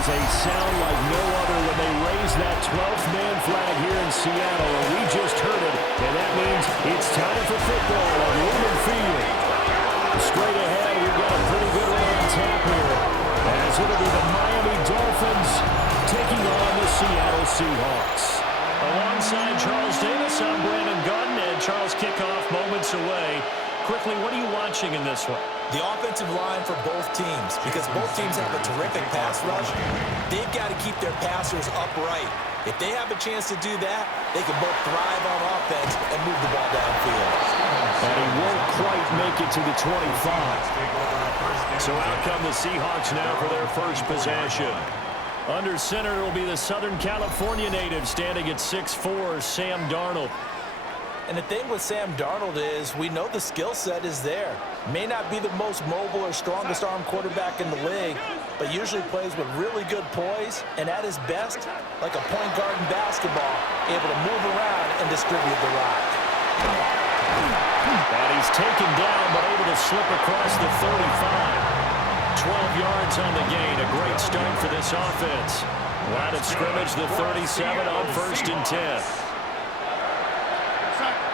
is a sound like no other when they raise that 12th man flag here in Seattle. And we just heard it, and that means it's time for football on Lumen Field. Straight ahead, we've got a pretty good one on tap here, as it'll be the Miami Dolphins taking on the Seattle Seahawks. Alongside Charles Davis, I'm Brandon Gunn, and Charles kickoff moments away. Quickly, what are you watching in this one? The offensive line for both teams, because both teams have a terrific pass rush. They've got to keep their passers upright. If they have a chance to do that, they can both thrive on offense and move the ball downfield. And he won't quite make it to the 25. So out come the Seahawks now for their first possession. Under center will be the Southern California native standing at 6'4", Sam Darnold. And the thing with Sam Darnold is we know the skill set is there. May not be the most mobile or strongest arm quarterback in the league, but usually plays with really good poise and at his best, like a point guard in basketball, able to move around and distribute the rock. And he's taken down but able to slip across the 35. 12 yards on the gain. A great start for this offense. Line of scrimmage, the 37 on 1st and 10.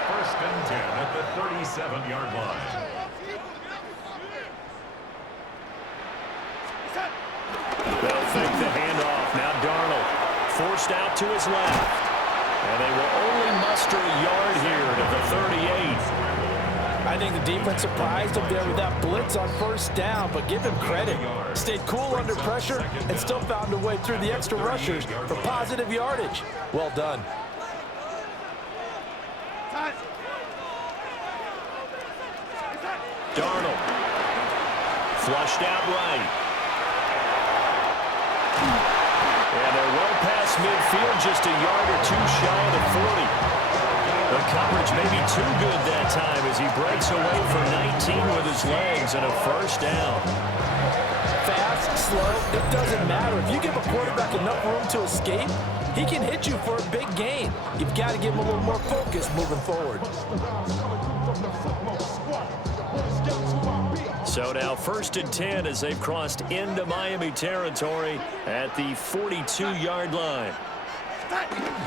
1st and 10 at the 37-yard line. They'll fake the handoff. Now Darnold forced out to his left. And they will only muster a yard here to the 38. I think the defense surprised him there with that blitz on 1st down, but give him credit. Stayed cool under pressure and still found a way through the extra rushers for positive yardage. Well done. Darnold flushed out right. And they're well past midfield, just a yard or two shy of the 40. The coverage may be too good that time as he breaks away for 19 with his legs and a 1st down. Fast, slow, it doesn't matter. If you give a quarterback enough room to escape, he can hit you for a big gain. You've got to give him a little more focus moving forward. So now 1st and 10 as they've crossed into Miami territory at the 42-yard line.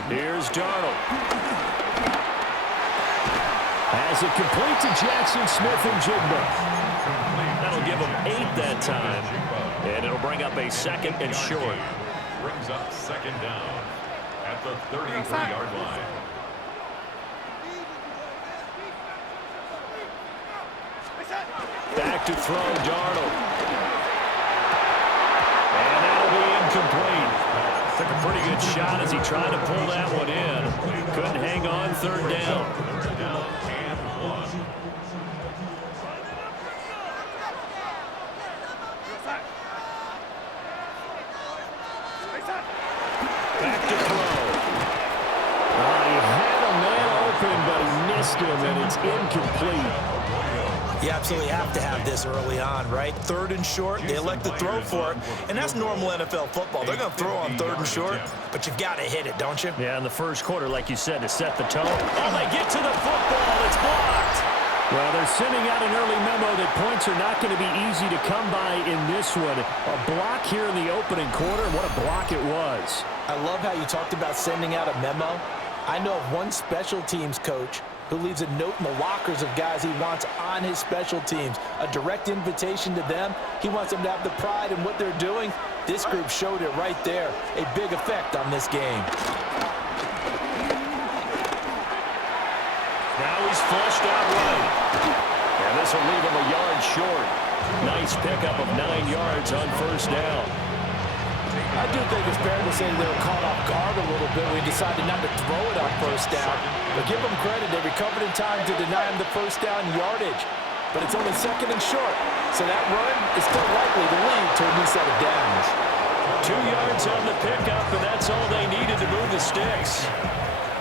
Here's Darnold. Has it complete to Jackson Smith-Njigba. That'll give him 8 that time. And it'll bring up a 2nd and short. Brings up 2nd down at the 33-yard line. Back to throw, Darnold. And that'll be incomplete. Took a pretty good shot as he tried to pull that one in. Couldn't hang on 3rd down. 3rd down and 1. Back to throw. He had a man open, but he missed him, and it's incomplete. You absolutely have to have this early on, right? 3rd and short, they elect to throw for it, and that's normal NFL football. They're going to throw on 3rd and short, but you've got to hit it, don't you? Yeah, in the 1st quarter, like you said, to set the tone. Oh, they get to the football. It's blocked. Well, they're sending out an early memo that points are not going to be easy to come by in this one. A block here in the opening quarter, and what a block it was. I love how you talked about sending out a memo. I know of one special teams coach who leaves a note in the lockers of guys he wants on his special teams. A direct invitation to them. He wants them to have the pride in what they're doing. This group showed it right there. A big effect on this game. Now he's flushed out right. And this will leave him a yard short. Nice pickup of 9 yards on 1st down. I do think it's fair to say they were caught off guard a little bit when he decided not to throw it on 1st down. But give them credit, they recovered in time to deny him the 1st down yardage. But it's only 2nd and short, so that run is still likely to lead to a new set of downs. 2 yards on the pickup, and that's all they needed to move the sticks.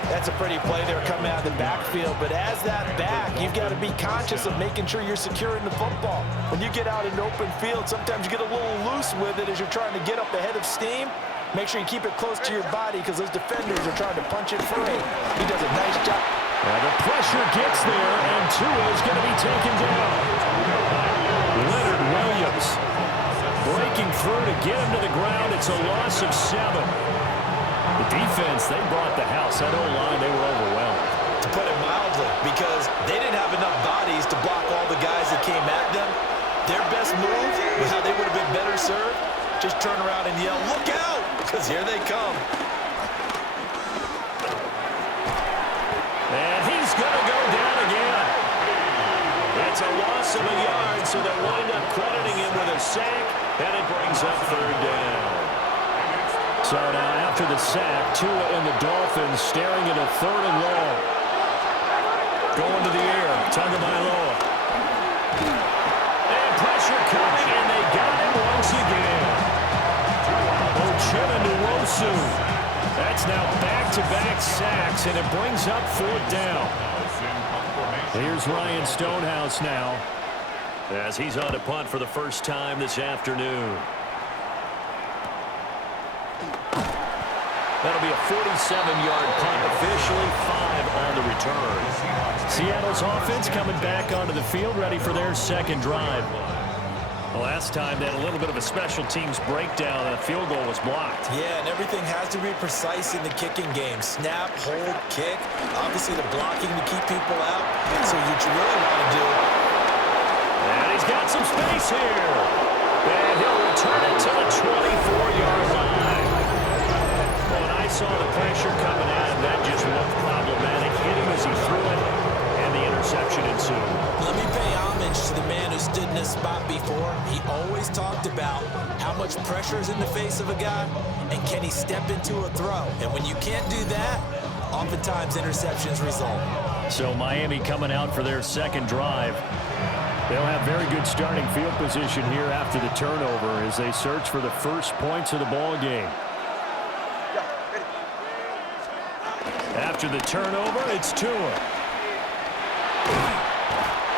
That's a pretty play there coming out of the backfield, but as that back, you've got to be conscious of making sure you're securing the football. When you get out in open field, sometimes you get a little loose with it as you're trying to get up ahead of steam. Make sure you keep it close to your body because those defenders are trying to punch it free. He does a nice job. Well, the pressure gets there, and Tua is going to be taken down. Leonard Williams breaking through to get him to the ground. It's a loss of 7. The defense, they brought the house. That O-line, they were overwhelmed. To put it mildly, because they didn't have enough bodies to block all the guys that came at them. Their best move was how they would have been better served. Just turn around and yell, "Look out!" Because here they come. And he's going to go down again. That's a loss of a yard, so they wind up crediting him with a sack, and it brings up 3rd down. So now after the sack, Tua and the Dolphins staring at a 3rd and long. Going to the air, Tagovailoa. And pressure coming, and they got him once again. Ochimenu-Wosu. That's now back-to-back sacks, and it brings up 4th down. Here's Ryan Stonehouse now, as he's on to punt for the first time this afternoon. That'll be a 47-yard punt, officially 5 on the return. Seattle's offense coming back onto the field, ready for their 2nd drive. The last time they had a little bit of a special teams breakdown, and a field goal was blocked. Yeah, and everything has to be precise in the kicking game. Snap, hold, kick. Obviously the blocking to keep people out. So what you really want to do. And he's got some space here. And he'll return it to the 24-yard line. When I saw the pressure coming at him, that just looked problematic. Hit him as he threw it, and the interception ensued. Let me pay homage to the man who stood in this spot before. He always talked about how much pressure is in the face of a guy, and can he step into a throw. And when you can't do that, oftentimes interceptions result. So Miami coming out for their 2nd drive. They'll have very good starting field position here after the turnover as they search for the first points of the ball game. After the turnover, it's Tua.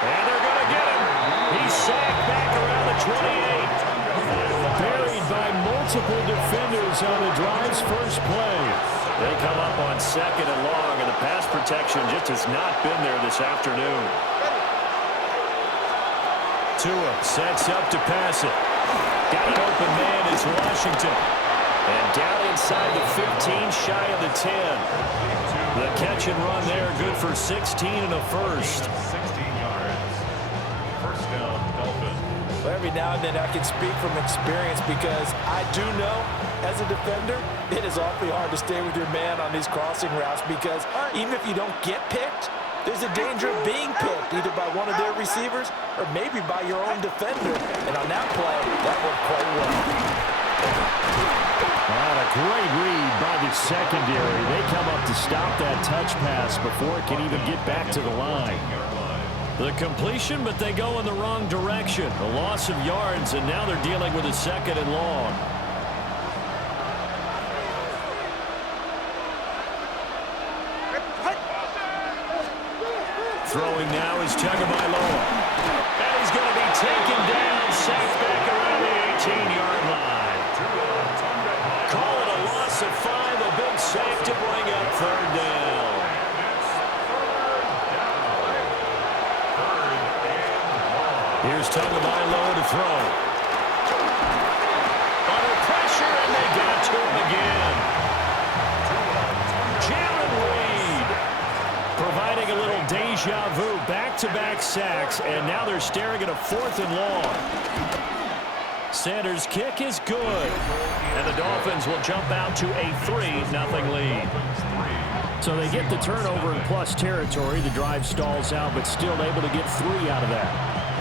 And they're going to get him. He's sacked back around the 28. Buried by multiple defenders on the drive's first play. They come up on 2nd and long, and the pass protection just has not been there this afternoon. Tua sets up to pass it. Got an open man is Washington. And down inside the 15, shy of the 10. The catch and run there, good for 16 and a first. 16 yards. First down, Dolphins. Well, every now and then I can speak from experience because I do know, as a defender, it is awfully hard to stay with your man on these crossing routes because even if you don't get picked, there's a danger of being picked either by one of their receivers or maybe by your own defender. And on that play, that worked quite well. A great read by the secondary. They come up to stop that touch pass before it can even get back to the line. The completion, but they go in the wrong direction. A loss of yards, and now they're dealing with a 2nd and long. Throwing now is Tagovailoa. And he's going to be taken down, sacked back around the 18-yard line. Call it a loss of 5, a big sack to bring up 3rd down. Here's Tagovailoa to throw. Under pressure, and they got to him again. Jalen Reed providing a little deja vu, back-to-back sacks, and now they're staring at a 4th and long. Sanders' kick is good, and the Dolphins will jump out to a 3-0 lead. So they get the turnover in plus territory. The drive stalls out, but still able to get 3 out of that.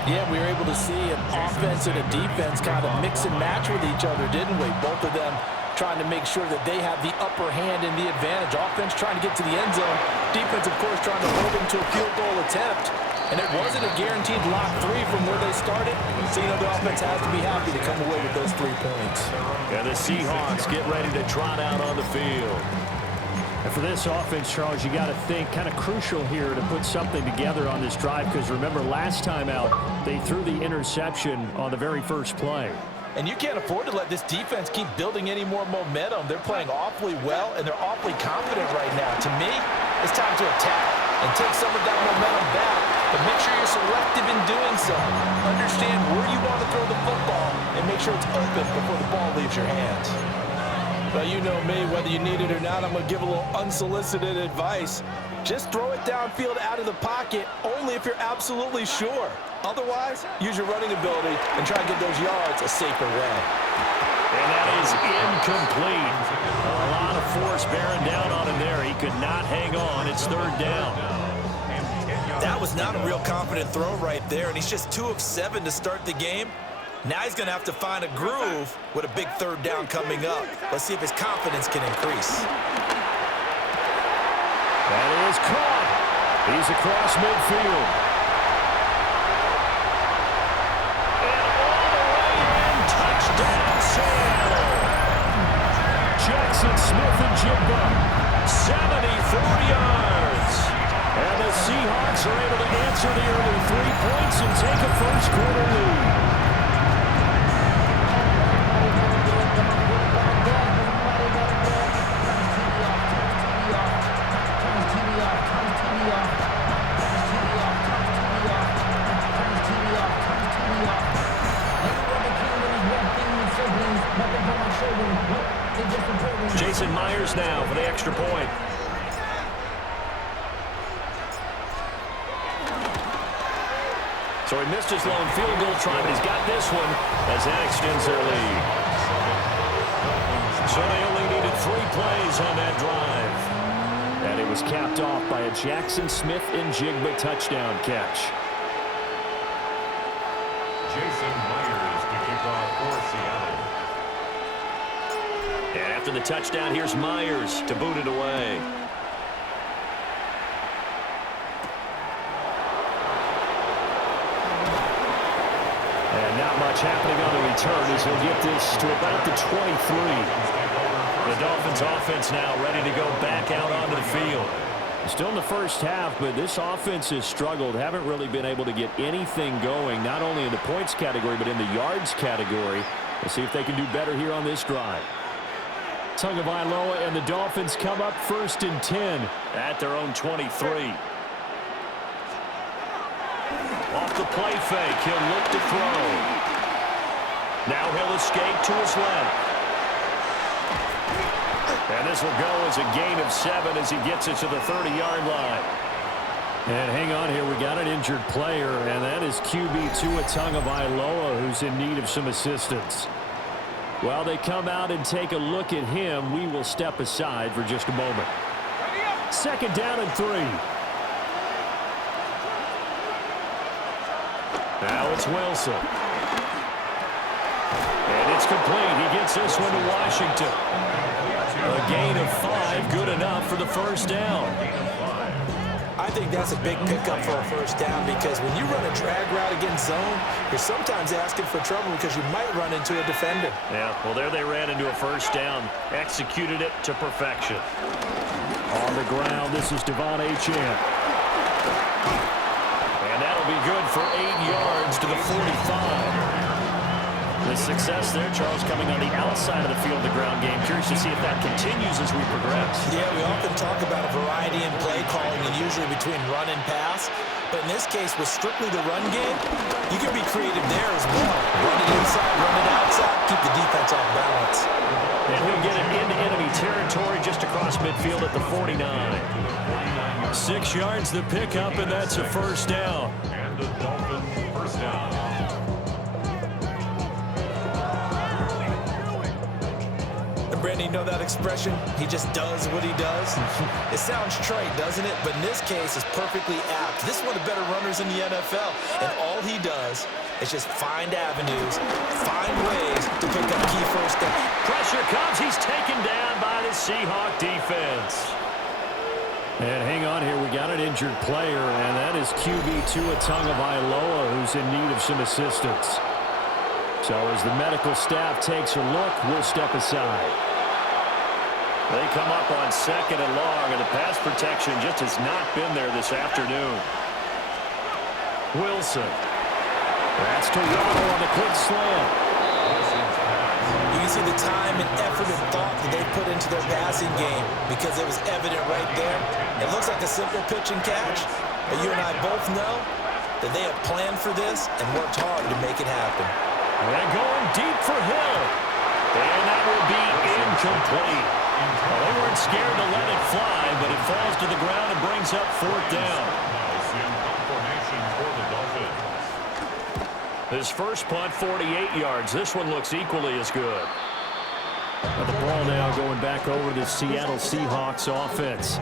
Yeah, we were able to see an offense and a defense kind of mix and match with each other, didn't we? Both of them trying to make sure that they have the upper hand and the advantage. Offense trying to get to the end zone. Defense, of course, trying to hold them to a field goal attempt. And it wasn't a guaranteed lock 3 from where they started. So, the offense has to be happy to come away with those 3 points. And the Seahawks get ready to trot out on the field. And for this offense, Charles, you got to think kind of crucial here to put something together on this drive because remember last time out they threw the interception on the very first play. And you can't afford to let this defense keep building any more momentum. They're playing awfully well, and they're awfully confident right now. To me, it's time to attack and take some of that momentum back, but make sure you're selective in doing so. Understand where you want to throw the football and make make sure it's open before the ball leaves your hands. Well, you know me, whether you need it or not, I'm going to give a little unsolicited advice. Just throw it downfield out of the pocket only if you're absolutely sure. Otherwise, use your running ability and try to get those yards a safer way. And that is incomplete. A lot of force bearing down on him there. He could not hang on. It's third down. That was not a real confident throw right there, and he's just 2 of 7 to start the game. Now he's going to have to find a groove with a big third down coming up. Let's see if his confidence can increase. That is caught. He's across midfield. And all the way in, touchdown Seattle. Jackson Smith-Njigba, 74 yards. and the Seahawks are able to answer the early 3 points and take a first-quarter lead. Jason Myers now for the extra point. So he missed his lone field goal try, but he's got this one as that extends their lead. So they only needed 3 plays on that drive. And it was capped off by a Jackson Smith-Njigba touchdown catch. Jason Myers to kick off for Seattle. And after the touchdown, here's Myers to boot it away. And not much happening on the return as he'll get this to about the 23. The Dolphins offense now ready to go back out onto the field. Still in the first half, but this offense has struggled. Haven't really been able to get anything going, not only in the points category, but in the yards category. We'll see if they can do better here on this drive. Tagovailoa and the Dolphins come up 1st and 10. At their own 23. Off the play fake, he'll look to throw. Now he'll escape to his left. And this will go as a gain of 7 as he gets it to the 30-yard line. And hang on here, we got an injured player, and that is QB Tagovailoa, who's in need of some assistance. While they come out and take a look at him, we will step aside for just a moment. 2nd down and 3. Now it's Wilson. And it's complete. He gets this one to Washington. A gain of 5, good enough for the first down. I think that's a big pickup for a first down because when you run a drag route against zone, you're sometimes asking for trouble because you might run into a defender. Yeah, well, there they ran into a first down. Executed it to perfection. On the ground, this is Devon Achane. And that'll be good for 8 yards to the 45. The success there, Charles, coming on the outside of the field, the ground game. Curious to see if that continues as we progress. Yeah, we often talk about a variety in play calling and usually between run and pass. But in this case, with strictly the run game, you can be creative there as well. Run it inside, run it outside, keep the defense off balance. And he'll get it into enemy territory just across midfield at the 49. 6 yards the pickup, and that's a first down. And the Dolphins first down. Brandon, you know that expression? He just does what he does. It sounds trite, doesn't it? But in this case, it's perfectly apt. This is one of the better runners in the NFL, and all he does is just find avenues, find ways to pick up key first down. Pressure comes. He's taken down by the Seahawk defense. And hang on here, we got an injured player, and that is QB Tagovailoa, who's in need of some assistance. So as the medical staff takes a look, we'll step aside. They come up on 2nd and long, and the pass protection just has not been there this afternoon. Wilson. That's to Waddle on the quick slant. You can see the time and effort and thought that they put into their passing game because it was evident right there. It looks like a simple pitch and catch, but you and I both know that they have planned for this and worked hard to make it happen. And going deep for Hill. And that will be incomplete. Well, they weren't scared to let it fly, but it falls to the ground and brings up 4th down. His first punt, 48 yards. This one looks equally as good. Well, the ball now going back over the Seattle Seahawks offense.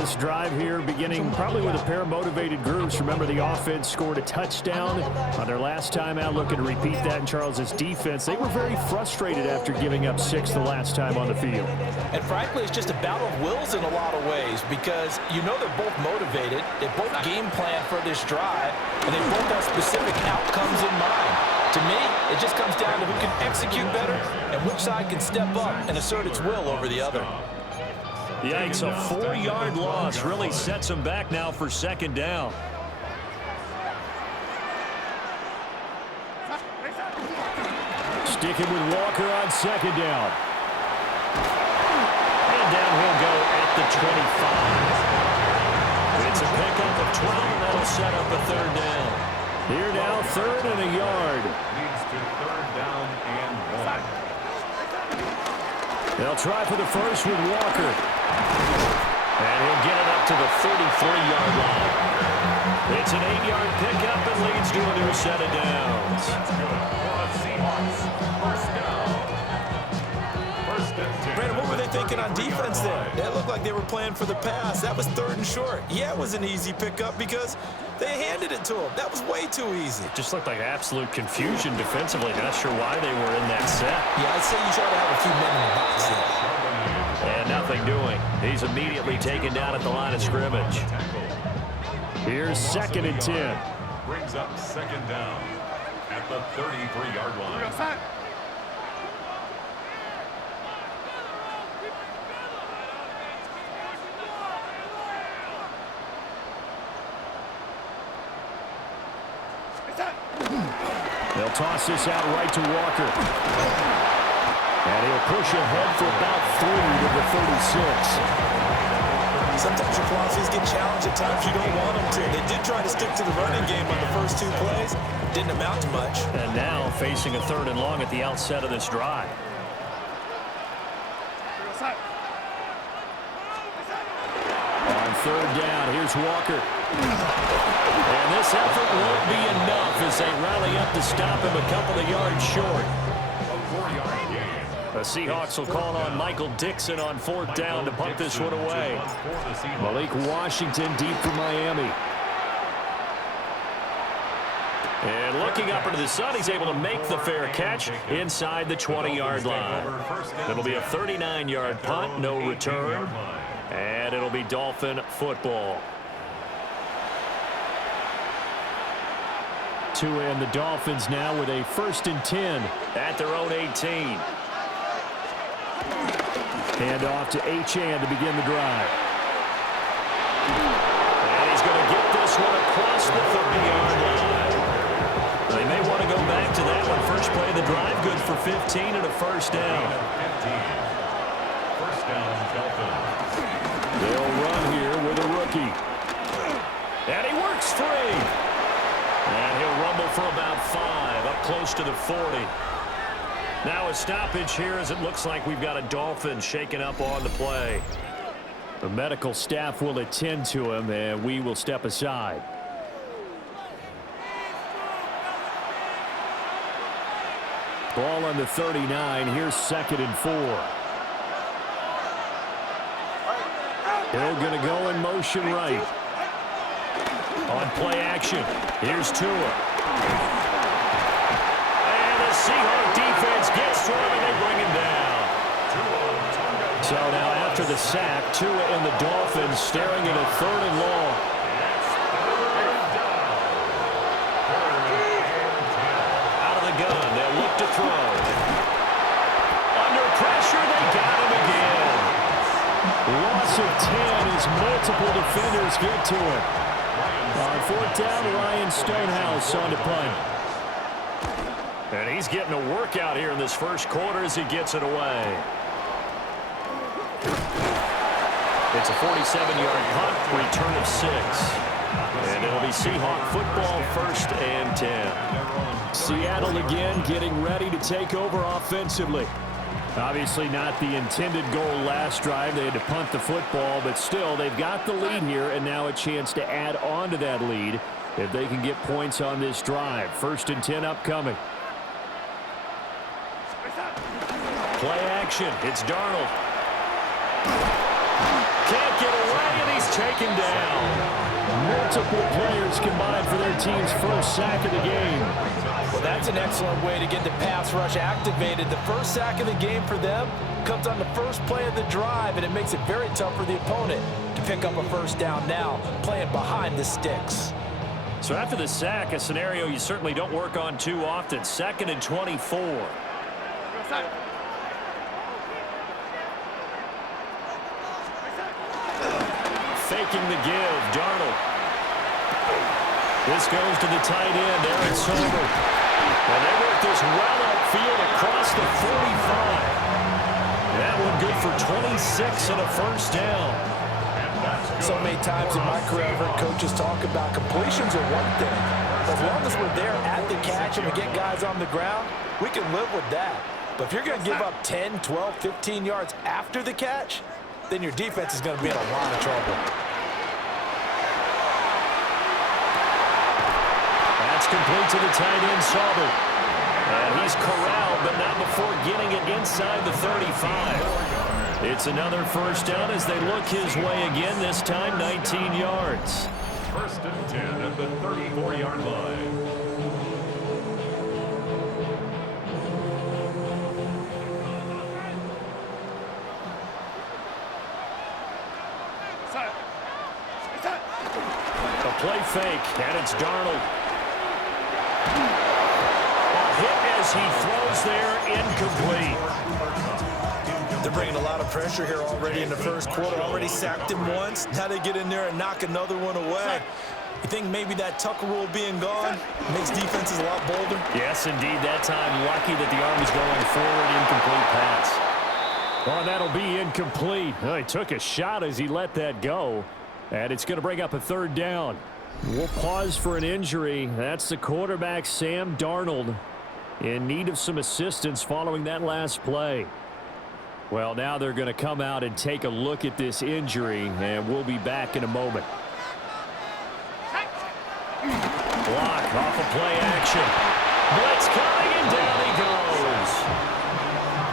This drive here beginning probably with a pair of motivated groups. Remember, the offense scored a touchdown on their last time out, looking to repeat that in Charles's defense. They were very frustrated after giving up 6 the last time on the field. And frankly, it's just a battle of wills in a lot of ways because you know they're both motivated. They both game plan for this drive, and they both have specific outcomes in mind. To me, it just comes down to who can execute better and which side can step up and assert its will over the other. Yikes, a 4-yard loss really sets them back now for 2nd down. Sticking with Walker on 2nd down. And down he'll go at the 25. It's a pickup of 12, and that'll set up a 3rd down. Here now, 3rd and a yard. Leads to 3rd down and 1. They'll try for the first with Walker. And he'll get it up to the 33-yard line. It's an 8-yard pickup and leads to a new set of downs. That's good for the Seahawks. First down. Brandon, what were they thinking on defense there? It looked like they were playing for the pass. That was 3rd and short. Yeah, it was an easy pickup because they handed it to him. That was way too easy. Just looked like absolute confusion defensively. Not sure why they were in that set. Yeah, I'd say you try to have a few men in the box there. And nothing doing. He's immediately taken down at the line of scrimmage. Here's 2nd and 10. Brings up 2nd down at the 33-yard line. They'll toss this out right to Walker. And he'll push ahead for about 3 to the 36. Sometimes your philosophies get challenged at times you don't want them to. They did try to stick to the running game on the first 2 plays. Didn't amount to much. And now facing a 3rd and long at the outset of this drive. On 3rd down, here's Walker. And this effort won't be enough as they rally up to stop him a couple of yards short. The Seahawks will call on Michael Dixon on 4th down to punt this one away. Malik Washington deep for Miami. And looking up into the sun, he's able to make the fair catch inside the 20-yard line. It'll be a 39-yard punt, no return. And it'll be Dolphin football. And the Dolphins now with a 1st and 10 at their own 18. Hand off to Achane to begin the drive. And he's going to get this one across the 30-yard line. They may want to go back to that one. First play of the drive, good for 15 and a 1st down. 1st down, Dolphins. They'll run here with a rookie. And he works free. And he'll rumble for about 5, up close to the 40. Now a stoppage here as it looks like we've got a Dolphin shaken up on the play. The medical staff will attend to him, and we will step aside. Ball on the 39. Here's 2nd and 4. Hill going to go in motion right. On play action, here's Tua. And the Seahawks defense gets to him and they bring him down. So now after the sack, Tua and the Dolphins staring at a 3rd and long. Out of the gun, they'll look to throw. Under pressure, they got him again. Loss of 10 as multiple defenders get to him. On 4th down, Ryan Stonehouse on to punt. And he's getting a workout here in this first quarter as he gets it away. It's a 47-yard punt, return of 6. And it'll be Seahawk football, 1st and 10. Seattle again getting ready to take over offensively. Obviously not the intended goal last drive. They had to punt the football, but still they've got the lead here, and now a chance to add on to that lead if they can get points on this drive. 1st and 10 upcoming. Play action. It's Darnold. Can't get away, and he's taken down. Multiple players combined for their team's first sack of the game. Well, that's an excellent way to get the pass rush activated. The first sack of the game for them comes on the first play of the drive, and it makes it very tough for the opponent to pick up a first down now, playing behind the sticks. So after the sack, a scenario you certainly don't work on too often. 2nd and 24. Faking the give, Darnold. This goes to the tight end, Aaron Sober. And they work this well upfield across the 45. That one good for 26 and a first down. So many times in my career, I've heard coaches talk about completions are one thing. As long as we're there at the catch and we get guys on the ground, we can live with that. But if you're going to give up 10, 12, 15 yards after the catch, then your defense is going to be in a lot of trouble. That's complete to the tight end, Sauber. And he's corralled, but not before getting it inside the 35. It's another first down as they look his way again, this time 19 yards. 1st and 10 at the 34-yard line. A play fake, and it's Darnold. A hit as he throws there, incomplete. They're bringing a lot of pressure here already in the first quarter. Already sacked him once. Now they get in there and knock another one away. You think maybe that Tucker rule being gone makes defenses a lot bolder? Yes, indeed. That time, lucky that the arm is going forward. Incomplete pass. Oh, that'll be incomplete. Oh, he took a shot as he let that go. And it's going to bring up a 3rd down. We'll pause for an injury. That's the quarterback, Sam Darnold, in need of some assistance following that last play. Well, now they're going to come out and take a look at this injury, and we'll be back in a moment. Block off a play action. Blitz coming, and down he goes.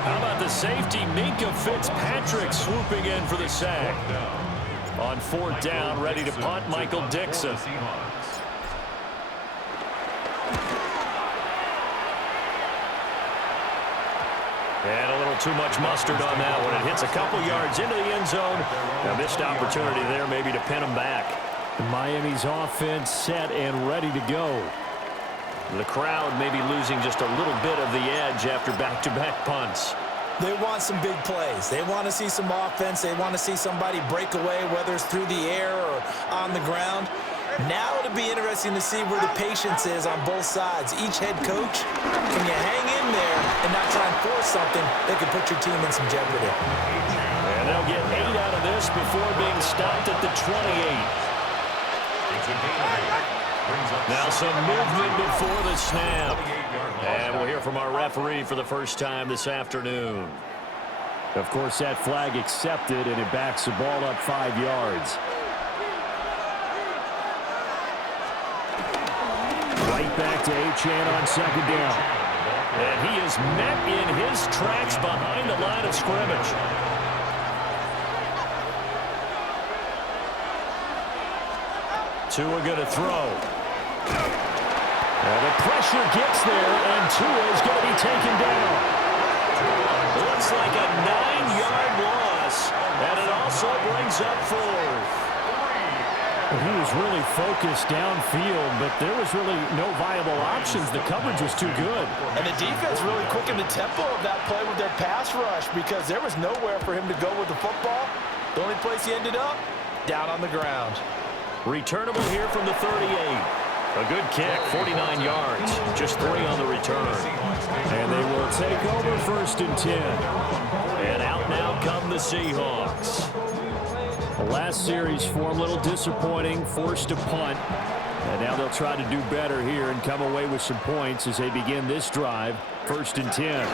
How about the safety, Minka Fitzpatrick, swooping in for the sack. On 4th down, ready to punt, Michael Dixon. And a little too much mustard on that one. It hits a couple yards into the end zone. A missed opportunity there maybe to pin him back. Miami's offense set and ready to go. The crowd may be losing just a little bit of the edge after back-to-back punts. They want some big plays. They want to see some offense. They want to see somebody break away, whether it's through the air or on the ground. Now it'll be interesting to see where the patience is on both sides. Each head coach, can you hang in there and not try and force something that could put your team in some jeopardy? And they'll get 8 out of this before being stopped at the 28. Now some movement before the snap. And we'll hear from our referee for the first time this afternoon. Of course, that flag accepted, and it backs the ball up 5 yards. Right back to Achane on 2nd down. And he is met in his tracks behind the line of scrimmage. Tua going to throw. And the pressure gets there, and Tua is going to be taken down. Looks like a 9-yard loss, and it also brings up 4th. He was really focused downfield, but there was really no viable options. The coverage was too good. And the defense really quickened the tempo of that play with their pass rush because there was nowhere for him to go with the football. The only place he ended up, down on the ground. Returnable here from the 38. A good kick, 49 yards. Just 3 on the return. And they will take over 1st and 10. And out now come the Seahawks. The last series for him, a little disappointing, forced to punt. And now they'll try to do better here and come away with some points as they begin this drive. 1st and 10.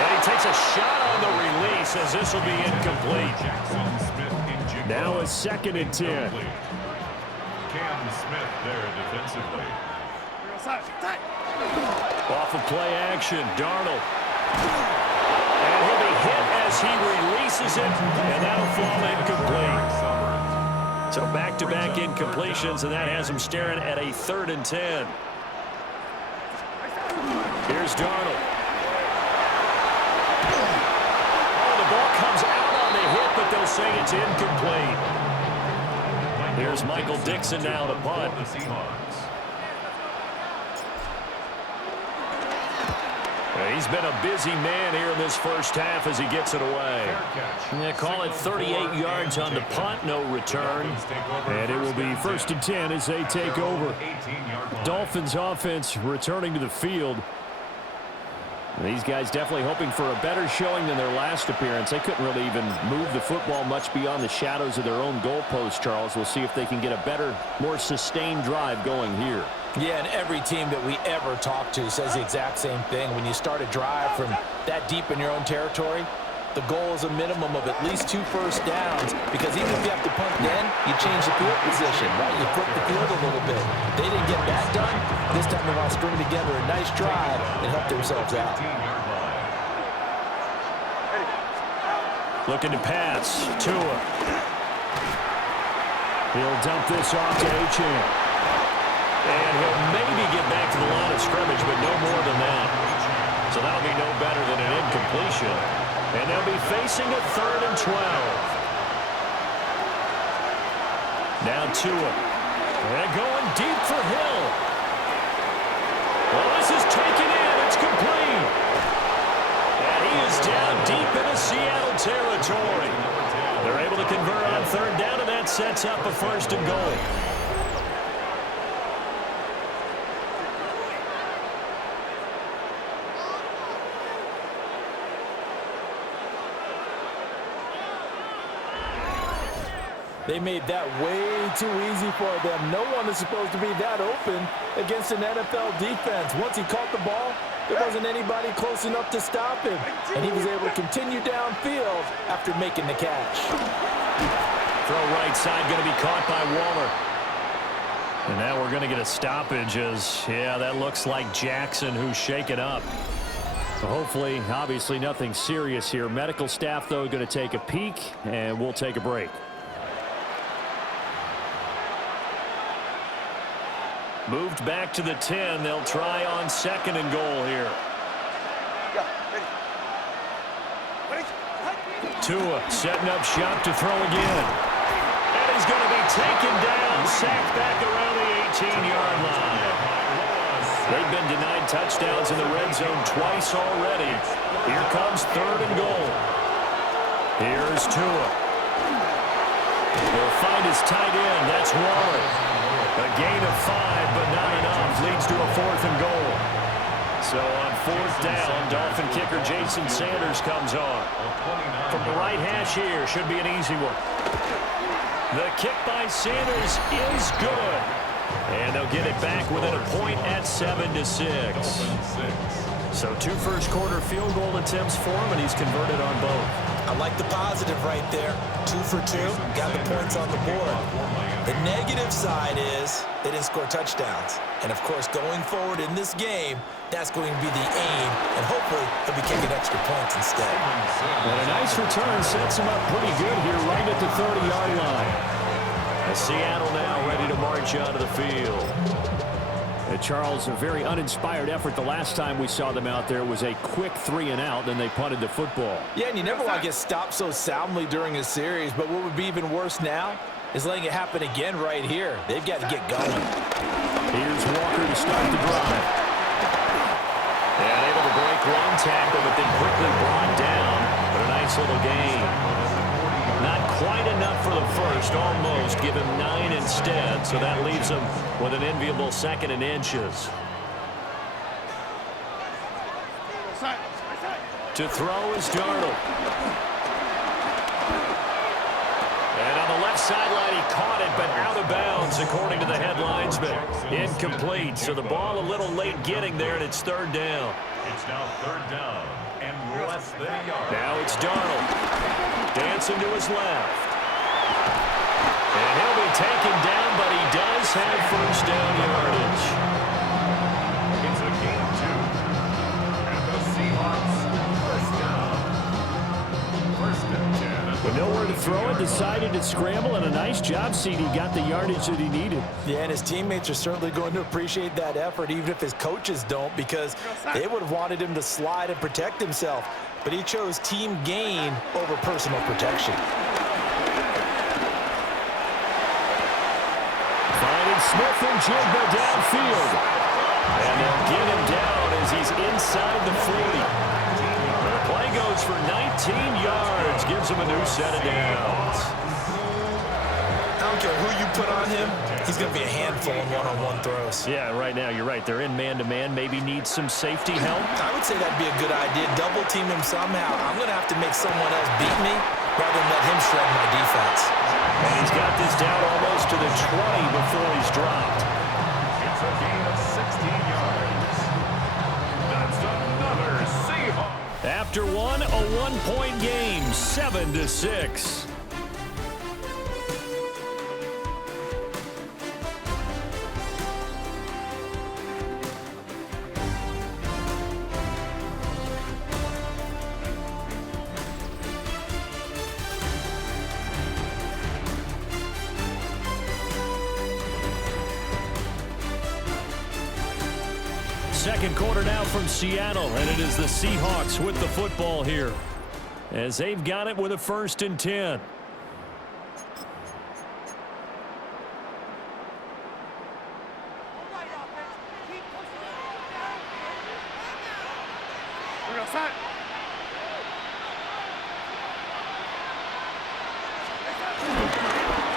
And he takes a shot on the release as this will be incomplete. Now a 2nd and 10. Cam Smith there defensively. Off of play action, Darnold. And he'll be hit as he releases it, and that'll fall incomplete. So back-to-back incompletions, and that has him staring at a 3rd and 10. Here's Darnold. Oh, the ball comes out on the hit, but they'll say it's incomplete. Here's Michael Dixon now to punt. The Seahawks. He's been a busy man here in this first half as he gets it away. Yeah, call it 38 yards on the punt, no return. And it will be 1st and 10 as they take over. Dolphins offense returning to the field. These guys definitely hoping for a better showing than their last appearance. They couldn't really even move the football much beyond the shadows of their own goalpost, Charles. We'll see if they can get a better, more sustained drive going here. Yeah, and every team that we ever talk to says the exact same thing. When you start a drive from that deep in your own territory, the goal is a minimum of at least 2 first downs, because even if you have to punt then, you change the field position, right? You flip the field a little bit. They didn't get that done. This time they want to string together a nice drive and help themselves out. Looking to pass. Tua. He'll dump this off to Achane. And he'll maybe get back to the line of scrimmage, but no more than that. So that'll be no better than an incompletion. And they'll be facing a 3rd and 12. Now Tua. And going deep for Hill. Well, this is taken in. It's complete. And he is down deep into Seattle territory. They're able to convert on 3rd down, and that sets up a 1st and goal. They made that way too easy for them. No one is supposed to be that open against an NFL defense. Once he caught the ball, there wasn't anybody close enough to stop him. And he was able to continue downfield after making the catch. Throw right side going to be caught by Waller. And now we're going to get a stoppage as, yeah, that looks like Jackson who's shaken up. So hopefully, obviously nothing serious here. Medical staff, though, going to take a peek, and we'll take a break. Moved back to the 10. They'll try on 2nd and goal here. Tua setting up shop to throw again. And he's going to be taken down, sacked back around the 18-yard line. They've been denied touchdowns in the red zone twice already. Here comes 3rd and goal. Here's Tua. He'll find his tight end. That's Waller. A gain of 5, but not enough. Leads to a 4th and goal. So on 4th down, Dolphin kicker Jason Sanders comes on. From the right hash here, should be an easy one. The kick by Sanders is good. And they'll get it back within a point at 7-6. So 2 first-quarter field goal attempts for him, and he's converted on both. I like the positive right there. 2 for 2, got the points on the board. The negative side is they didn't score touchdowns. And, of course, going forward in this game, that's going to be the aim, and hopefully he'll be kicking extra points instead. And a nice return sets him up pretty good here right at the 30-yard line. Seattle now ready to march out of the field. Charles, a very uninspired effort. The last time we saw them out there was a quick 3-and-out, then they punted the football. Yeah, and you never want to get stopped so soundly during a series, but what would be even worse now is letting it happen again right here. They've got to get going. Here's Walker to start the drive. And able to break one tackle, but then quickly brought down. But a nice little gain. Not quite enough for the first, almost. Give him 9 instead, so that leaves him with an enviable 2nd and inches. To throw is Darnold. And on the left sideline, he caught it, but out of bounds, according to the head linesman. Incomplete, so the ball a little late getting there, and it's third down. It's now third down and less than a yard. Now it's Darnold. Dancing to his left. And he'll be taken down, but he does have first down yardage. It's a game 2. And the Seahawks first down. First and 10. With nowhere to throw it, decided to scramble, and a nice job, CD. Got the yardage that he needed. Yeah, and his teammates are certainly going to appreciate that effort, even if his coaches don't, because they would have wanted him to slide and protect himself. But he chose team gain over personal protection. Finding Smith and Jigba downfield. And they'll get him down as he's inside the 40. The play goes for 19 yards, gives him a new set of downs. I don't care who you put on him, he's going to be a handful in one-on-one throws. Yeah, right now, you're right. They're in man-to-man. Maybe needs some safety help. I would say that'd be a good idea. Double team him somehow. I'm going to have to make someone else beat me rather than let him shred my defense. And he's got this down almost to the 20 before he's dropped. It's a gain of 16 yards. That's another Seahawks. After one, a one-point game, 7-6. Second quarter now from Seattle, and it is the Seahawks with the football here as they've got it with a 1st and 10.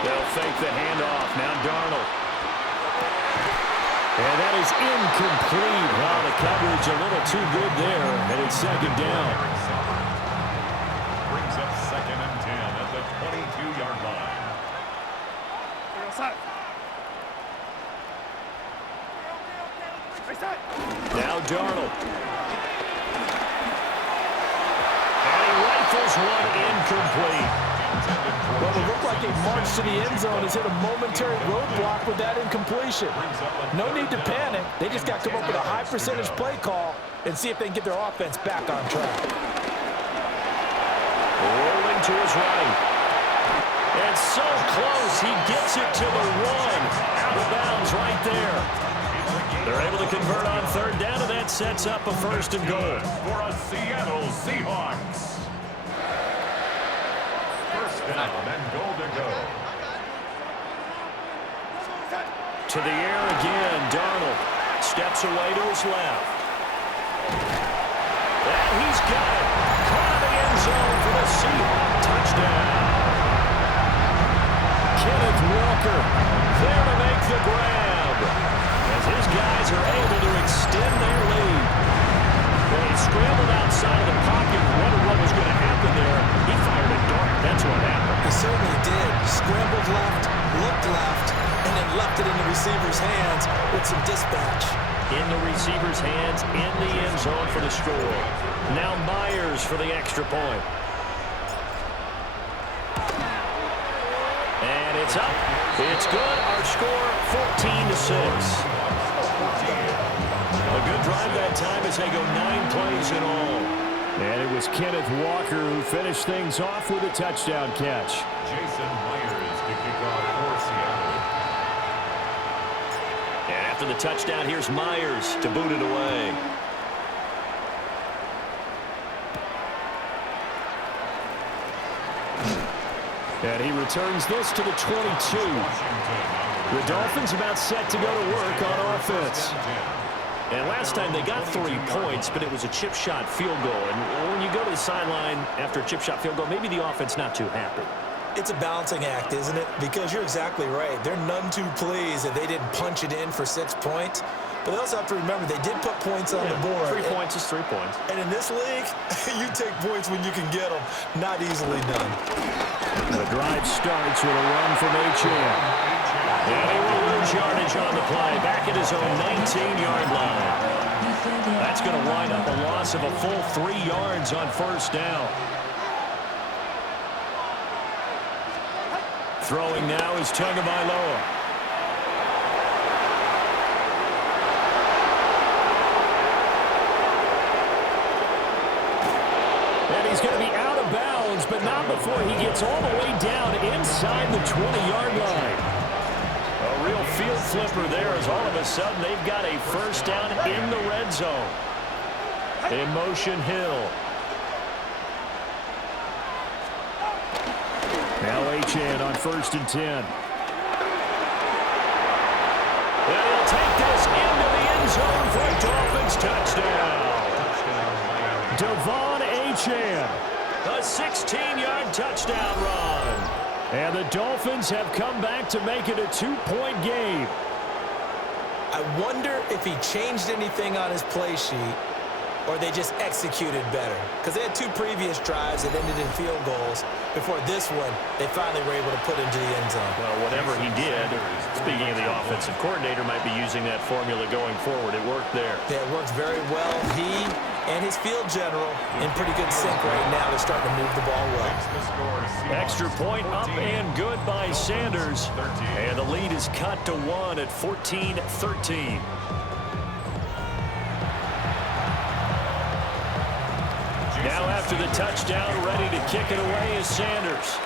They'll fake the handoff. Now Darnold. And that is incomplete. Wow, the coverage a little too good there, and it's second down. Brings up 2nd and 10 at the 22-yard line. Now Darnold. And he rifles one incomplete. Well, it looked like a march to the end zone has hit a momentary roadblock with that incompletion. No need to panic. They just got to come up with a high percentage play call and see if they can get their offense back on track. Rolling to his right. And so close, he gets it to the 1. Out of bounds right there. They're able to convert on third down, and that sets up a 1st and goal. For a Seattle Seahawks. First down and goal to go. To the air again, Darnold steps away to his left. And he's got it. Caught in the end zone for the Seahawks touchdown. Kenneth Walker there to make the grab as his guys are able to extend their lead. Well, he scrambled outside of the pocket, wondered what was going to happen there. He fired a dart. That's what happened. He certainly did. Scrambled left, looked left, and then left it in the receiver's hands with some dispatch. In the receiver's hands, in the end zone for the score. Now Myers for the extra point. And it's up. It's good. Our score, 14-6. A good drive that time as they go 9 plays in all. And it was Kenneth Walker who finished things off with a touchdown catch. Jason Myers to kick off for Seattle. And after the touchdown, here's Myers to boot it away. And he returns this to the 22. The Dolphins about set to go to work on offense. And last time they got 3 points, but it was a chip shot field goal. And when you go to the sideline after a chip shot field goal, maybe the offense not too happy. It's a balancing act, isn't it? Because you're exactly right. They're none too pleased that they didn't punch it in for 6 points. But they also have to remember they did put points on the board. 3 points is 3 points. And in this league, you take points when you can get them. Not easily done. The drive starts with a run from Achane. And he will lose yardage on the play. Back at his own 19-yard line. That's going to wind up a loss of a full 3 yards on first down. Throwing now is Tagovailoa. And he's going to be out of bounds, but not before he gets all the way down inside the 20-yard line. A real field flipper there as all of a sudden they've got a first down in the red zone. In motion, Hill. Now Achane on 1st and 10. And he'll take this into the end zone for a Dolphins touchdown. Devon Achane. A 16-yard touchdown run. And the Dolphins have come back to make it a 2-point game. I wonder if he changed anything on his play sheet or they just executed better. Because they had 2 previous drives that ended in field goals. Before this one, they finally were able to put into the end zone. Well, whatever he did, speaking of the offensive coordinator, might be using that formula going forward. It worked there. Yeah, it works very well. He and his field general in pretty good sync right now. They're starting to move the ball well. Extra point up and good by Sanders. And the lead is cut to 1 at 14-13. Now after the touchdown, ready to kick it away is Sanders.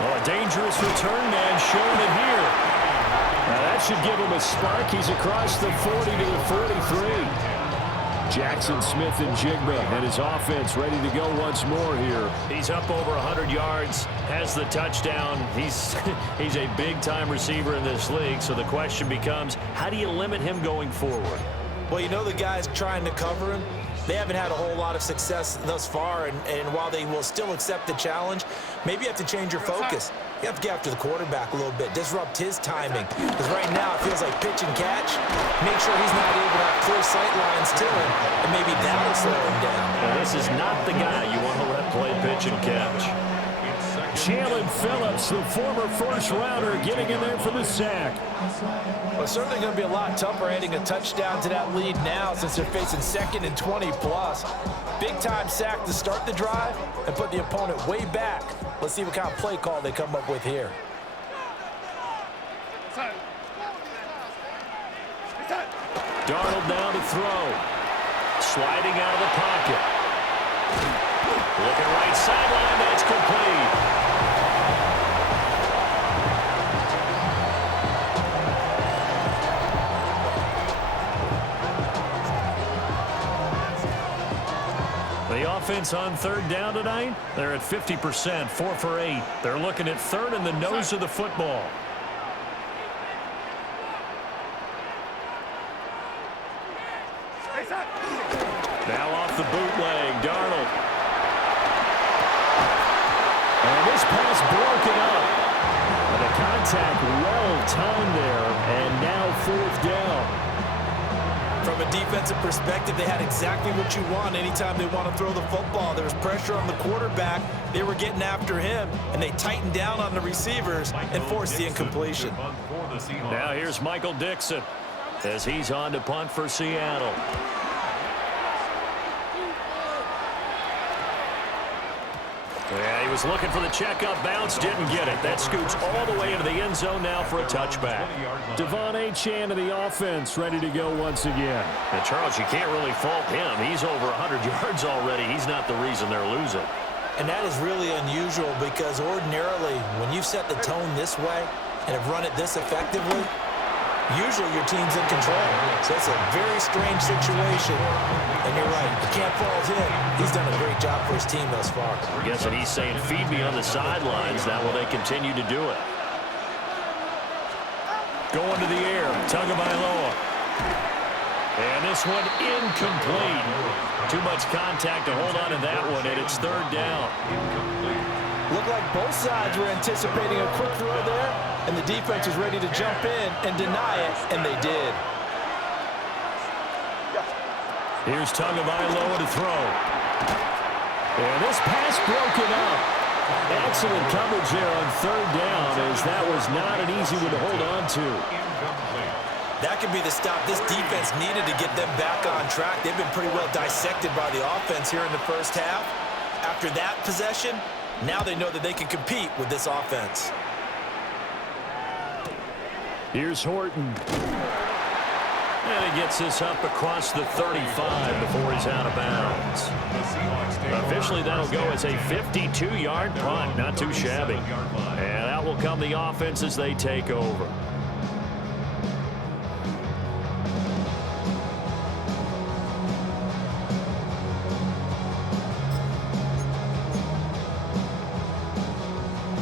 Well, a dangerous return man showing it here. Now that should give him a spark. He's across the 40 to the 43. Jackson Smith and Jigba and his offense ready to go once more here. He's up over 100 yards, has the touchdown. He's a big-time receiver in this league, so the question becomes, how do you limit him going forward? Well, you know the guys trying to cover him, they haven't had a whole lot of success thus far, and while they will still accept the challenge, maybe you have to change your focus. You have to get after the quarterback a little bit, disrupt his timing. Because right now it feels like pitch and catch. Make sure he's not able to have clear sight lines to him, and maybe that'll slow him down. Well, this is not the guy you want to let play pitch and catch. Jalen Phillips, the former first-rounder, getting in there for the sack. Well, it's certainly going to be a lot tougher adding a touchdown to that lead now since they're facing 2nd and 20+. Big-time sack to start the drive and put the opponent way back. Let's see what kind of play call they come up with here. Darnold now to throw. Sliding out of the pocket. Looking right sideline, that's complete. The offense on 3rd down tonight, they're at 50%, 4 for 8. They're looking at 3rd in the nose of the football. Now off the bootleg, Darnold. And this pass broken up. And the contact well timed there, and now 4th down. From a defensive perspective, they had exactly what you want anytime they want to throw the football. There was pressure on the quarterback. They were getting after him, and they tightened down on the receivers and forced the incompletion. Now here's Michael Dixon as he's on to punt for Seattle. Yeah, he was looking for the checkup bounce, didn't get it. That scoots all the way into the end zone now for a touchback. Devon Achane of the offense ready to go once again. And Charles, you can't really fault him. He's over 100 yards already. He's not the reason they're losing. And that is really unusual because ordinarily when you set the tone this way and have run it this effectively, usually your team's in control. So it's a very strange situation. And you're right, you can't fault him. He's done a great job for his team thus far. I'm guessing he's saying, feed me on the sidelines. Now will they continue to do it? Going to the air, Tagovailoa. And this one incomplete. Too much contact to hold on to that one, and it's 3rd down. Looked like both sides were anticipating a quick throw there, and the defense was ready to jump in and deny it, and they did. Here's Tagovailoa to throw. And this pass broken up. Excellent coverage there on third down, as that was not an easy one to hold on to. That could be the stop this defense needed to get them back on track. They've been pretty well dissected by the offense here in the first half. After that possession, now they know that they can compete with this offense. Here's Horton. And he gets this up across the 35 before he's out of bounds. Officially, that'll go as a 52-yard punt. Not too shabby. And out will come the offense as they take over.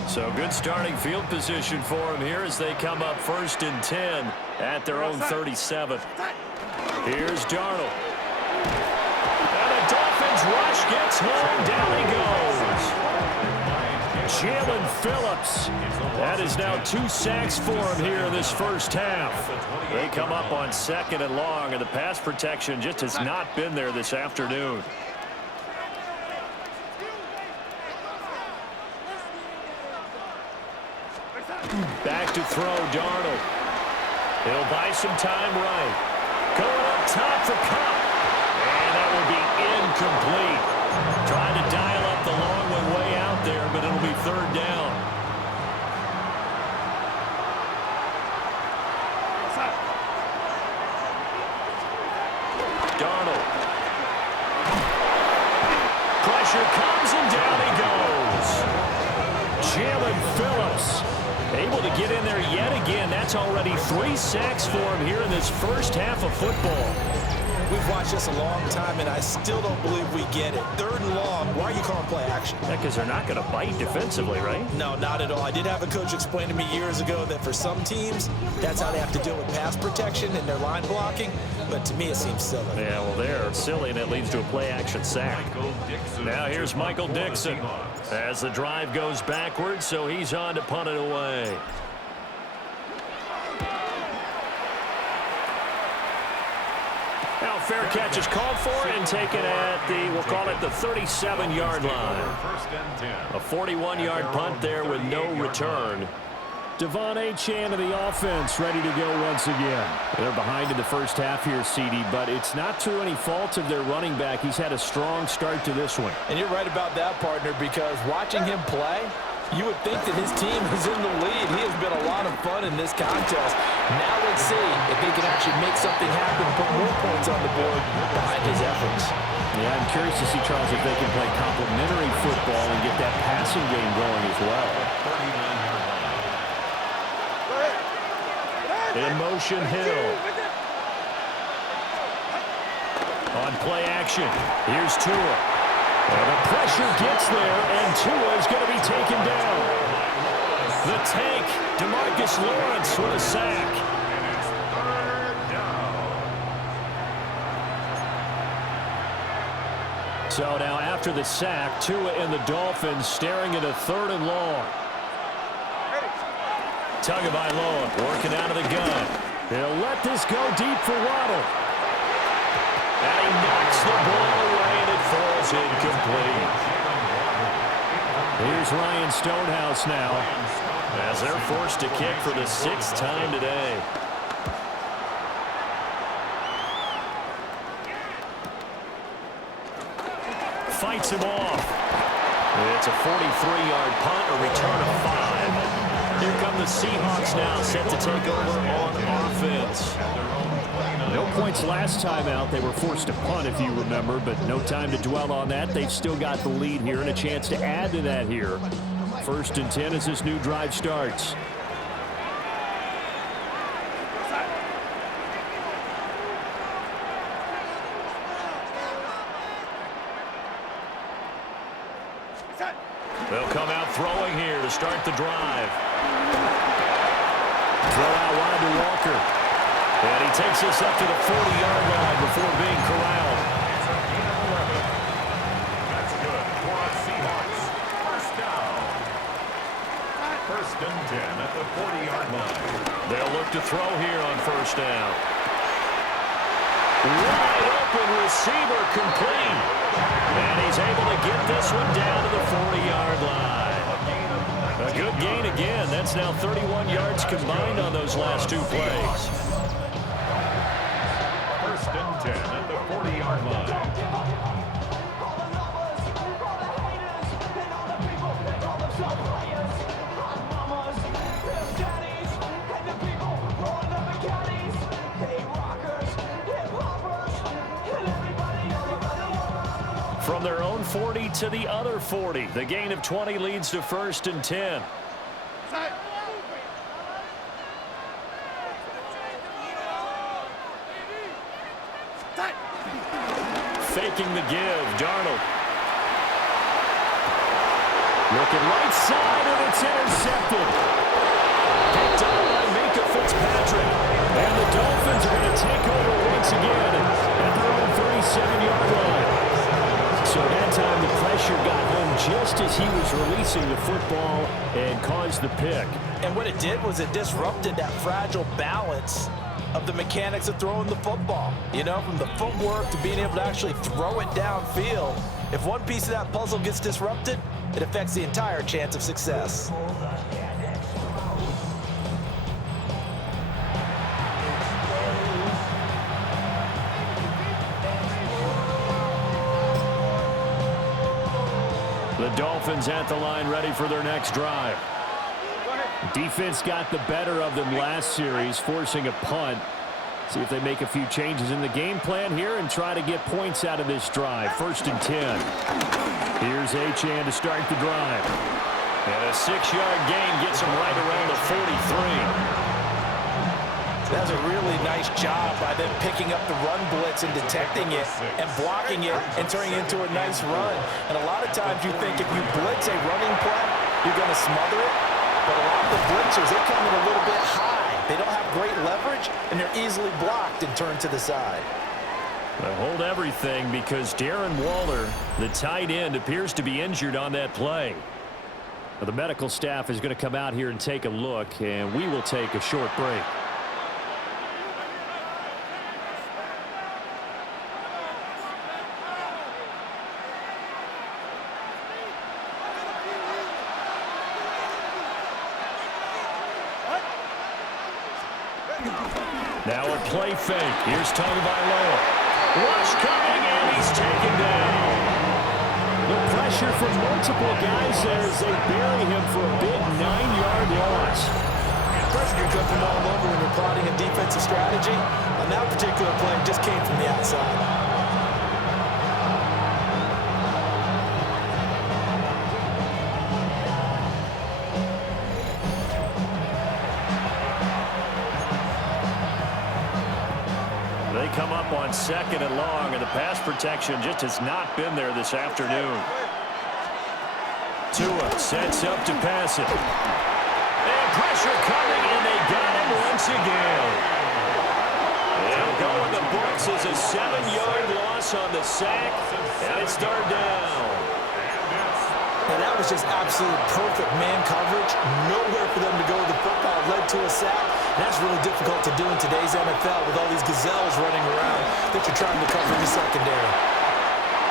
So good starting field position for them here as they come up 1st and 10 at their own 37. Here's Darnold. And the Dolphins rush gets home. Down he goes. Jalen Phillips. That is now 2 sacks for him here in this first half. They come up on 2nd and long, and the pass protection just has not been there this afternoon. Back to throw, Darnold. He'll buy some time right. Going up top for Cup. And that will be incomplete. Trying to dial up the long one way out there, but it'll be 3rd down. Darnold. Pressure comes and down he goes. Jalen Phillips. Able to get in there yet again. That's already 3 sacks for him here in this first half of football. We've watched this a long time, and I still don't believe we get it. 3rd and long, why are you calling play action? Yeah, because they're not going to bite defensively, right? No, not at all. I did have a coach explain to me years ago that for some teams, that's how they have to deal with pass protection and their line blocking. But to me, it seems silly. Yeah, well, they're silly, and it leads to a play-action sack. Now here's Michael Dixon as the drive goes backwards, so he's on to punt it away. Now fair catch is called for and taken at the, we'll call it the 37-yard line. A 41-yard punt there with no return. Devon Achane of the offense ready to go once again. They're behind in the first half here, CD, but it's not through any fault of their running back. He's had a strong start to this one. And you're right about that, partner, because watching him play, you would think that his team is in the lead. He has been a lot of fun in this contest. Now let's see if he can actually make something happen, put more points on the board behind his efforts. Yeah, I'm curious to see, Charles, if they can play complementary football and get that passing game going as well. In motion, Hill. On play action, here's Tua. And the pressure gets there, and Tua is going to be taken down. The tank, DeMarcus Lawrence with a sack. So now after the sack, Tua and the Dolphins staring at a 3rd and long. Tagovailoa working out of the gun. He'll let this go deep for Waddle. And he knocks the ball away, and it falls incomplete. Here's Ryan Stonehouse now, as they're forced to kick for the 6th time today. Fights him off. It's a 43-yard punt, a return of 5. Here come the Seahawks now, set to take over on offense. No points last time out. They were forced to punt, if you remember, but no time to dwell on that. They've still got the lead here and a chance to add to that here. 1st and 10 as this new drive starts. They'll come out throwing here to start the drive. Throw out wide to Walker. And he takes this up to the 40-yard line before being corralled. That's good for a Seahawks. 1st down. First and 10 at the 40-yard line. They'll look to throw here on first down. Wide open receiver complete. And he's able to get this one down to the 40-yard line. A good gain again. That's now 31 yards combined on those last two plays. First and 10 at the 40-yard line. From their own 40 to the other 40. The gain of 20 leads to first and 10. Faking the give, Darnold. Looking right side, and it's intercepted. Picked up by Minka Fitzpatrick. And the Dolphins are going to take over once again at their own 37-yard line. So that time the pressure got home just as he was releasing the football and caused the pick. And what it did was it disrupted that fragile balance of the mechanics of throwing the football. You know, from the footwork to being able to actually throw it downfield. If one piece of that puzzle gets disrupted, it affects the entire chance of success. The Dolphins at the line, ready for their next drive. Defense got the better of them last series, forcing a punt. See if they make a few changes in the game plan here and try to get points out of this drive. First and 10. Here's Achane to start the drive. And a 6-yard gain gets him right around the 43. That's a really nice job by them picking up the run blitz and detecting it and blocking it and turning it into a nice run. And a lot of times you think if you blitz a running play, you're going to smother it. But a lot of the blitzers, they come in a little bit high. They don't have great leverage, and they're easily blocked and turned to the side. Well, hold everything because Darren Waller, the tight end, appears to be injured on that play. Well, the medical staff is going to come out here and take a look, and we will take a short break. Now a play fake. Here's Tagovailoa. Rush coming, and he's taken down. The pressure from multiple guys there as they bury him for a big 9-yard loss. Pressure can come from all over when you're plotting a defensive strategy. On that particular play, it just came from the outside. Come up on second and long, and the pass protection just has not been there this afternoon. Tua sets up to pass it. And pressure coming, and they got him once again. They'll go in the books as a 7-yard loss on the sack, and it's third down. And that was just absolute perfect man coverage. Nowhere for them to go with the football. Led to a sack. And that's really difficult to do in today's NFL with all these gazelles running around that you're trying to cover in the secondary.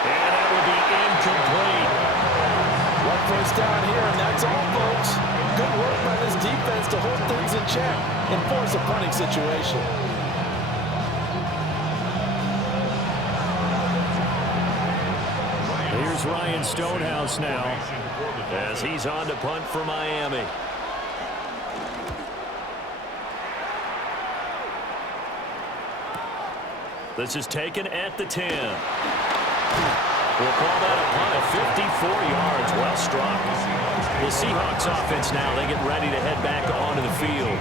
And that will be incomplete. One first down here, and that's all, folks. Good work by this defense to hold things in check and force a punting situation. Here's Ryan Stonehouse now as he's on to punt for Miami. This is taken at the 10. We'll call that a punt of 54 yards. Well struck. The Seahawks offense now, they get ready to head back onto the field.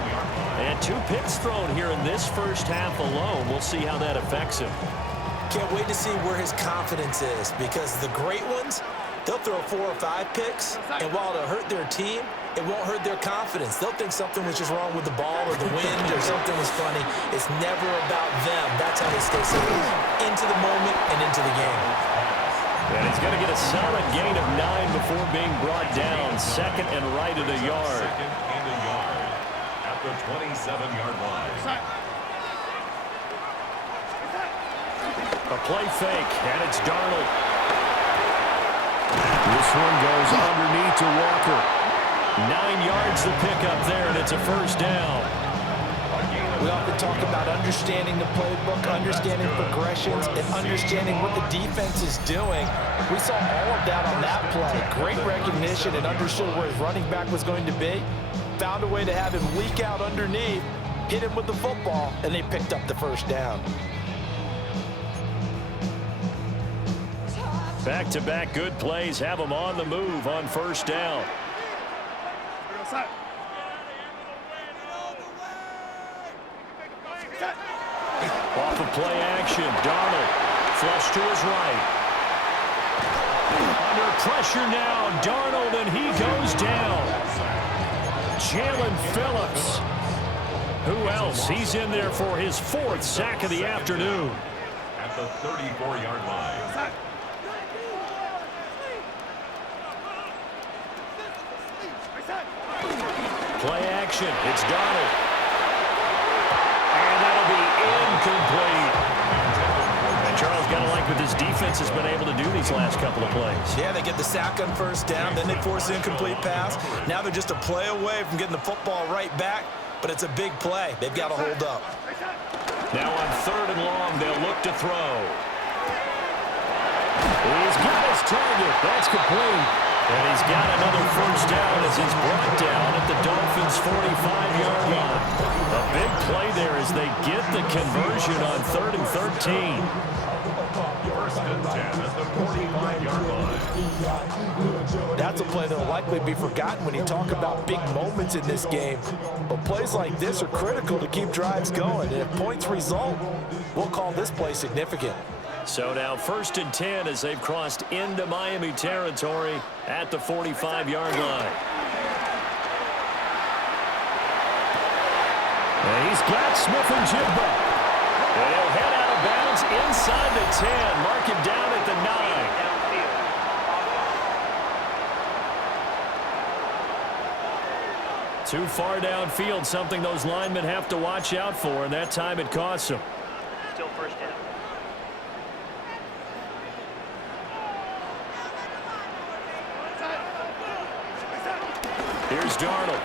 And 2 picks thrown here in this first half alone. We'll see how that affects him. Can't wait to see where his confidence is, because the great ones, they'll throw 4 or 5 picks, and while it'll hurt their team, it won't hurt their confidence. They'll think something was just wrong with the ball or the wind or something was funny. It's never about them. That's how they stay safe into the moment and into the game. And he's going to get a solid gain of 9 before being brought down. Second and right at a yard. Second and a yard at the 27-yard line. A play fake, and it's Darnold. This one goes underneath to Walker. 9 yards to pick up there, and it's a first down. We often talk about understanding the playbook, understanding progressions, and understanding what the defense is doing. We saw all of that on that play. Great recognition and understood where his running back was going to be. Found a way to have him leak out underneath, hit him with the football, and they picked up the first down. Back-to-back good plays have them on the move on first down. Off of play action, Darnold flush to his right. Under pressure now, Darnold, and he goes down. Jalen Phillips. Who else? He's in there for his 4th sack of the afternoon. At the 34-yard line. Play action, it's Darnold. And that'll be incomplete. And Charles, got to like what this defense has been able to do these last couple of plays. Yeah, they get the sack on first down, then they force an incomplete pass. Now they're just a play away from getting the football right back, but it's a big play. They've got to hold up. Now on 3rd and long, they'll look to throw. He's got his target. That's complete. And he's got another first down as he's brought down at the Dolphins' 45-yard line. A big play there as they get the conversion on 3rd and 13. First and 10 at the 45-yard line. That's a play that will likely be forgotten when you talk about big moments in this game. But plays like this are critical to keep drives going. And if points result, we'll call this play significant. So now 1st and 10 as they've crossed into Miami territory at the 45-yard line. And he's got Smith and Jigba. And he'll head out of bounds inside the 10. Mark him down at the 9. Too far downfield, something those linemen have to watch out for, and that time it costs them. Still first down. Here's Darnold.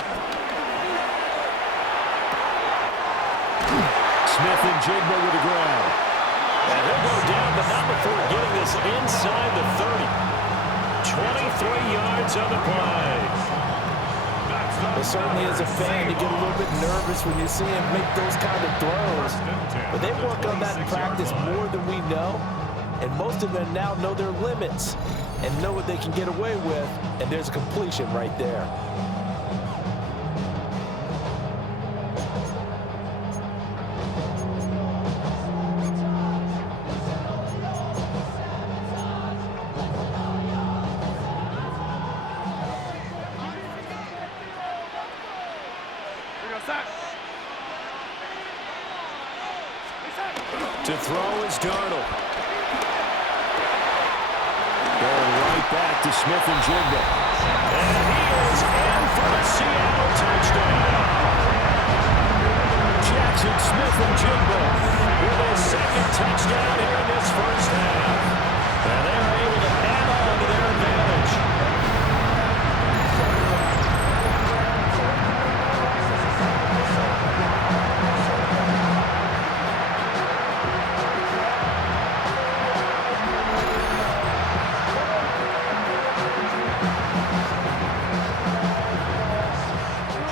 Smith and Jigba with the ground. And he'll go down, but not before getting this inside the 30. 23 yards on the play. Well, certainly as a fan, you get a little bit nervous when you see him make those kind of throws. But they work on that in practice more than we know. And most of them now know their limits and know what they can get away with. And there's a completion right there. To throw is Darnold. Going right back to Smith and Jigba. And he is in for the Seattle touchdown. Jackson Smith and Jigba With his 2nd touchdown here in this first half. And they're able to add on to their advantage.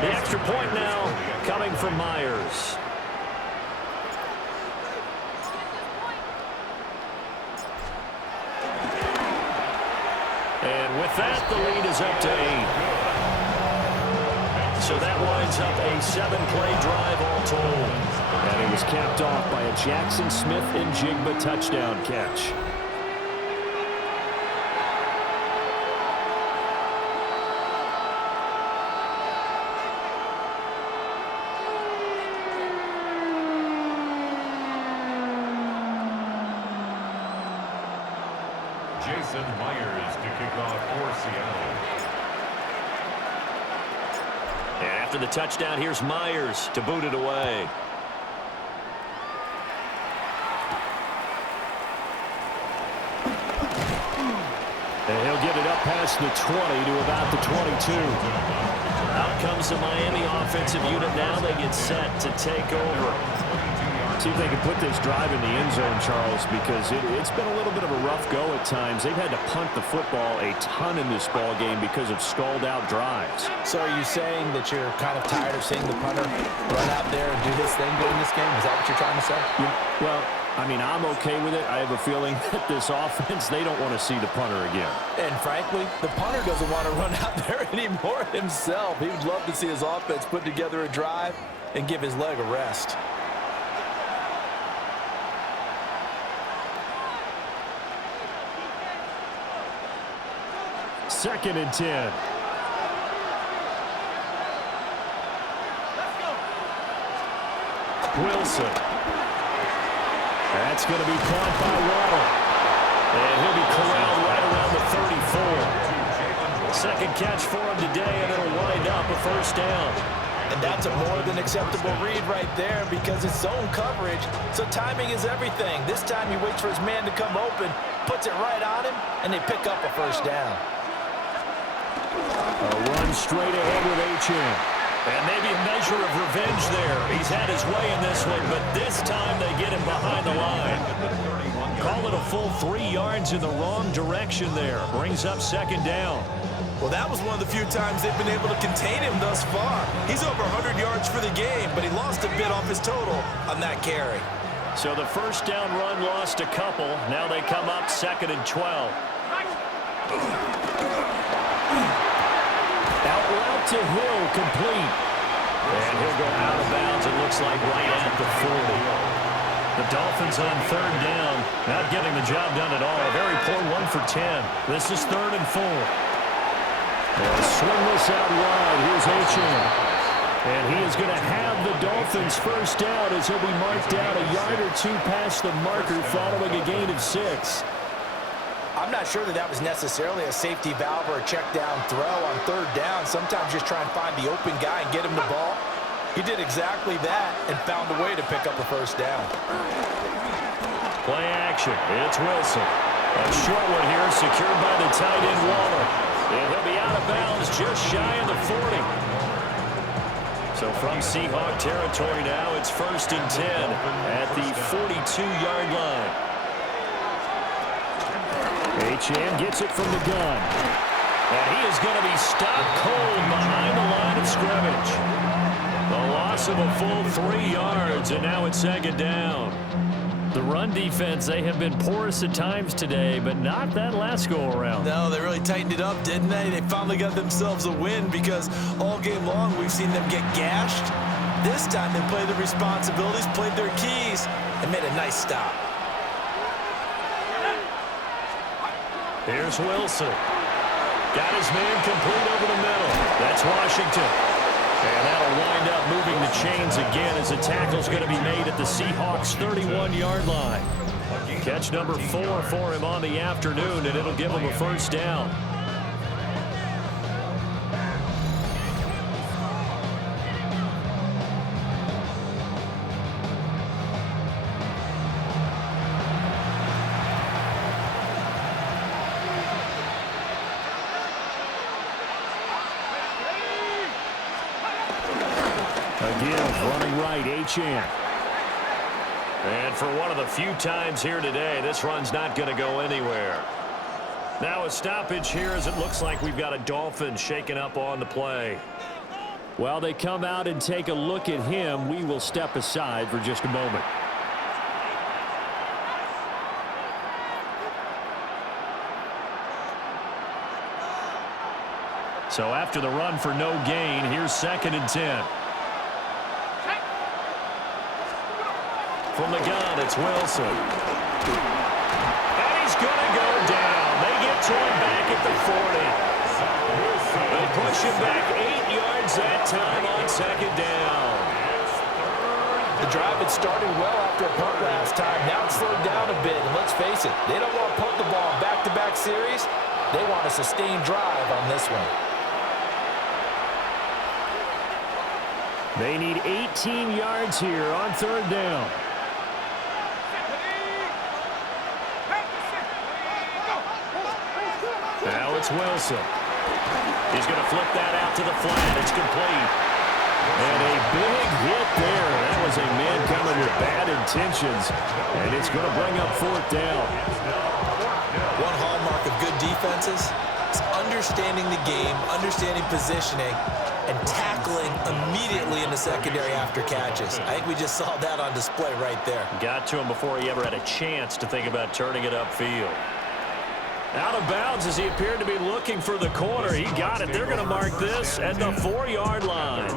The extra point now coming from Myers. And with that, the lead is up to 8. So that winds up a 7-play drive all told. And it was capped off by a Jackson Smith and Jigba touchdown catch. Jason Jason Myers to kick off for Seattle. And after the touchdown, here's Myers to boot it away. And he'll get it up past the 20 to about the 22. Out comes the Miami offensive unit now. They get set to take over. See if they can put this drive in the end zone, Charles, because it's been a little bit of a rough go at times. They've had to punt the football a ton in this ball game because of stalled-out drives. So are you saying that you're kind of tired of seeing the punter run out there and do his thing during this game? Is that what you're trying to say? Well, I mean, I'm okay with it. I have a feeling that this offense, they don't want to see the punter again. And frankly, the punter doesn't want to run out there anymore himself. He would love to see his offense put together a drive and give his leg a rest. Second and 10. Wilson. That's going to be caught by Waddle. And he'll be corralled right around the 34. Second catch for him today, and it'll wind up a first down. And that's a more than acceptable read right there because it's zone coverage, so timing is everything. This time he waits for his man to come open, puts it right on him, and they pick up a first down. A run straight ahead with H.M. And maybe a measure of revenge there. He's had his way in this one, but this time they get him behind the line. Call it a full 3 yards in the wrong direction there. Brings up second down. Well, that was one of the few times they've been able to contain him thus far. He's over 100 yards for the game, but he lost a bit off his total on that carry. So the first down run lost a couple. Now they come up second and 12. Out route to Hill, complete. And he'll go out of bounds, it looks like right at the 40. The Dolphins on third down, not getting the job done at all. A very poor 1 for 10. This is 3rd and 4. And swing this out wide. Here's H.M. And he is going to have the Dolphins first down as he'll be marked down a yard or 2 past the marker following a gain of 6. I'm not sure that was necessarily a safety valve or a check down throw on third down. Sometimes just try and find the open guy and get him the ball. He did exactly that and found a way to pick up a first down. Play action. It's Wilson. A short one here secured by the tight end Waller. And he'll be out of bounds just shy of the 40. So from Seahawk territory now, it's 1st and 10 at the 42-yard line. H.M. gets it from the gun. And he is going to be stopped cold behind the line of scrimmage. A loss of a full 3 yards, and now it's second down. The run defense, they have been porous at times today, but not that last go-around. No, they really tightened it up, didn't they? They finally got themselves a win because all game long we've seen them get gashed. This time they played their responsibilities, played their keys, and made a nice stop. Here's Wilson. Got his man complete over the middle. That's Washington. And that'll wind up moving the chains again as the tackle's going to be made at the Seahawks' 31-yard line. Catch number 4 for him on the afternoon, and it'll give him a first down. Again, running right, H.M. And for one of the few times here today, this run's not going to go anywhere. Now a stoppage here as it looks like we've got a Dolphin shaken up on the play. While they come out and take a look at him, we will step aside for just a moment. So after the run for no gain, here's 2nd and 10. From the gun, it's Wilson. And he's going to go down. They get to him back at the 40. They push him back 8 yards that time on second down. The drive had started well after a punt last time. Now it's slowed down a bit, and let's face it, they don't want to punt the ball back-to-back series. They want a sustained drive on this one. They need 18 yards here on third down. Now it's Wilson. He's going to flip that out to the flat. It's complete. And a big hit there. That was a man coming with bad intentions. And it's going to bring up fourth down. One hallmark of good defenses is understanding the game, understanding positioning, and tackling immediately in the secondary after catches. I think we just saw that on display right there. Got to him before he ever had a chance to think about turning it upfield. Out of bounds as he appeared to be looking for the corner. He got it. They're going to mark this at the 4-yard line.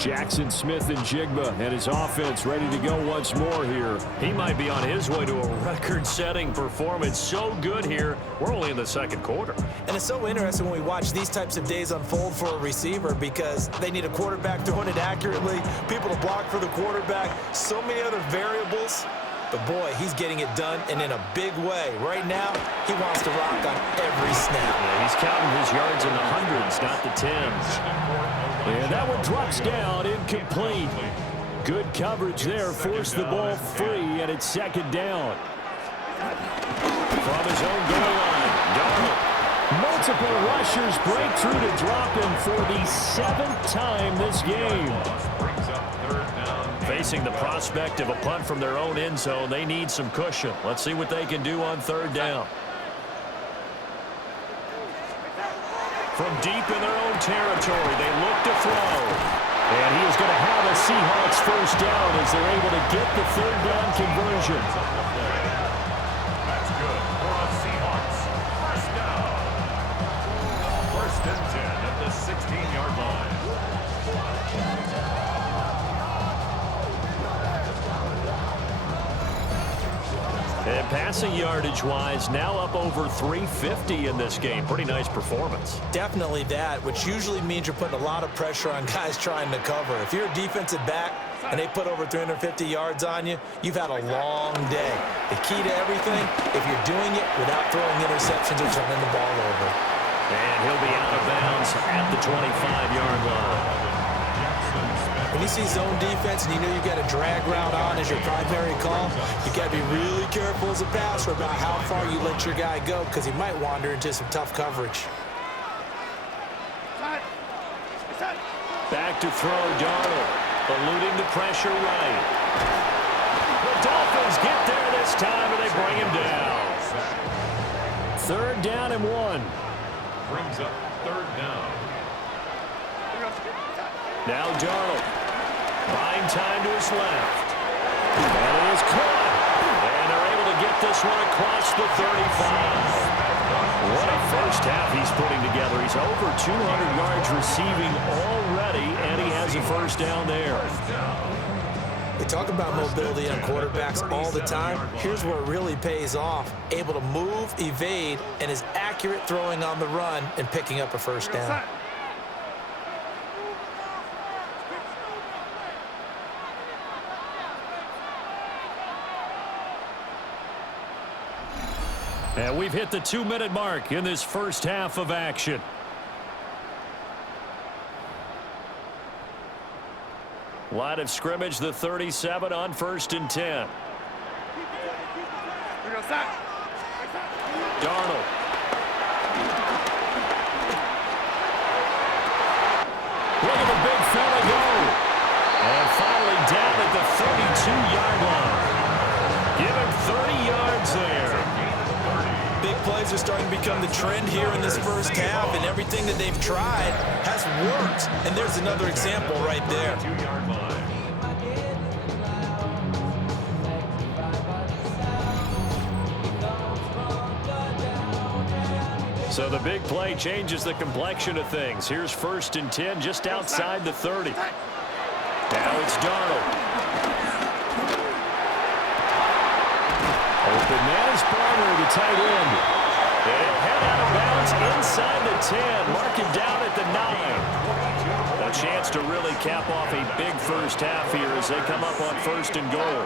Jackson Smith and Jigba and his offense ready to go once more here. He might be on his way to a record-setting performance. So good here. We're only in the second quarter. And it's so interesting when we watch these types of days unfold for a receiver because they need a quarterback throwing it accurately, people to block for the quarterback, so many other variables. But, boy, he's getting it done, and in a big way. Right now, he wants to rock on every snap. Yeah, he's counting his yards in the hundreds, not the tens. And that one drops down, incomplete. Good coverage there, forced the ball free, and it's second down. From his own goal line, Darnold. Multiple rushers break through to drop him for the 7th time this game. Facing the prospect of a punt from their own end zone, they need some cushion. Let's see what they can do on third down. From deep in their own territory, they look to throw. And he is going to have a Seahawks first down as they're able to get the third down conversion. That's good for the Seahawks. First down. First and 10 at the 16-yard line. And passing yardage-wise, now up over 350 in this game. Pretty nice performance. Definitely that, which usually means you're putting a lot of pressure on guys trying to cover. If you're a defensive back and they put over 350 yards on you, you've had a long day. The key to everything, if you're doing it without throwing interceptions or turning the ball over. And he'll be out of bounds at the 25-yard line. When you see zone defense and you know you've got a drag route on as your primary call, you've got to be really careful as a passer about how far you let your guy go because he might wander into some tough coverage. Back to throw, Darnold, eluding the pressure right. The Dolphins get there this time, and they bring him down. Third down and 1. Brings up third down. Now Darnold, buying time to his left. That is caught. And they're able to get this one across the 35. What a first half he's putting together. He's over 200 yards receiving already, and he has a first down there. They talk about mobility on quarterbacks all the time. Here's where it really pays off. Able to move, evade, and is accurate throwing on the run and picking up a first down. And we've hit the 2-minute mark in this first half of action. Line of scrimmage, the 37 on first and 10. Darnold. Look at the big fella go. And finally down at the 32-yard line. Give him 30 yards there. Big plays are starting to become the trend here in this first half, and everything that they've tried has worked. And there's another example right there. 2-yard line. So the big play changes the complexion of things. Here's first and 10 just outside the 30. Now it's Darnold. Open man is Barner, the tight end. He'll head out of bounds inside the 10. Mark it down at the 9. chance to really cap off a big first half here as they come up on 1st and goal.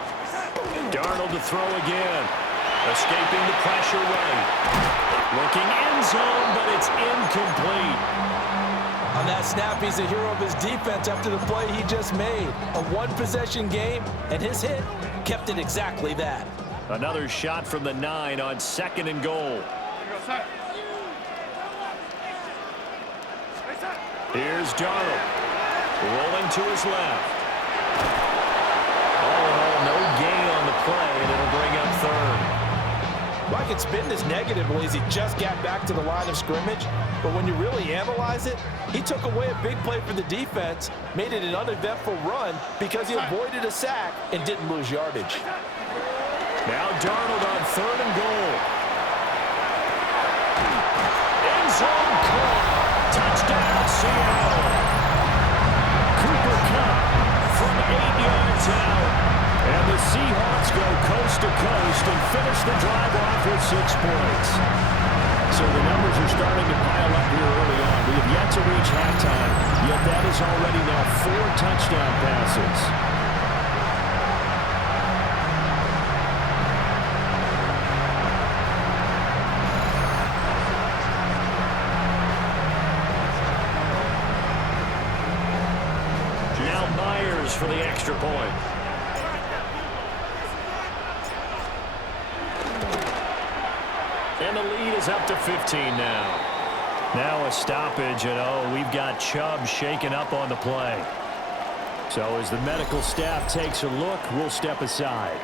Darnold to throw again. Escaping the pressure right. Looking end zone, but it's incomplete. On that snap, he's a hero of his defense after the play he just made. A one-possession game, and his hit kept it exactly that. Another shot from the 9 on 2nd and goal. Here's Darnold. Rolling to his left. All in all, no gain on the play, and it'll bring up 3rd. Well, I could spin this negatively as he just got back to the line of scrimmage, but when you really analyze it, he took away a big play for the defense, made it an uneventful run because he avoided a sack and didn't lose yardage. Now Darnold on 3rd and goal. End zone caught. Touchdown, Seattle. Cooper Kupp from 8 yards out. And the Seahawks go coast to coast and finish the drive off with 6 points. So the numbers are starting to pile up here early on. We have yet to reach halftime, yet that is already now 4 touchdown passes. Now Myers for the extra point. And the lead is up to 15 now. Now a stoppage, and we've got Chubb shaken up on the play. So as the medical staff takes a look, we'll step aside.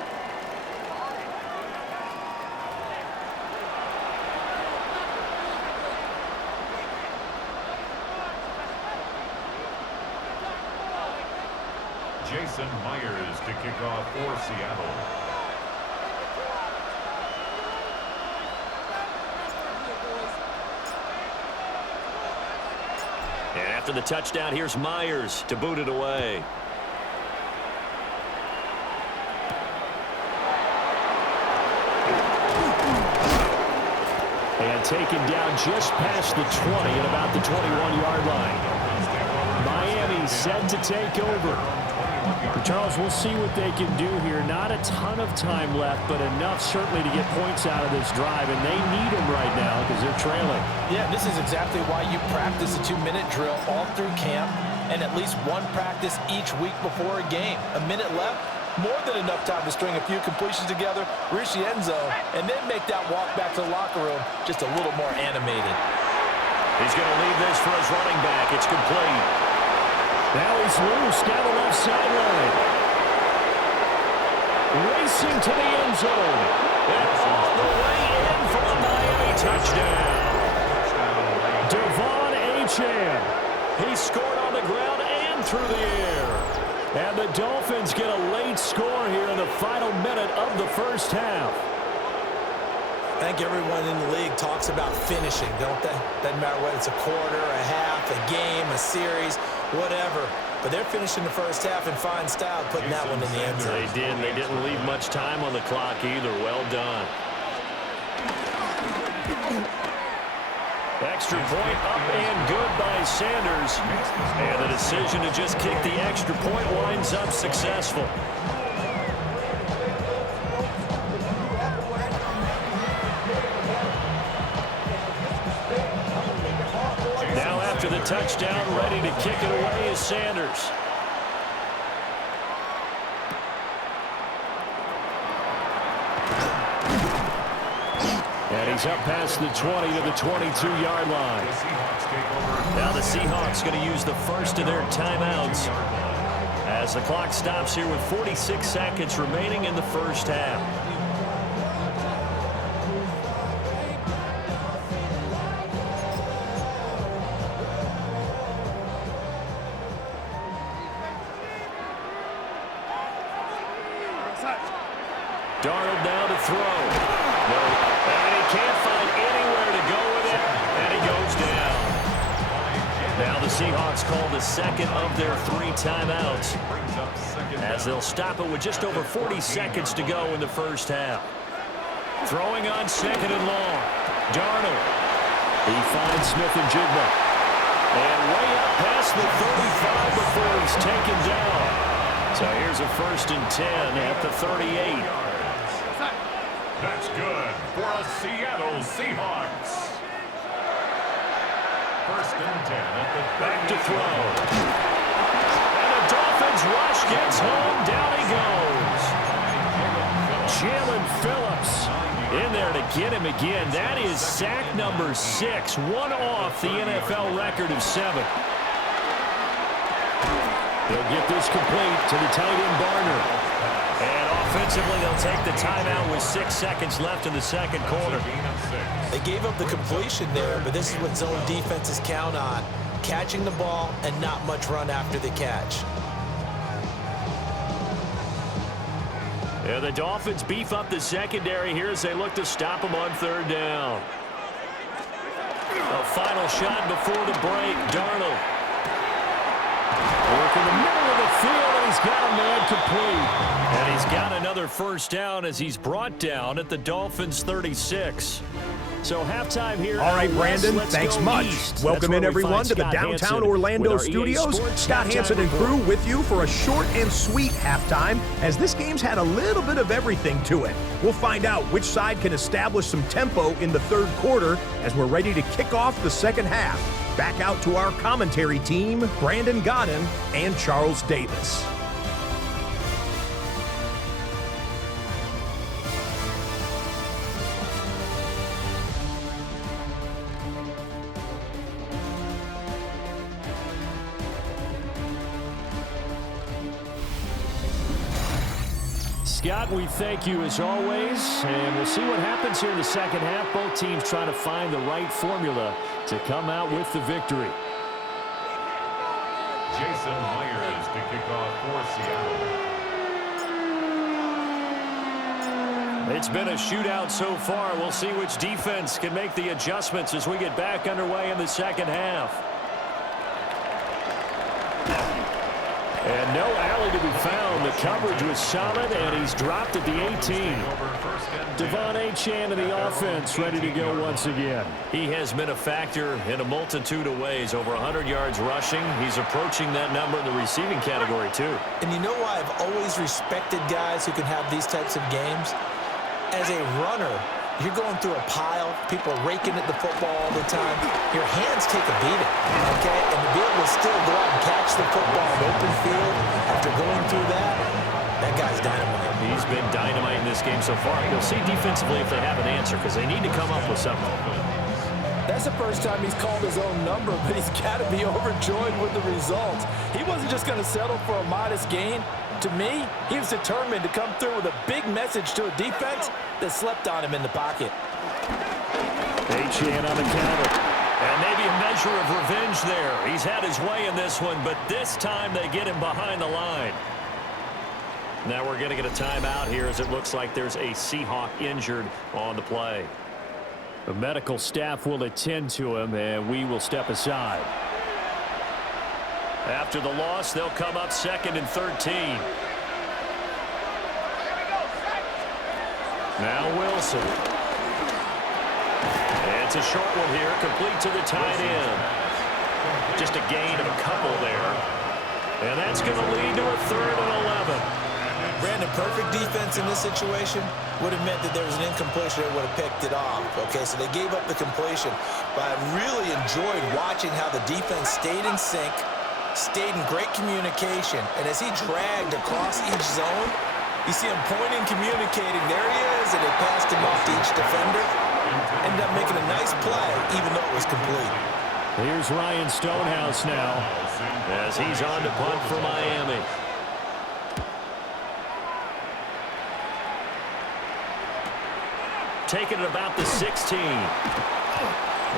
Jason Myers to kick off for Seattle. And after the touchdown, here's Myers to boot it away. And taken down just past the 20 at about the 21-yard line. Miami set to take over. Charles, we'll see what they can do here. Not a ton of time left, but enough certainly to get points out of this drive, and they need them right now because they're trailing. Yeah, this is exactly why you practice a 2-minute drill all through camp and at least one practice each week before a game. A minute left, more than enough time to string a few completions together, reach the end zone, and then make that walk back to the locker room just a little more animated. He's going to leave this for his running back. It's complete. Now he's loose down the left sideline. Racing to the end zone. And all the way in for the Miami touchdown. Devon Achane. He scored on the ground and through the air. And the Dolphins get a late score here in the final minute of the first half. I think everyone in the league talks about finishing, don't they? Doesn't matter whether it's a quarter, a half, a game, a series, whatever. But they're finishing the first half in fine style, putting that one in the end zone. They did. They didn't leave much time on the clock either. Well done. Extra point up and good by Sanders. And the decision to just kick the extra point winds up successful. Now after the touchdown, ready to kick it away is Sanders. And he's up past the 20 to the 22-yard line. Now the Seahawks going to use the first of their timeouts as the clock stops here with 46 seconds remaining in the first half. Darnold now to throw. No, and he can't find anywhere to go with it, and he goes down. Now the Seahawks call the second of their 3 timeouts as they'll stop it with just over 40 seconds to go in the first half. Throwing on 2nd and long. Darnold. He finds Smith and Jigba. And way up past the 35. He's taken down. So here's a 1st and 10 at the 38. That's good for a Seattle Seahawks. 1st and 10 at the back to throw. And the Dolphins rush gets home. Down he goes. Jalen Phillips in there to get him again. That is sack number 6. One off the NFL record of 7. They'll get this complete to the tight end Barner. And offensively, they'll take the timeout with 6 seconds left in the second quarter. They gave up the completion there, but this is what zone defenses count on. Catching the ball and not much run after the catch. Yeah, the Dolphins beef up the secondary here as they look to stop them on 3rd down. A final shot before the break. Darnold. Work in the middle of the field, and he's got a man complete. And he's got another 1st down as he's brought down at the Dolphins' 36. So halftime here. All right, Brandon, thanks much. Welcome in, everyone, to the downtown Orlando studios. Scott Hansen and crew with you for a short and sweet halftime, as this game's had a little bit of everything to it. We'll find out which side can establish some tempo in the 3rd quarter as we're ready to kick off the 2nd half. Back out to our commentary team, Brandon Godden and Charles Davis. Scott, we thank you as always, and we'll see what happens here in the 2nd half. Both teams trying to find the right formula to come out with the victory. Jason Myers to kick off for Seattle. It's been a shootout so far. We'll see which defense can make the adjustments as we get back underway in the 2nd half. And no alley to be found. The coverage was solid, and he's dropped at the 18. Devon Achane in the offense, ready to go once again. He has been a factor in a multitude of ways. Over 100 yards rushing. He's approaching that number in the receiving category, too. And you know why I've always respected guys who can have these types of games? As a runner, you're going through a pile. People are raking at the football all the time. Your hands take a beating, okay? And to be able to still go out and catch the football in open field after going through that guy's dynamite. He's been dynamite in this game so far. You'll see defensively if they have an answer, because they need to come up with something. That's the first time he's called his own number, but he's got to be overjoyed with the results. He wasn't just going to settle for a modest gain. To me, he was determined to come through with a big message to a defense that slept on him in the pocket. Achane on the counter. And maybe a measure of revenge there. He's had his way in this one, but this time they get him behind the line. Now we're going to get a timeout here as it looks like there's a Seahawk injured on the play. The medical staff will attend to him, and we will step aside. After the loss, they'll come up 2nd and 13. Now Wilson. It's a short one here, complete to the tight end. Just a gain of a couple there. And that's going to lead to a 3rd and 11. Brandon, perfect defense in this situation would have meant that there was an incompletion. They would have picked it off. Okay, so they gave up the completion. But I really enjoyed watching how the defense stayed in sync, stayed in great communication. And as he dragged across each zone, you see him pointing, communicating. There he is, and they passed him off to each defender. Ended up making a nice play, even though it was complete. Here's Ryan Stonehouse now, as he's on to punt for Miami. Taking it about the 16.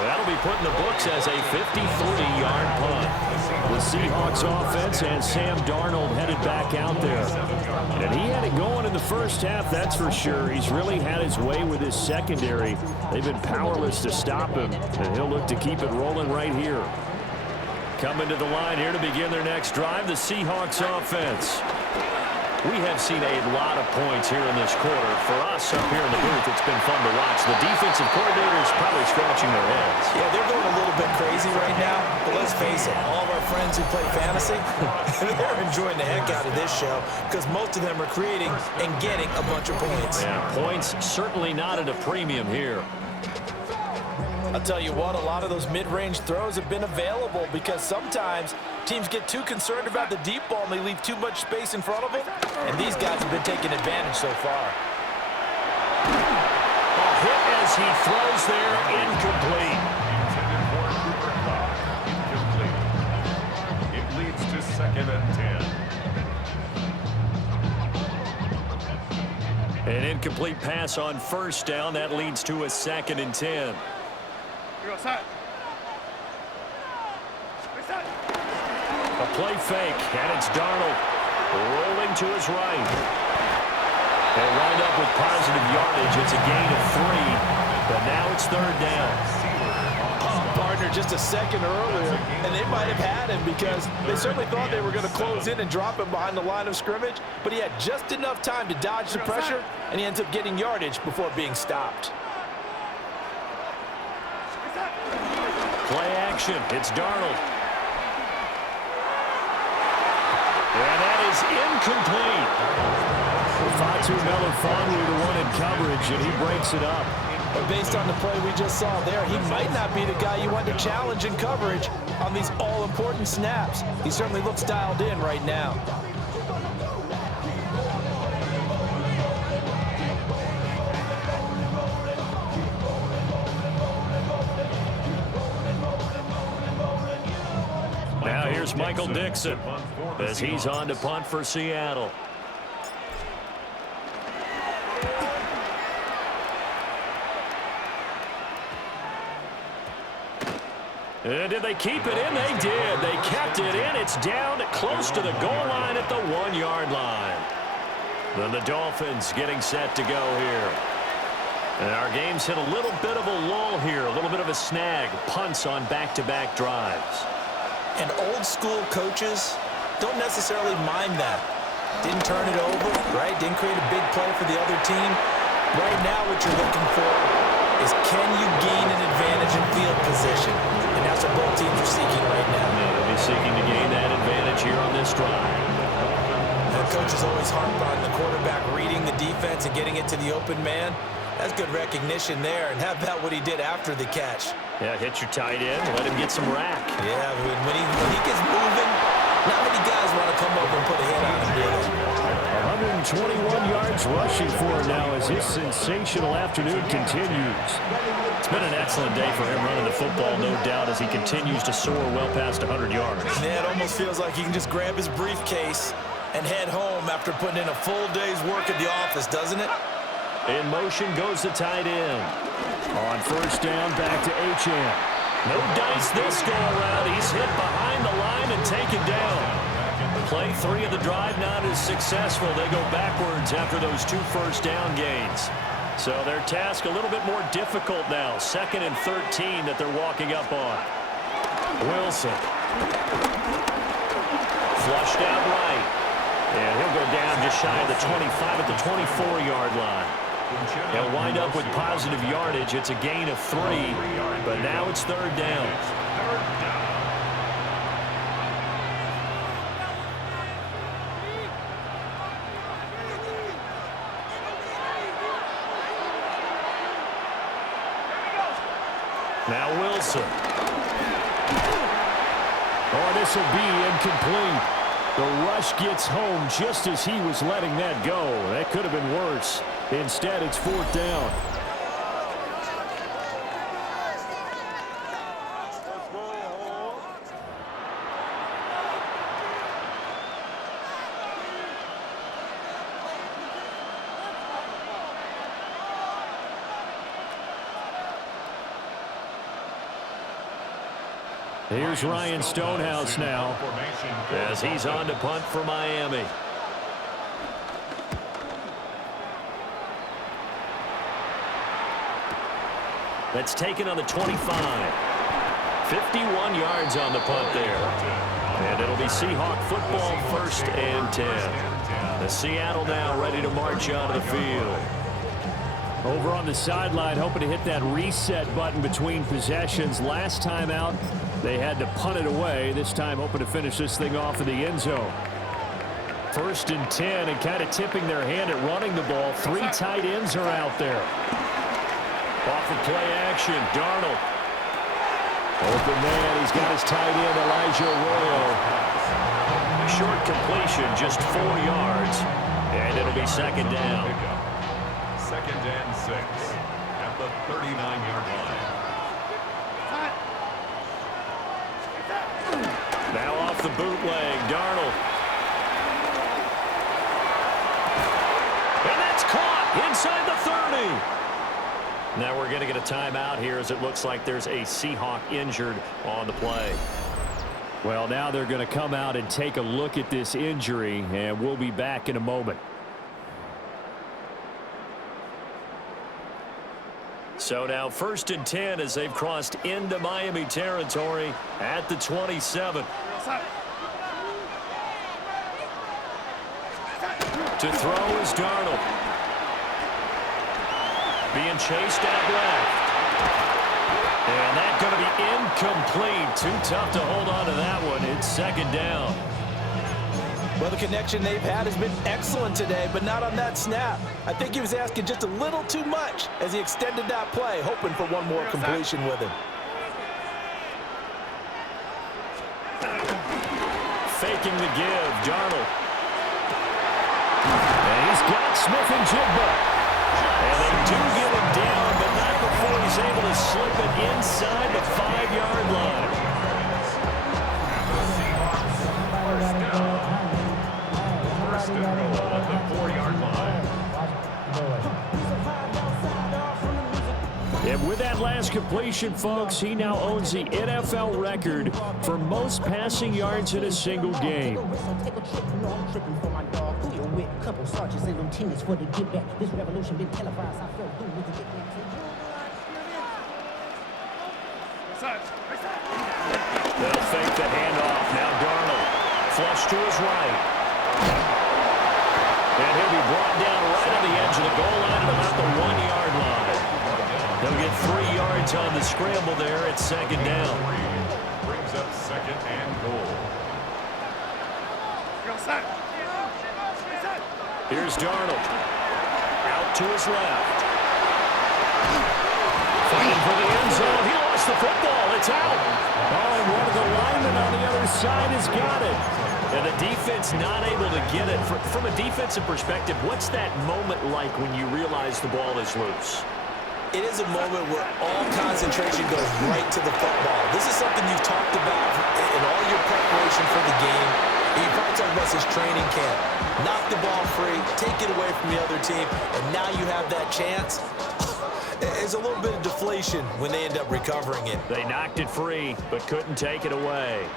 That'll be put in the books as a 53-yard punt. The Seahawks offense and Sam Darnold headed back out there. And he had it going in the first half, that's for sure. He's really had his way with his secondary. They've been powerless to stop him, and he'll look to keep it rolling right here. Coming to the line here to begin their next drive, the Seahawks offense. We have seen a lot of points here in this quarter. For us up here in the booth, it's been fun to watch. The defensive coordinators probably scratching their heads. Yeah, they're going a little bit crazy right now. But let's face it, all of our friends who play fantasy, they're enjoying the heck out of this show because most of them are creating and getting a bunch of points. Yeah, points certainly not at a premium here. I'll tell you what, a lot of those mid-range throws have been available because sometimes teams get too concerned about the deep ball and they leave too much space in front of them, and these guys have been taking advantage so far. A hit as he throws there, incomplete. Intended for Cooper Kupp, incomplete. It leads to 2nd and 10. An incomplete pass on first down. That leads to a 2nd and 10. A play fake, and it's Darnold rolling to his right. They'll wind up with positive yardage. It's a gain of 3, but now it's 3rd down. Partner just a second earlier, and they might have had him because they certainly thought they were going to close in and drop him behind the line of scrimmage, but he had just enough time to dodge the pressure, and he ends up getting yardage before being stopped. Play action. It's Darnold. And that is incomplete. Fatu Melifonwu, the one in coverage, and he breaks it up. But based on the play we just saw there, he might not be the guy you want to challenge in coverage on these all-important snaps. He certainly looks dialed in right now. Now here's Michael Dixon as he's on to punt for Seattle. And did they keep it in? They did. They kept it in. It's down close to the goal line at the 1-yard line. Then the Dolphins getting set to go here. And our game's hit a little bit of a lull here, a little bit of a snag. Punts on back-to-back drives. And old-school coaches don't necessarily mind that. Didn't turn it over, right? Didn't create a big play for the other team. Right now what you're looking for is can you gain an advantage in field position? And that's what both teams are seeking right now. Yeah, they'll be seeking to gain that advantage here on this drive. The coaches always harp on the quarterback reading the defense and getting it to the open man. That's good recognition there. And how about what he did after the catch? Yeah, hit your tight end, let him get some rack. Yeah, when he gets moving, not many guys want to come over and put a hit on him, do they? 121 yards rushing for him now as his sensational afternoon continues. It's been an excellent day for him running the football, no doubt, as he continues to soar well past 100 yards. Yeah, it almost feels like he can just grab his briefcase and head home after putting in a full day's work at the office, doesn't it? In motion goes the tight end. On first down, back to H.M. No dice this go-around. He's hit behind the line and taken down. Play 3 of the drive not as successful. They go backwards after those 2 first-down gains. So their task a little bit more difficult now. 2nd and 13 that they're walking up on. Wilson. Flushed out right. And he'll go down just shy of the 25 at the 24-yard line. He'll wind up with positive yardage. It's a gain of 3, but now it's 3rd down. Now Wilson. Oh, this will be incomplete. The rush gets home just as he was letting that go. That could have been worse. Instead, it's 4th down. Here's Ryan Stonehouse now as he's on to punt for Miami. That's taken on the 25. 51 yards on the punt there. And it'll be Seahawk football, 1st and 10. The Seattle now ready to march onto the field. Over on the sideline, hoping to hit that reset button between possessions. Last time out, they had to punt it away. This time, hoping to finish this thing off in the end zone. 1st and 10, and kind of tipping their hand at running the ball. 3 tight ends are out there. Off of play action, Darnold. Open man, he's got his tight end, Elijah Arroyo. Short completion, just 4 yards, and it'll be 2nd down. 2nd and 6 at the 39-yard line. Now off the bootleg, Darnold. And that's caught inside the 30. Now we're going to get a timeout here as it looks like there's a Seahawk injured on the play. Well, now they're going to come out and take a look at this injury, and we'll be back in a moment. So now 1st and 10 as they've crossed into Miami territory at the 27. To throw is Darnold. Being chased out left. And that's going to be incomplete. Too tough to hold on to that one. It's 2nd down. Well, the connection they've had has been excellent today, but not on that snap. I think he was asking just a little too much as he extended that play, hoping for one more completion with him. Faking the give, Darnold. And he's got Smith and Jigba. And they do get him down, but not before he's able to slip it inside the 5-yard line. First and goal at the 4-yard line. And with that last completion, folks, he now owns the NFL record for most passing yards in a single game. They'll fake the handoff. Now Darnold. Flush to his right. And he'll be brought down right on the edge of the goal line at about the 1-yard line. They'll get 3 yards on the scramble there at 2nd down. Brings up 2nd and goal. Here's Darnold. Out to his left. Fighting for the end zone. He lost the football. It's out. Oh, and one of the linemen on the other side has got it. And the defense not able to get it. From a defensive perspective, what's that moment like when you realize the ball is loose? It is a moment where all concentration goes right to the football. This is something you've talked about in all your preparation for the game. You probably talked about this training camp. Knock the ball free, take it away from the other team, and now you have that chance. There's a little bit of deflation when they end up recovering it. They knocked it free, but couldn't take it away.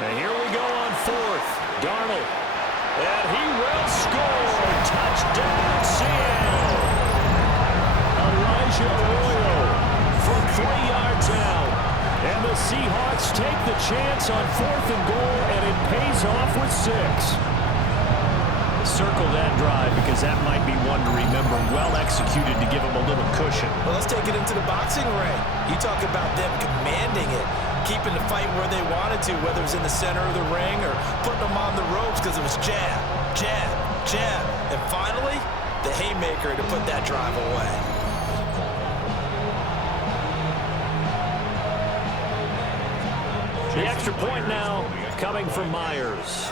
And here we go on 4th. Darnold. And he will score. Touchdown, Seattle. Elijah Arroyo from 3 yards out. And the Seahawks take the chance on 4th and goal, and it pays off with 6. Circle that drive because that might be one to remember. Well executed to give them a little cushion. Well, let's take it into the boxing ring. You talk about them commanding it, keeping the fight where they wanted to, whether it was in the center of the ring or putting them on the ropes because it was jab, jab, jab. And finally, the haymaker to put that drive away. The extra point now coming from Myers.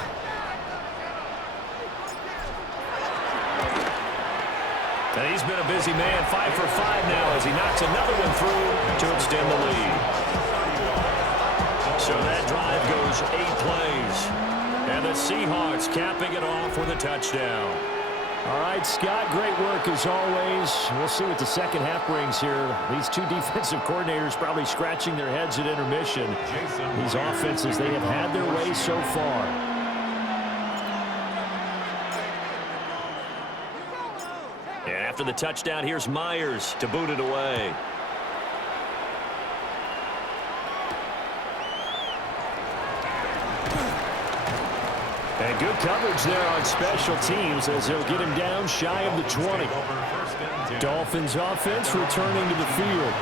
And he's been a busy man, 5 for 5 now as he knocks another one through to extend the lead. So that drive goes 8 plays. And the Seahawks capping it off with a touchdown. All right, Scott, great work as always. We'll see what the second half brings here. These two defensive coordinators probably scratching their heads at intermission. These offenses, they have had their way so far. And after the touchdown, here's Myers to boot it away. And good coverage there on special teams as they'll get him down shy of the 20. Dolphins offense returning to the field.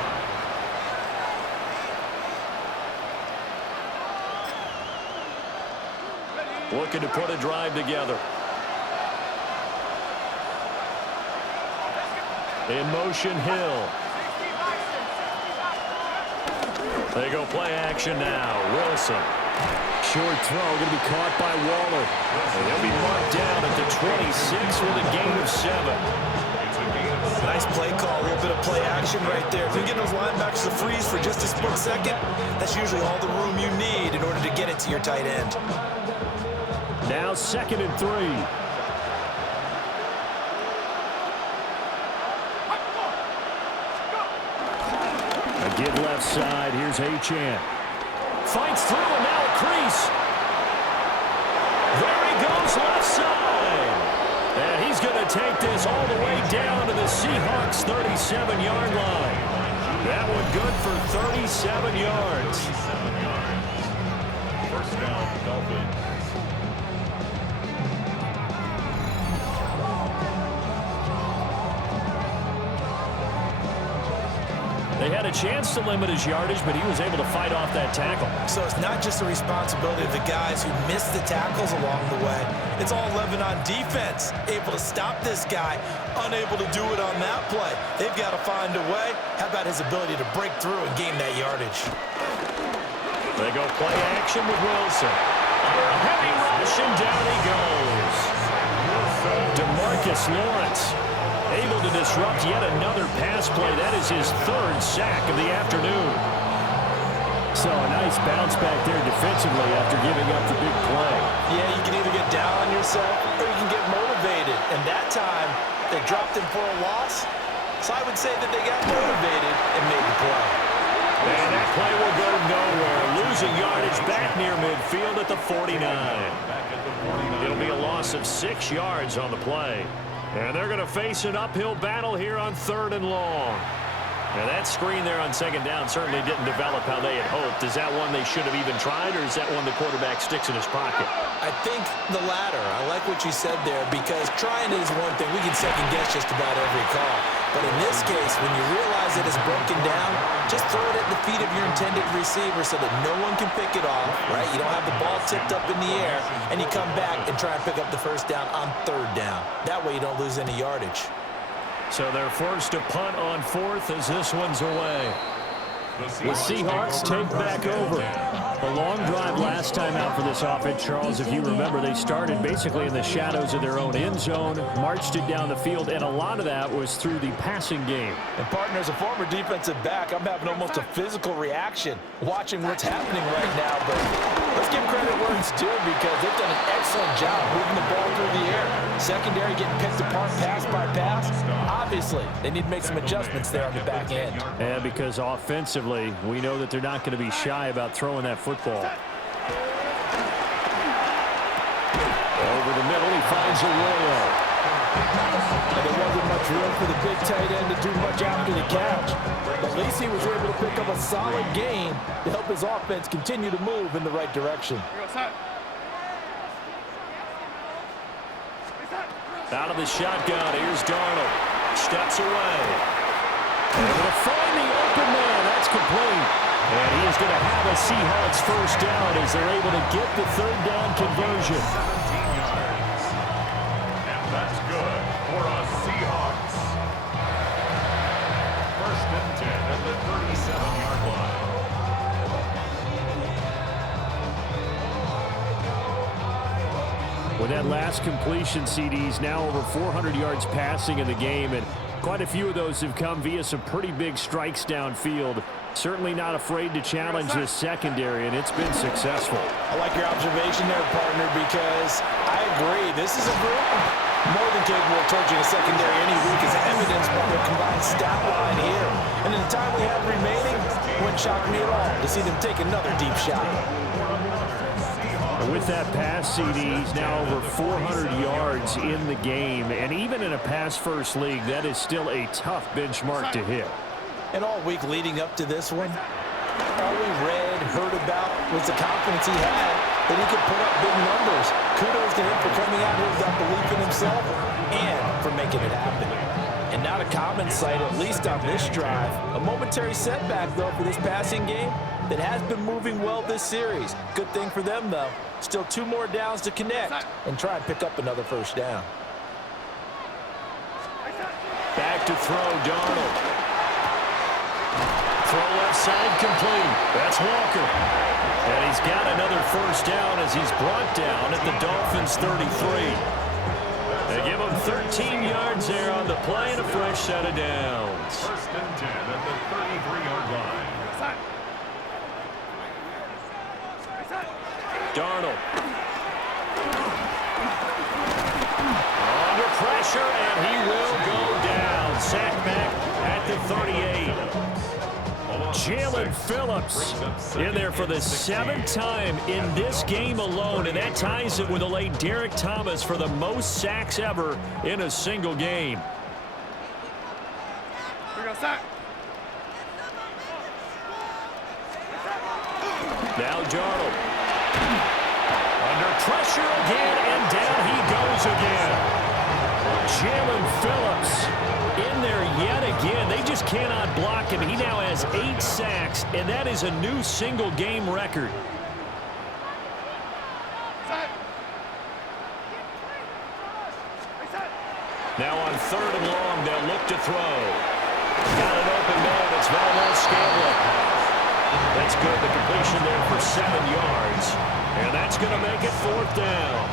Looking to put a drive together. In motion, Hill. They go play action now. Wilson. Short throw going to be caught by Waller. And they'll be marked down at the 26 with a gain of 7. Nice play call, a little bit of play action right there. If you get those linebackers to freeze for just a split second, that's usually all the room you need in order to get it to your tight end. Now 2nd and 3. Give left side. Here's Achane. Fights through and now a crease. There he goes left side. And he's going to take this all the way down to the Seahawks 37-yard line. That one good for 37 yards. First down, Dolphins. They had a chance to limit his yardage, but he was able to fight off that tackle. So it's not just the responsibility of the guys who missed the tackles along the way. It's all 11 on defense, able to stop this guy, unable to do it on that play. They've got to find a way. How about his ability to break through and gain that yardage? They go play action with Wilson. Under a heavy rush, and down he goes. DeMarcus Lawrence able to disrupt yet another pass play. That is his 3rd sack of the afternoon. So a nice bounce back there defensively after giving up the big play. Yeah, you can either get down on yourself or you can get motivated. And that time, they dropped him for a loss. So I would say that they got motivated and made the play. And that play will go nowhere. Losing yardage back near midfield at the 49. It'll be a loss of 6 yards on the play. And they're going to face an uphill battle here on 3rd and long. Now that screen there on 2nd down certainly didn't develop how they had hoped. Is that one they should have even tried, or is that one the quarterback sticks in his pocket? I think the latter. I like what you said there, because trying is one thing. We can second guess just about every call. But in this case, when you realize it is broken down, just throw it at the feet of your intended receiver so that no one can pick it off, right? You don't have the ball tipped up in the air, and you come back and try and pick up the 1st down on 3rd down. That way you don't lose any yardage. So they're forced to punt on 4th as this one's away. The Seahawks take back over. A long drive last time out for this offense, Charles. If you remember, they started basically in the shadows of their own end zone, marched it down the field, and a lot of that was through the passing game. And partner, as a former defensive back, I'm having almost a physical reaction watching what's happening right now. But let's give credit where it's due, because they've done an excellent job moving the ball through the air. Secondary getting picked apart pass by pass. Obviously, they need to make some adjustments there on the back end. And because offensively, we know that they're not going to be shy about throwing that football. Over the middle, he finds Arroyo. There wasn't much room for the big tight end to do much after the catch. But at least he was able to pick up a solid gain to help his offense continue to move in the right direction. Out of the shotgun, here's Darnold. Steps away. Able to find the open man. That's complete. And he is going to have a Seahawks 1st down as they're able to get the 3rd down conversion. 17 yards. And that's good for a Seahawks. 1st and 10 at the 37-yard line. With that last completion, CD's now over 400 yards passing in the game, and quite a few of those have come via some pretty big strikes downfield. Certainly not afraid to challenge this secondary, and it's been successful. I like your observation there, partner, because I agree. This is a group more than capable of torching a secondary any week, as evidenced by their combined stat line here. And in the time we have remaining, it wouldn't shock me at all to see them take another deep shot. With that pass, CD, he's now over 400 yards in the game. And even in a pass-first league, that is still a tough benchmark to hit. And all week leading up to this one, all we read, heard about was the confidence he had that he can put up big numbers. Kudos to him for coming out here with that belief in himself and for making it happen. And not a common sight, at least on this drive. A momentary setback, though, for this passing game that has been moving well this series. Good thing for them, though. Still 2 more downs to connect and try and pick up another first down. Back to throw, Darnold. Throw left side complete. That's Walker. And he's got another first down as he's brought down at the Dolphins' 33. They give him 13 yards there on the play and a fresh set of downs. First and 10 at the 33-yard line. Darnold. Under pressure, and he will go down. Sack back at the 38. Jalen Phillips in there for the 7th time in this game alone, and that ties it with a late Derek Thomas for the most sacks ever in a single game. Now Darnold. Under pressure again, and down he goes again. Jalen Phillips in there yet again. They just cannot block him. He now has 8 sacks, and that is a new single-game record. Now on 3rd and long, they'll look to throw. Got an open man. It's Valdez-Scantling. That's good. The completion there for 7 yards. And that's going to make it 4th down.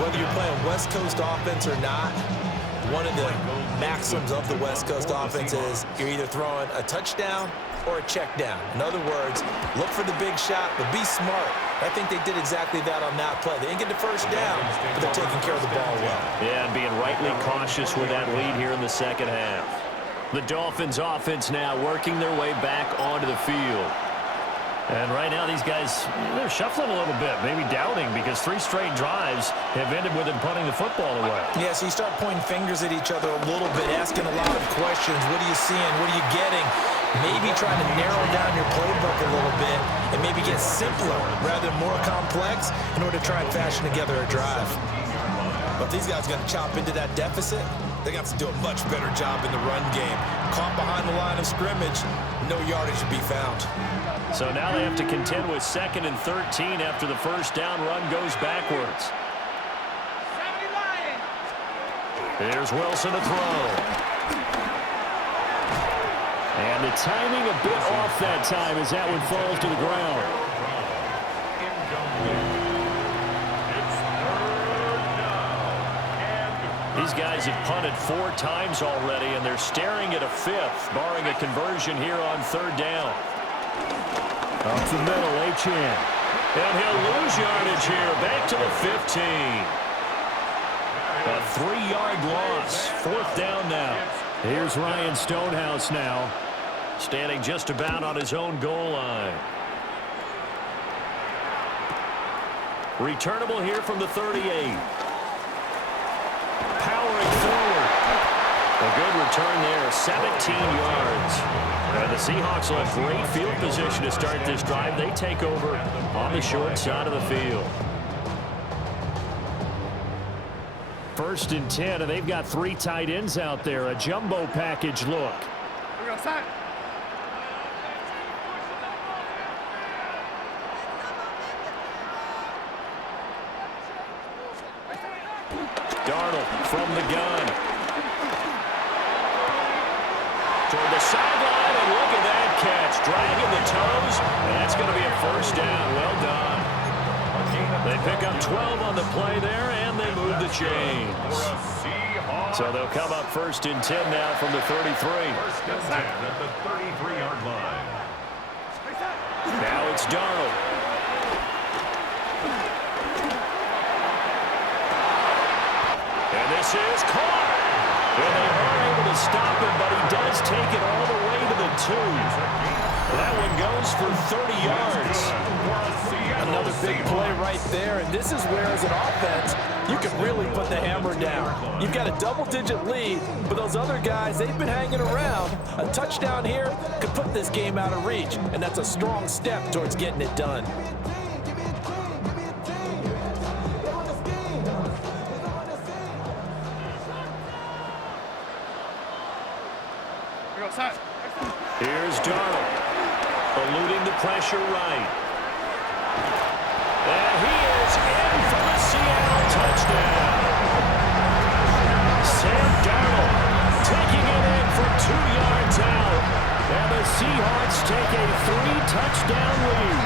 Whether you're playing West Coast offense or not, one of the maxims of the West Coast offense is you're either throwing a touchdown or a check down. In other words, look for the big shot, but be smart. I think they did exactly that on that play. They didn't get the first down, but they're taking care of the ball well. Yeah, and being rightly cautious with that lead here in the second half. The Dolphins offense now working their way back onto the field. And right now these guys, they're shuffling a little bit, maybe doubting, because 3 straight drives have ended with them punting the football away. Yeah, so you start pointing fingers at each other a little bit, asking a lot of questions. What are you seeing? What are you getting? Maybe trying to narrow down your playbook a little bit and maybe get simpler rather than more complex in order to try and fashion together a drive. But if these guys are going to chop into that deficit, they got to do a much better job in the run game. Caught behind the line of scrimmage, no yardage to be found. So now they have to contend with 2nd and 13 after the first down run goes backwards. Here's Wilson to throw. And the timing a bit off that time as that one falls to the ground. These guys have punted 4 times already, and they're staring at a 5th, barring a conversion here on 3rd down. Up the middle, Achane. And he'll lose yardage here, back to the 15. A 3-yard loss, 4th down now. Here's Ryan Stonehouse now. Standing just about on his own goal line. Returnable here from the 38. Powering forward. A good return there, 17 yards. And the Seahawks will have great field position to start this drive. They take over on the short side of the field. 1st and 10, and they've got 3 tight ends out there. A jumbo package look. Darnold from the gun. Toward the sideline, and look at that catch. Dragging the toes, and that's going to be a first down. Well done. They pick up 12 on the play there, and they move the chains. So they'll come up 1st and 10 now from the 33. 1st and 10 at the 33-yard line. Now it's Darnold. And this is caught. And they are able to stop him, but he does take it all the way to the 2. That one goes for 30 yards. Another big play right there, and this is where, as an offense, you can really put the hammer down. You've got a double-digit lead, but those other guys, they've been hanging around. A touchdown here could put this game out of reach, and that's a strong step towards getting it done. Darnold. Eluding the pressure right. And he is in for the Seattle touchdown. Sam Darnold taking it in for 2 yards out. And the Seahawks take a 3-touchdown lead.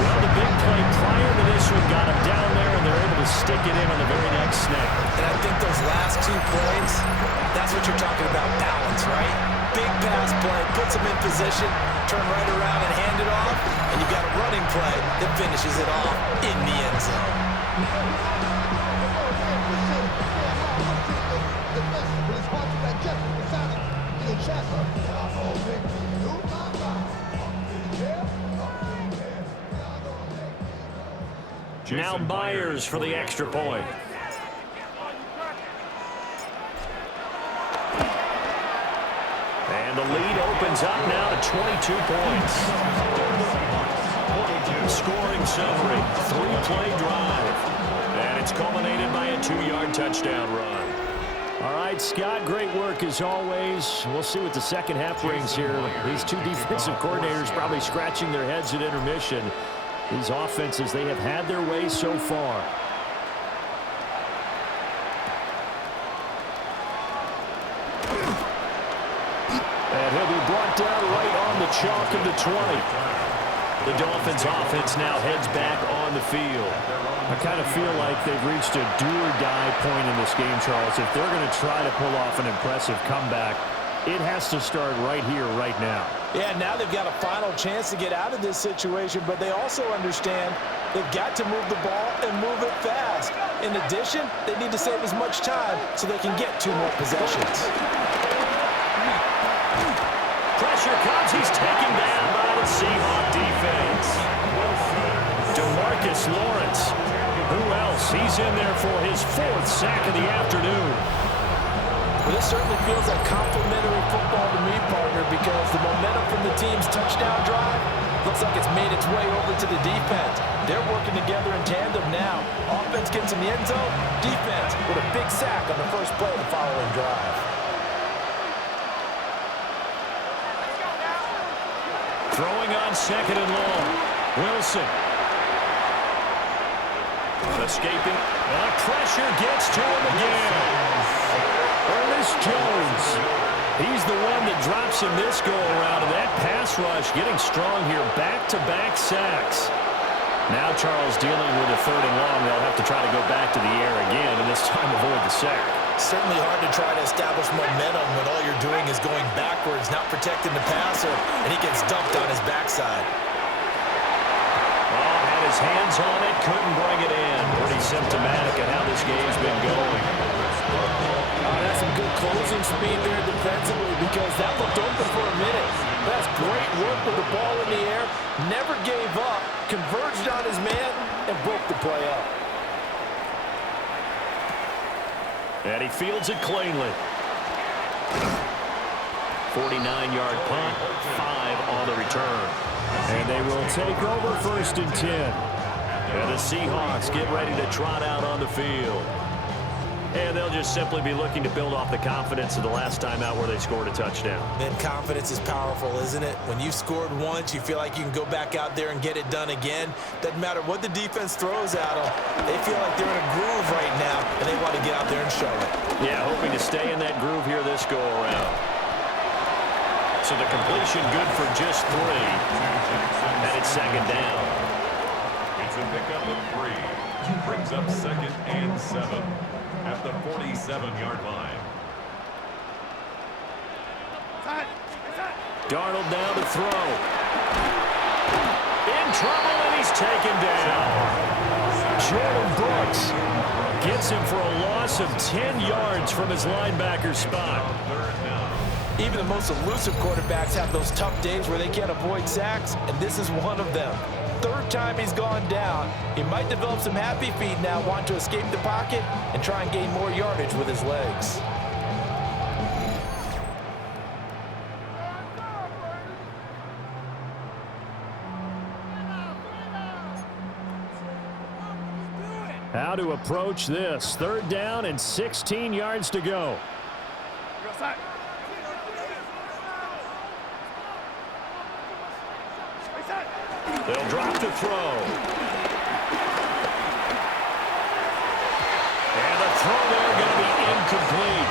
Well, the big play prior to this one got him down there, and they're able to stick it in on the very next snap. And I think those last 2 plays, that's what you're talking about, balance, right? Big pass play, puts him in position, turn right around and hand it off, and you've got a running play that finishes it off in the end zone. Now Myers for the extra point. And the lead opens up now to 22 points. Scoring summary, 3-play drive. And it's culminated by a 2-yard touchdown run. All right, Scott, great work as always. We'll see what the second half brings here. These 2 defensive coordinators probably scratching their heads at intermission. These offenses, they have had their way so far. And he'll be brought down right on the chalk of the 20. The Dolphins offense now heads back on the field. I kind of feel like they've reached a do-or-die point in this game, Charles. If they're going to try to pull off an impressive comeback, it has to start right here, right now. Yeah, now they've got a final chance to get out of this situation, but they also understand they've got to move the ball and move it fast. In addition, they need to save as much time so they can get 2 more possessions. Pressure comes. He's taken down by the Seahawk defense. DeMarcus Lawrence. Who else? He's in there for his 4th sack of the afternoon. Well, this certainly feels like complimentary football to me, partner, because the momentum from the team's touchdown drive looks like it's made its way over to the defense. They're working together in tandem now. Offense gets in the end zone. Defense with a big sack on the first play of the following drive. Throwing on 2nd and long. Wilson. Escaping. Pressure gets to him again. Ernest Jones. He's the one that drops him this go-around, and that pass rush getting strong here. Back-to-back sacks. Now Charles dealing with a 3rd and long. They'll have to try to go back to the air again, and this time avoid the sack. Certainly hard to try to establish momentum when all you're doing is going backwards, not protecting the passer, and he gets dumped on his backside. Oh, had his hands on it, couldn't bring it in. Pretty symptomatic of how this game's been going. That's some good closing speed there defensively because that looked open for a minute. That's great work with the ball in the air. Never gave up, converged on his man, and broke the play up. And he fields it cleanly. 49-yard punt, 5 on the return. And they will take over 1st and 10. And the Seahawks get ready to trot out on the field. And they'll just simply be looking to build off the confidence of the last time out where they scored a touchdown. Then confidence is powerful, isn't it? When you scored once, you feel like you can go back out there and get it done again. Doesn't matter what the defense throws at them. They feel like they're in a groove right now, and they want to get out there and show it. Yeah, hoping to stay in that groove here this go-around. So the completion good for just 3. And it's 2nd down. It's a pickup of 3. Brings up 2nd and 7. At the 47-yard line. Darnold now to throw. In trouble, and he's taken down. Jordan Brooks gets him for a loss of 10 yards from his linebacker spot. Even the most elusive quarterbacks have those tough days where they can't avoid sacks, and this is one of them. 3rd time he's gone down. He might develop some happy feet now, want to escape the pocket and try and gain more yardage with his legs. How to approach this. 3rd down and 16 yards to go. They'll drop to throw. And the throw there going to be incomplete.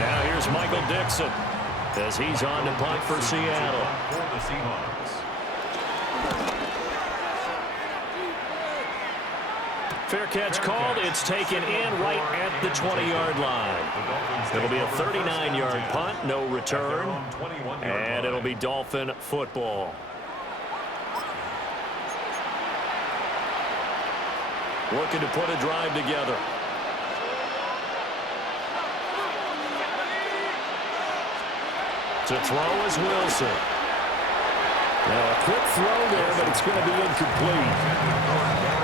Now here's Michael Dixon as he's on to punt for Seattle. For the Seahawks. Fair catch called. It's taken in right at the 20-yard line. It'll be a 39-yard punt, no return, and it'll be Dolphin football. Looking to put a drive together. To throw is Wilson. Now a quick throw there, but it's going to be incomplete.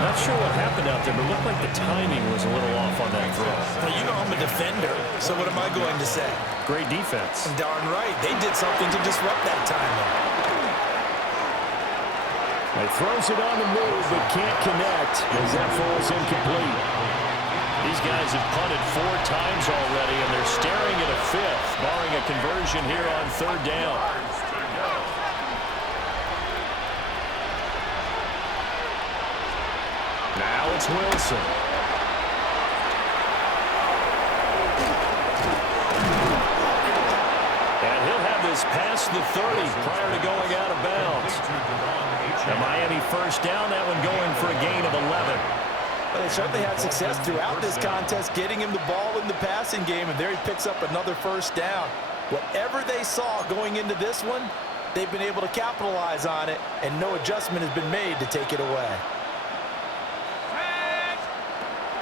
Not sure what happened out there, but it looked like the timing was a little off on that throw. Now, you know I'm a defender, so what am I going to say? Great defense. Darn right. They did something to disrupt that timing. He throws it on the move, but can't connect as that falls incomplete. These guys have punted 4 times already, and they're staring at a 5th, barring a conversion here on 3rd down. Now it's Wilson. And he'll have this past the 30 prior to going out of bounds. The Miami first down, that one going for a gain of 11. Well, they certainly had success throughout this contest, getting him the ball in the passing game, and there he picks up another first down. Whatever they saw going into this one, they've been able to capitalize on it, and no adjustment has been made to take it away.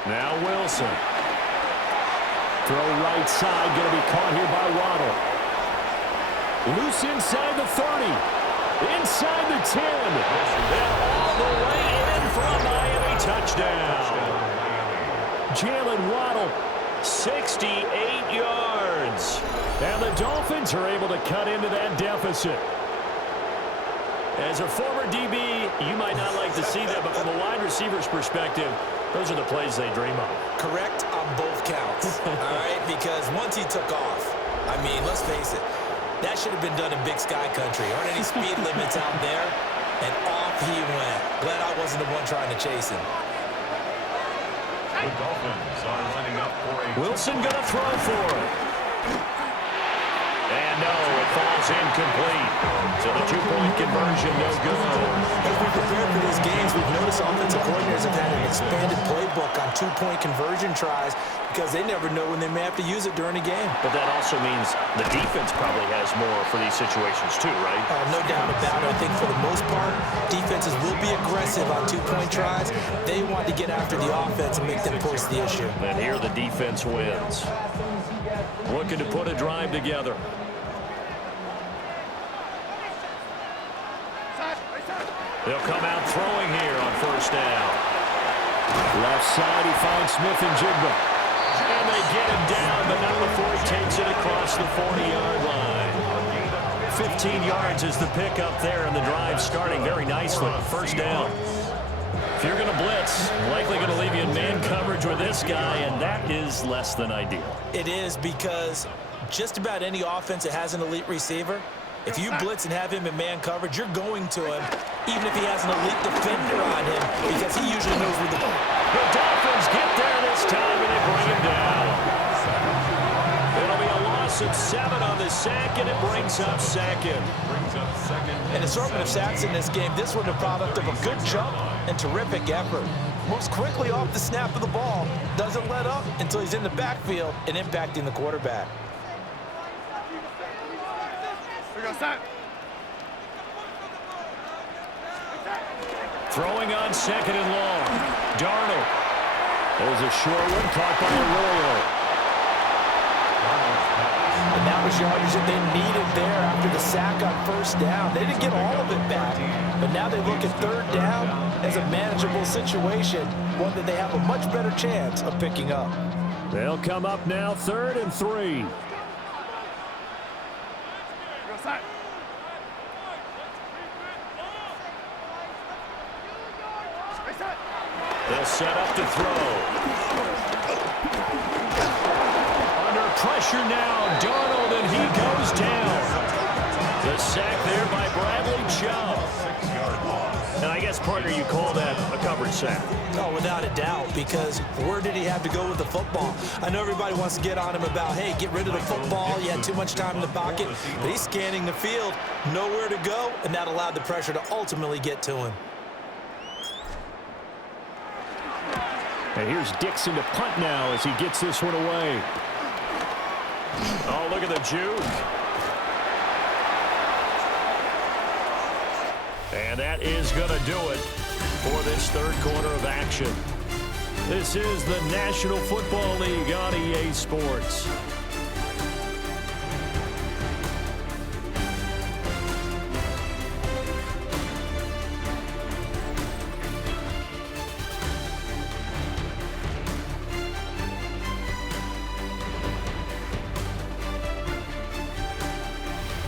Now Wilson. Throw right side, going to be caught here by Waddle. Loose inside the 30. Inside the 10. And all the way in for a Miami touchdown. Jalen Waddle, 68 yards. And the Dolphins are able to cut into that deficit. As a former DB, you might not like to see that, but from a wide receiver's perspective, those are the plays they dream of. Correct on both counts, all right? Because once he took off, I mean, let's face it, that should have been done in Big Sky Country. Aren't any speed limits out there? And off he went. Glad I wasn't the one trying to chase him. The Dolphins are lining up for a... Wilson going to throw for it. And no, it falls incomplete. So the 2-point conversion, no good. As we prepare for these games, we've noticed offensive coordinators have had an expanded playbook on 2-point conversion tries because they never know when they may have to use it during a game. But that also means the defense probably has more for these situations too, right? No doubt about it. I think for the most part, defenses will be aggressive on 2-point tries. They want to get after the offense and make them force the issue. And here the defense wins. Looking to put a drive together. They'll come out throwing here on first down. Left side, he finds Smith and Jigba. And they get him down, but not before he takes it across the 40-yard line. 15 yards is the pickup there, and the drive starting very nicely. First down. If you're going to blitz, likely going to leave you in man coverage with this guy, and that is less than ideal. It is because just about any offense that has an elite receiver, if you blitz and have him in man coverage, you're going to him, even if he has an elite defender on him, because he usually knows where the ball. The Dolphins get there this time, and they bring him down. It'll be a loss of 7 on the sack, and it brings up second. An assortment of sacks in this game. This one a product of a good jump and terrific effort. Moves quickly off the snap of the ball. Doesn't let up until he's in the backfield and impacting the quarterback. Throwing on second and long. Darnold. There's a short one caught by Arroyo. And that was yardage that they needed there after the sack on first down. They didn't get all of it back, but now they look at third down as a manageable situation, one that they have a much better chance of picking up. They'll come up now 3rd and 3. They'll set up to throw. Under pressure now, Darnold, and he goes down. The sack there by Bradley Chubb. partner, you call that a coverage sack? Oh, without a doubt, because where did he have to go with the football? I know everybody wants to get on him about, hey, get rid of the football. You had too much time in the pocket. But he's scanning the field, nowhere to go, and that allowed the pressure to ultimately get to him. And here's Dixon to punt now as he gets this one away. Oh, look at the juke. And that is going to do it for this third quarter of action. This is the National Football League on EA Sports.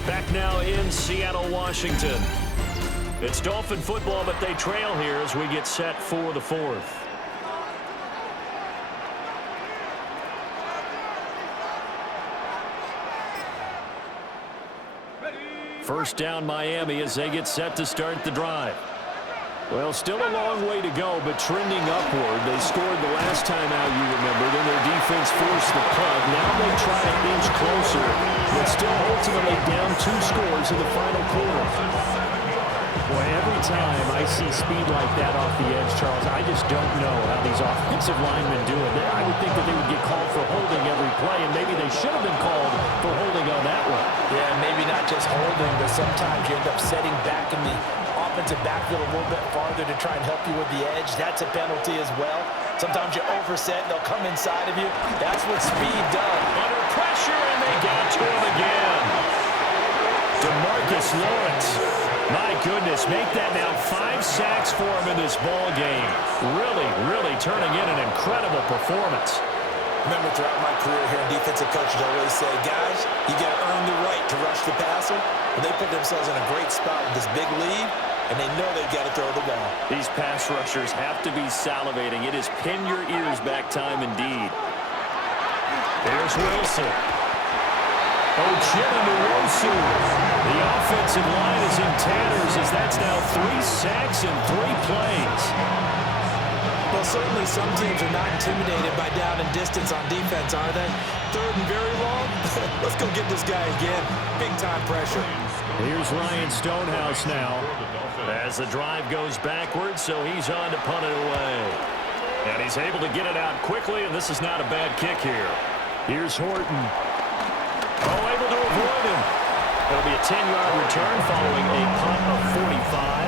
Back now in Seattle, Washington. It's Dolphin football, but they trail here as we get set for the fourth. First down, Miami, as they get set to start the drive. Well, still a long way to go, but trending upward. They scored the last time out, you remember. Then their defense forced the punt. Now they try to inch closer, but still ultimately down 2 scores in the final quarter. Boy, every time I see speed like that off the edge, Charles, I just don't know how these offensive linemen do it. I would think that they would get called for holding every play, and maybe they should have been called for holding on that one. Yeah, maybe not just holding, but sometimes you end up setting back in the offensive backfield a little bit farther to try and help you with the edge. That's a penalty as well. Sometimes you overset, they'll come inside of you. That's what speed does. Under pressure, and they got to him again. DeMarcus Lawrence. My goodness, make that now 5 sacks for him in this ball game. Really turning in an incredible performance. Remember, throughout my career here, defensive coaches always say, guys, you got to earn the right to rush the passer. And they put themselves in a great spot with this big lead, and they know they've got to throw the ball. These pass rushers have to be salivating. It is pin your ears back time indeed. There's Wilson. Ochenamuwosu. The offensive line is in tatters as that's now 3 sacks in 3 plays. Well, certainly some teams are not intimidated by down and distance on defense, are they? Third and very long? Let's go get this guy again. Big-time pressure. Here's Ryan Stonehouse now. As the drive goes backwards, so he's on to punt it away. And he's able to get it out quickly, and this is not a bad kick here. Here's Horton. Oh, able to avoid him. It'll be a 10-yard return following a punt of 45.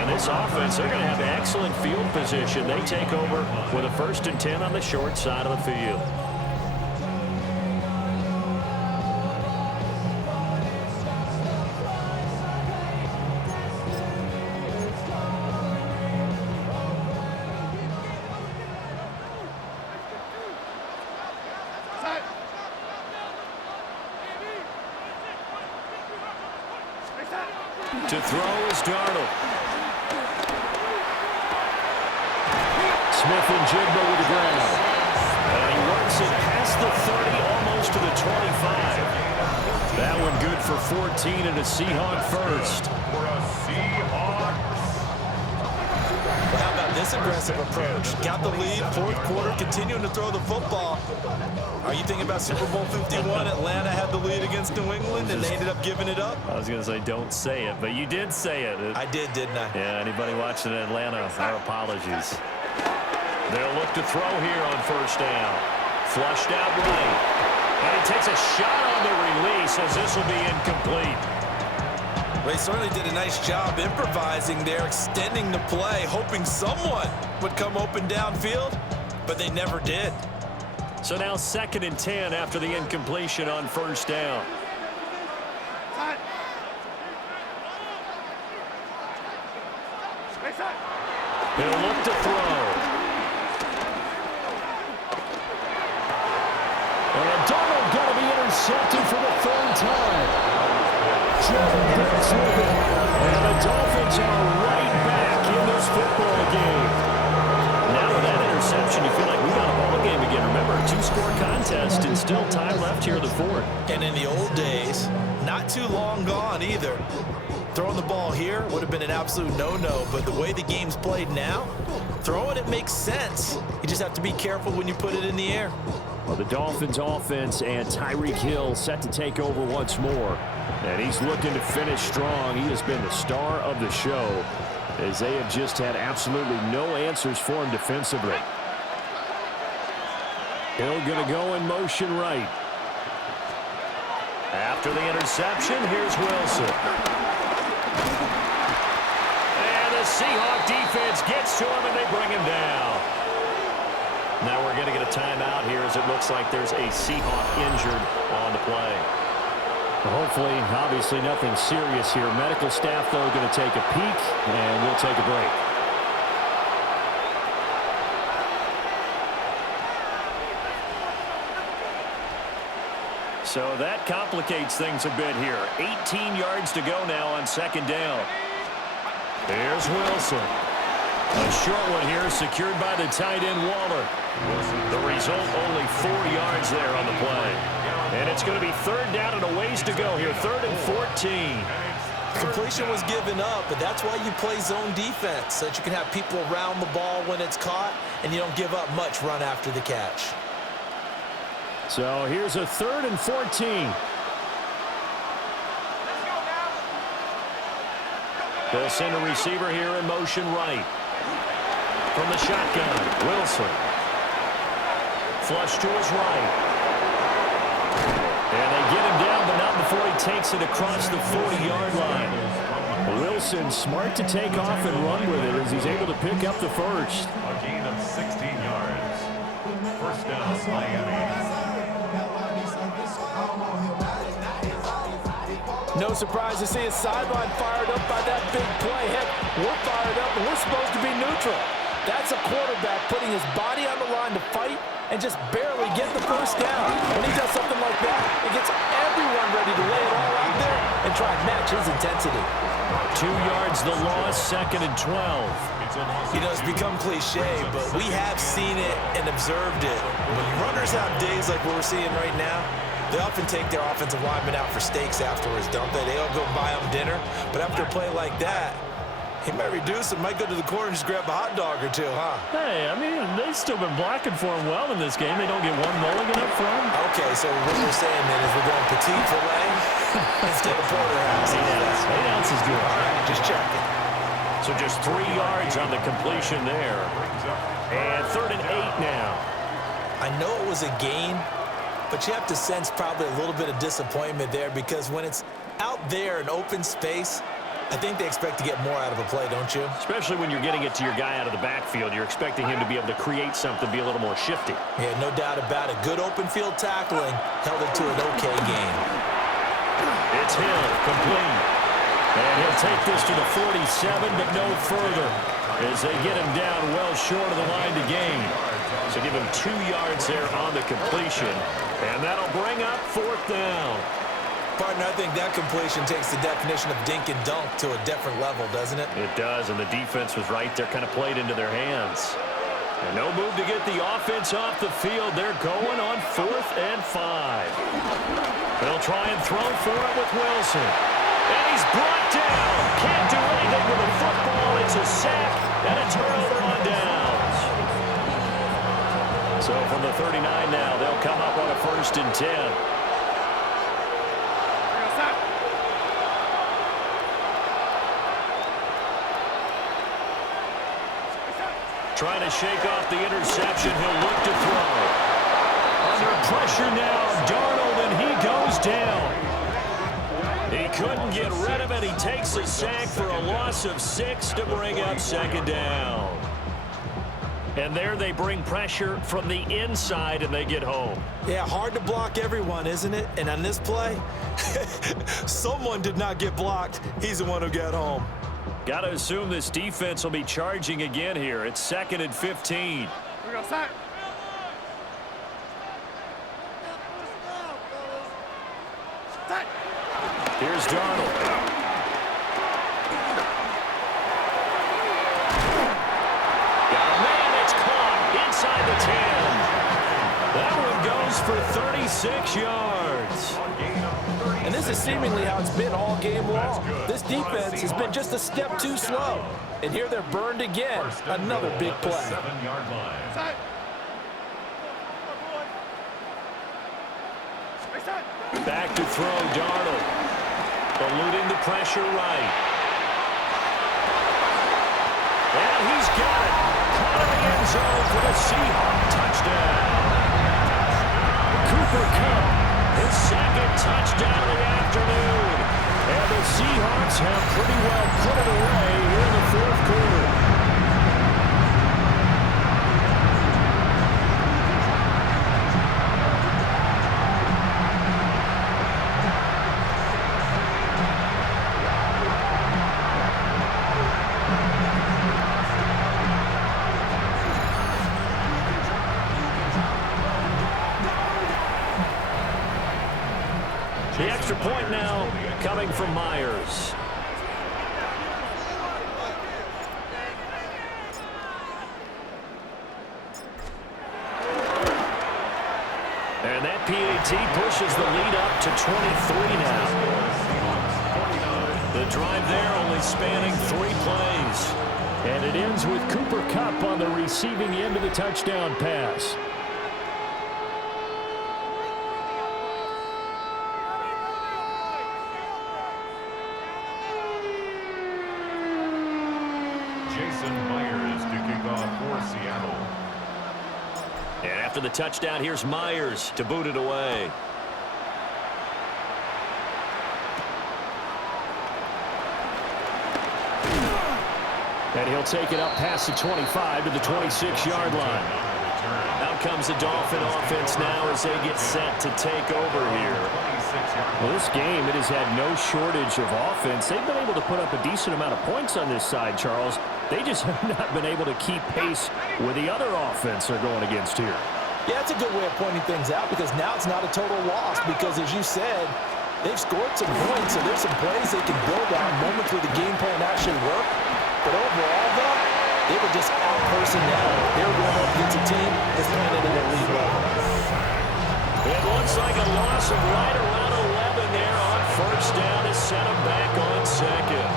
And this offense, they're going to have excellent field position. They take over with a 1st and 10 on the short side of the field. To throw is Darnold. Smith and Jigba with the grab. And he works it past the 30, almost to the 25. That one good for 14 and a Seahawk first. For a Seahawks. Well, how about this aggressive approach? Got the lead, 4th quarter, continuing to throw the football. Are you thinking about Super Bowl 51? Atlanta had the lead against New England, and they ended up giving it up? I was going to say don't say it, but you did say it. I did, didn't I? Yeah, anybody watching Atlanta, our apologies. They'll look to throw here on 1st down. Flushed out right. And he takes a shot on the release as this will be incomplete. They certainly did a nice job improvising there, extending the play, hoping someone would come open downfield, but they never did. So now 2nd and 10 after the incompletion on 1st down. He'll look to throw. And Darnold going to be intercepted for the 3rd time. And the Dolphins are right back in this football game. Now with that interception, you feel like we got a ball game again. Remember, a 2-score contest and still time left here in the 4th. And in the old days, not too long gone either, Throwing the ball here would have been an absolute no-no, but the way the game's played now, throwing it makes sense. You just have to be careful when you put it in the air. Well, the Dolphins offense and Tyreek Hill set to take over once more. And he's looking to finish strong. He has been the star of the show as they have just had absolutely no answers for him defensively. Hill going to go in motion right. After the interception, here's Wilson. And the Seahawks defense gets to him, and they bring him down. Now we're going to get a timeout here as it looks like there's a Seahawk injured on the play. Hopefully, obviously nothing serious here. Medical staff, though, going to take a peek, and we'll take a break. So that complicates things a bit here. 18 yards to go now on second down. There's Wilson. A short one here secured by the tight end Waller. The result, only 4 yards there on the play. And it's going to be third down and a ways to go here. 3rd and 14. Completion was given up, but that's why you play zone defense, so that you can have people around the ball when it's caught, and you don't give up much run after the catch. So here's a 3rd and 14. They'll send a receiver here in motion right. From the shotgun, Wilson. Flush to his right. And they get him down, but not before he takes it across the 40-yard line. Wilson smart to take off and run with it as he's able to pick up the first. A gain of 16 yards. First down, Miami. No surprise to see his sideline fired up by that big play. Heck, we're fired up, and we're supposed to be neutral. That's a quarterback putting his body on the line to fight and just barely get the first down. When he does something like that, it gets everyone ready to lay it all out there and try and match his intensity. 2 yards the loss, 2nd and 12. You know, it's become cliche, but we have seen it and observed it. When runners have days like what we're seeing right now, they often take their offensive linemen out for steaks afterwards, don't they? They all go buy them dinner. But after a play like that, he might reduce it, might go to the corner and just grab a hot dog or two, huh? Hey, I mean, they've still been blocking for him well in this game. They don't get one mulligan up front. Okay, so what we're saying then is we're going petite filet instead of porterhouse. 8 ounces good. All right, just checking. So just 3 yards on the completion there. And 3rd and 8 now. I know it was a gain, but you have to sense probably a little bit of disappointment there because when it's out there in open space, I think they expect to get more out of a play, don't you? Especially when you're getting it to your guy out of the backfield. You're expecting him to be able to create something, be a little more shifty. Yeah, no doubt about it. Good open field tackling held it to an okay game. It's Hill, complete. And he'll take this to the 47, but no further as they get him down well short of the line to gain. So give him 2 yards there on the completion. And that'll bring up 4th down. Partner, I think that completion takes the definition of dink and dunk to a different level, doesn't it? It does, and the defense was right there, kind of played into their hands. And no move to get the offense off the field. They're going on 4th and 5. They'll try and throw for it with Wilson. And he's brought down. Can't do anything with the football. It's a sack and a turnover on downs. So from the 39 now, they'll come up on a 1st and 10. Trying to shake off the interception. He'll look to throw. Under pressure now, Darnold, and he goes down. He couldn't get rid of it. He takes a sack for a loss of 6 to bring up 2nd down. And there they bring pressure from the inside, and they get home. Yeah, hard to block everyone, isn't it? And on this play, someone did not get blocked. He's the one who got home. Got to assume this defense will be charging again here. It's 2nd and 15. Here's Darnold. Got a man, it's caught inside the 10. That one goes for 36 yards. And this is seemingly how it's been all game long. This defense has been just a step too slow. And here they're burned again. Another big play. 7-yard line. Back to throw, Darnold. Eluding the pressure right. And he's got it. Caught in the end zone for the Seahawks touchdown. Cooper Kupp, his second touchdown of the afternoon. And the Seahawks have pretty well put it away here in the fourth quarter. The extra point now coming from Myers. And that PAT pushes the lead up to 23 now. The drive there only spanning 3 plays. And it ends with Cooper Kupp on the receiving end of the touchdown pass. Myers to kick off for Seattle. And after the touchdown, here's Myers to boot it away. And he'll take it up past the 25 to the 26-yard line. Out comes the Dolphin offense now as they get set to take over here. Well, this game, it has had no shortage of offense. They've been able to put up a decent amount of points on this side, Charles. They just have not been able to keep pace with the other offense they're going against here. Yeah, that's a good way of pointing things out because now it's not a total loss because, as you said, they've scored some points, so there's some plays they can build on, moments where the game plan actually worked. But overall, though, they were just out-personnel. They're going up against a team that's playing at an elite level. It looks like a loss of right around 11 there on first down to set them back on second.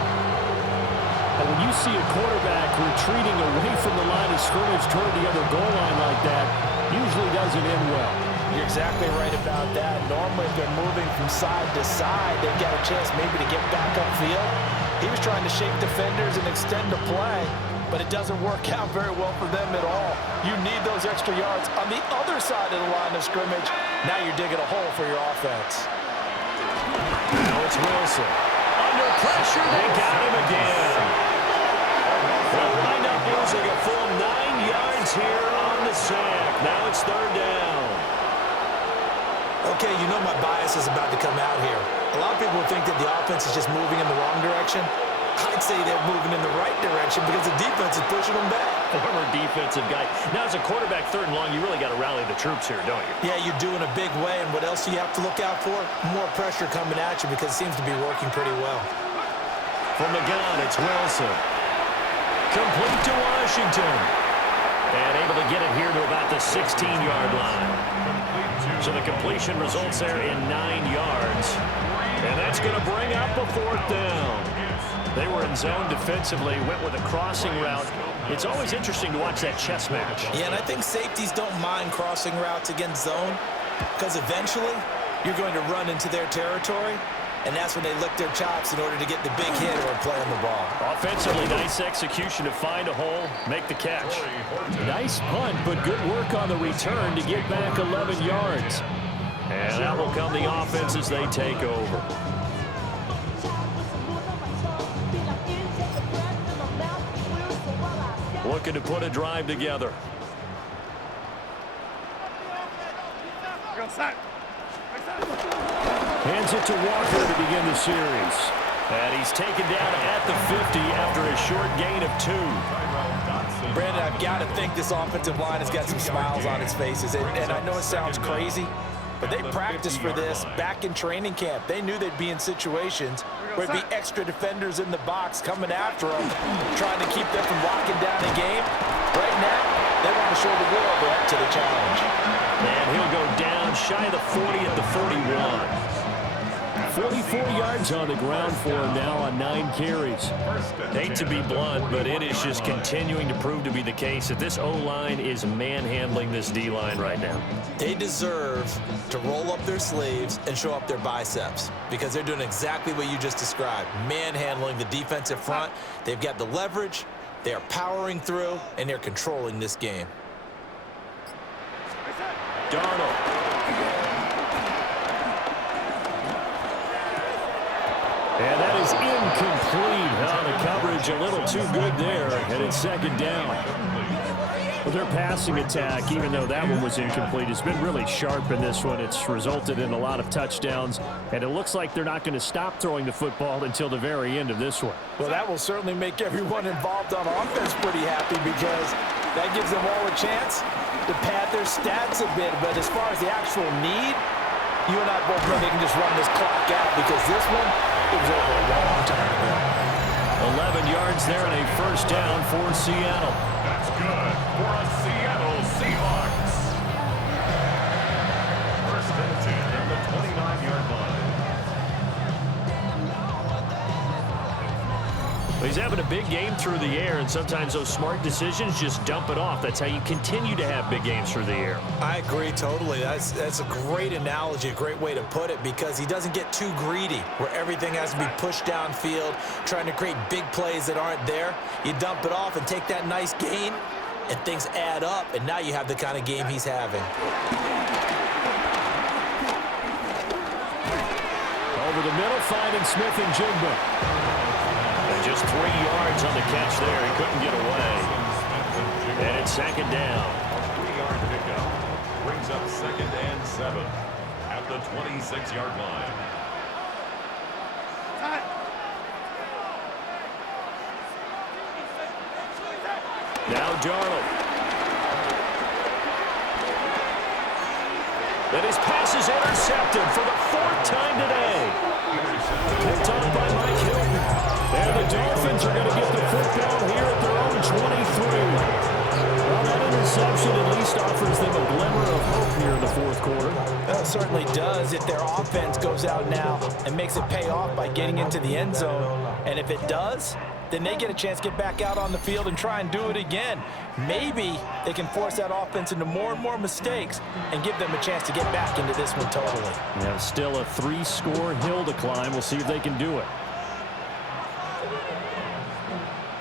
And when you see a quarterback retreating away from the line of scrimmage toward the other goal line like that, usually doesn't end well. You're exactly right about that. Normally, if they're moving from side to side, they've got a chance maybe to get back upfield. He was trying to shake defenders and extend the play, but it doesn't work out very well for them at all. You need those extra yards on the other side of the line of scrimmage. Now you're digging a hole for your offense. Now it's Wilson. Under pressure, they got him again. They'll wind up losing a full 9 yards here on the sack. Now it's third down. Okay, you know my bias is about to come out here. A lot of people would think that the offense is just moving in the wrong direction. I'd say they're moving in the right direction because the defense is pushing them back. Former defensive guy. Now, as a quarterback, third and long, you really got to rally the troops here, don't you? Yeah, you're doing a big way, and what else do you have to look out for? More pressure coming at you because it seems to be working pretty well. From the gun, it's Wilson. Complete to Washington. And able to get it here to about the 16-yard line. So the completion results there in 9 yards. And that's going to bring up a fourth down. They were in zone defensively, went with a crossing route. It's always interesting to watch that chess match. Yeah, and I think safeties don't mind crossing routes against zone because eventually you're going to run into their territory, and that's when they lick their chops in order to get the big hit or play on the ball. Offensively, nice execution to find a hole, make the catch. Nice punt, but good work on the return to get back 11 yards. And out will come the offense as they take over. Looking to put a drive together. Hands it to Walker to begin the series. And he's taken down at the 50 after a short gain of 2. Brandon, I've got to think this offensive line has got some smiles on its faces. And I know it sounds crazy, but they practiced for this back in training camp. They knew they'd be in situations where there'd be extra defenders in the box coming after them, trying to keep them from locking down the game. Right now, they want to show the world they're up to the challenge. And he'll go down shy of the 40 at the 41. 44 yards on the ground for him now on 9 carries. Hate to be blunt, but it is just continuing to prove to be the case that this O-line is manhandling this D-line right now. They deserve to roll up their sleeves and show up their biceps because they're doing exactly what you just described, manhandling the defensive front. They've got the leverage, they are powering through, and they're controlling this game. Darnold. And that is incomplete. The coverage a little too good there, and it's second down. Well, their passing attack, even though that one was incomplete, has been really sharp in this one. It's resulted in a lot of touchdowns, and it looks like they're not going to stop throwing the football until the very end of this one. Well, that will certainly make everyone involved on offense pretty happy because that gives them all a chance to pad their stats a bit. But as far as the actual need, you and I both know they can just run this clock out because this one, it was over a long time ago. 11 yards there and a first down for Seattle. That's good for a Seattle Seahawks. First and 10 at the 29-yard line. He's having a big game through the air, and sometimes those smart decisions just dump it off. That's how you continue to have big games through the air. I agree totally. That's a great analogy, a great way to put it, because he doesn't get too greedy where everything has to be pushed downfield, trying to create big plays that aren't there. You dump it off and take that nice gain, and things add up, and now you have the kind of game he's having. Over the middle, finding Smith and Jigba. Just 3 yards on the catch there. He couldn't get away. And it's second down. 3-yard pickup brings up second and 7 at the 26-yard line. Now Darnold. And his pass is intercepted for the 4th time today. Picked off by Mike Hilton. And the Dolphins are going to get the football here at their own 23. Well, that interception at least offers them a glimmer of hope here in the 4th quarter. Well, it certainly does if their offense goes out now and makes it pay off by getting into the end zone. And if it does, then they get a chance to get back out on the field and try and do it again. Maybe they can force that offense into more and more mistakes and give them a chance to get back into this one totally. Yeah, still a 3-score hill to climb. We'll see if they can do it.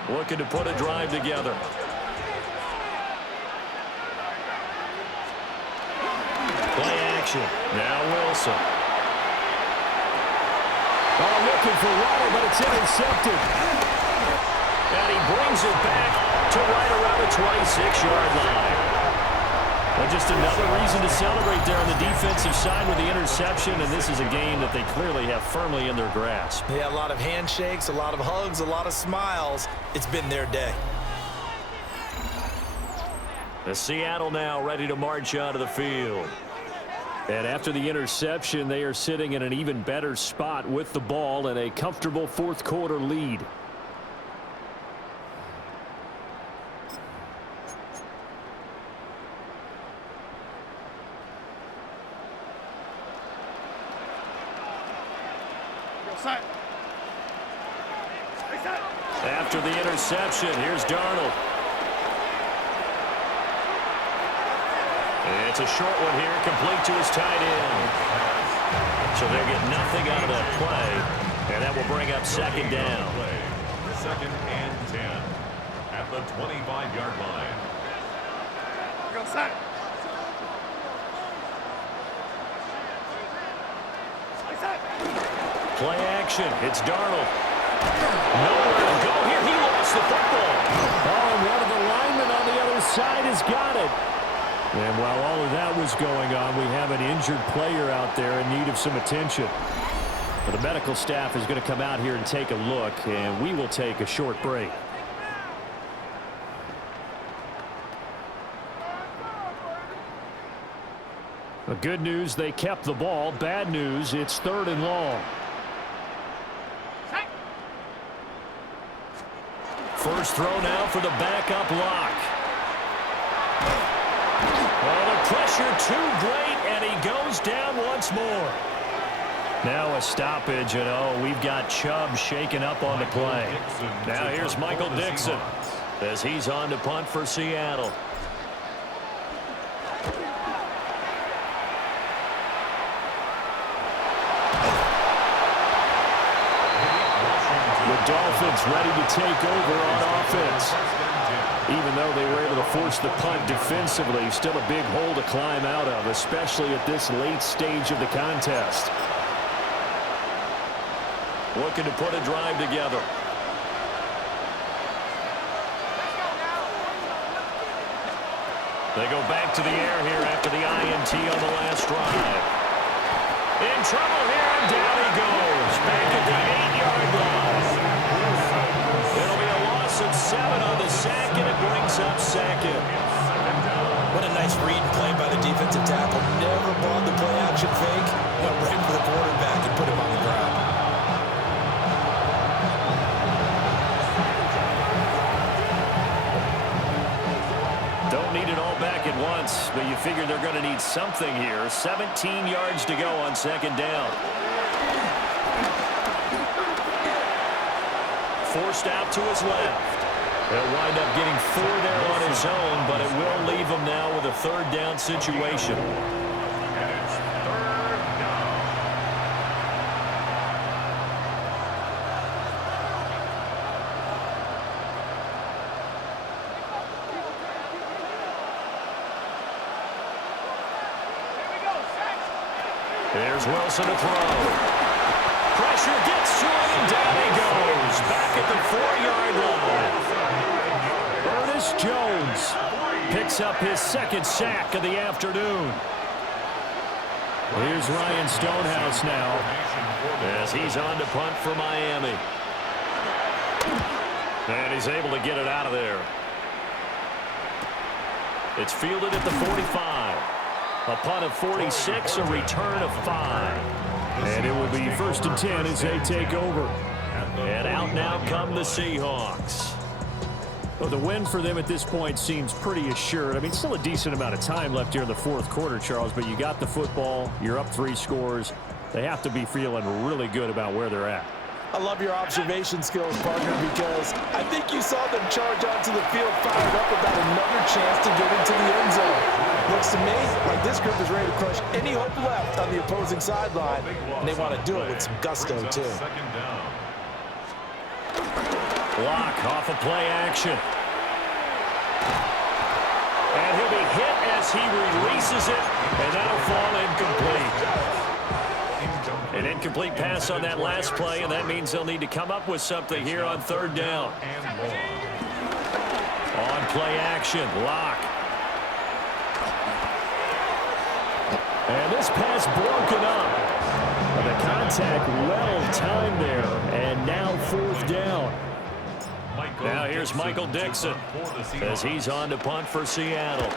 Looking to put a drive together. Play action. Now Wilson. Oh, looking for Waddle, but it's intercepted. And he brings it back to right around the 26-yard line. Well, just another reason to celebrate there on the defensive side with the interception, and this is a game that they clearly have firmly in their grasp. Yeah, a lot of handshakes, a lot of hugs, a lot of smiles. It's been their day. The Seattle now ready to march out of the field. And after the interception, they are sitting in an even better spot with the ball and a comfortable 4th quarter lead. After the interception, here's Darnold. It's a short one here, complete to his tight end. So they get nothing out of that play, and that will bring up second down. Second and 10 at the 25-yard line. Play action. It's Darnold. Nowhere to go here. He lost the football. Oh, and one of the linemen on the other side has got it. And while all of that was going on, we have an injured player out there in need of some attention. Well, the medical staff is going to come out here and take a look, and we will take a short break. The good news, they kept the ball. Bad news, it's 3rd and long. First throw now for the backup lock. Oh, the Pressure too great, and he goes down once more. Now a stoppage, and we've got Chubb shaken up on the play. Now here's Michael Dixon as he's on to punt for Seattle. The Dolphins ready to take over on offense. Even though they were able to force the punt defensively, still a big hole to climb out of, especially at this late stage of the contest. Looking to put a drive together. They go back to the air here after the INT on the last drive. In trouble here, and down he goes. Back at the 8-yard line. It'll be a loss of 7 on the sack, and it brings up second. What a nice read and play by the defensive tackle. Never brought the play-action fake. Went right for the quarterback and put him on the ground. Don't need it all back at once, but you figure they're going to need something here. 17 yards to go on second down. Forced out to his left. He'll wind up getting 4 there on his own, but it will leave him now with a third down situation. And it's third down. Here's Wilson to throw. Pressure gets to him, and down he goes. Back at the 4-yard line. Ernest Jones picks up his second sack of the afternoon. Here's Ryan Stonehouse now as he's on to punt for Miami. And he's able to get it out of there. It's fielded at the 45. A punt of 46, a return of 5. And it will be 1st and 10 as they take over. And out now come the Seahawks. Well, the win for them at this point seems pretty assured. I mean, still a decent amount of time left here in the fourth quarter, Charles, but you got the football, you're up 3 scores. They have to be feeling really good about where they're at. I love your observation skills, partner, because I think you saw them charge onto the field fired up about another chance to get into the end zone. Looks to me like this group is ready to crush any hope left on the opposing sideline, and they want to do it with some gusto, too. Block off of play action. And he'll be hit as he releases it, and that'll fall incomplete. An incomplete pass on that last play, and that means they'll need to come up with something here on third down. On play action, Lock. And this pass broken up. And the contact well timed there, and now 4th down. Now here's Michael Dixon as he's on to punt for Seattle.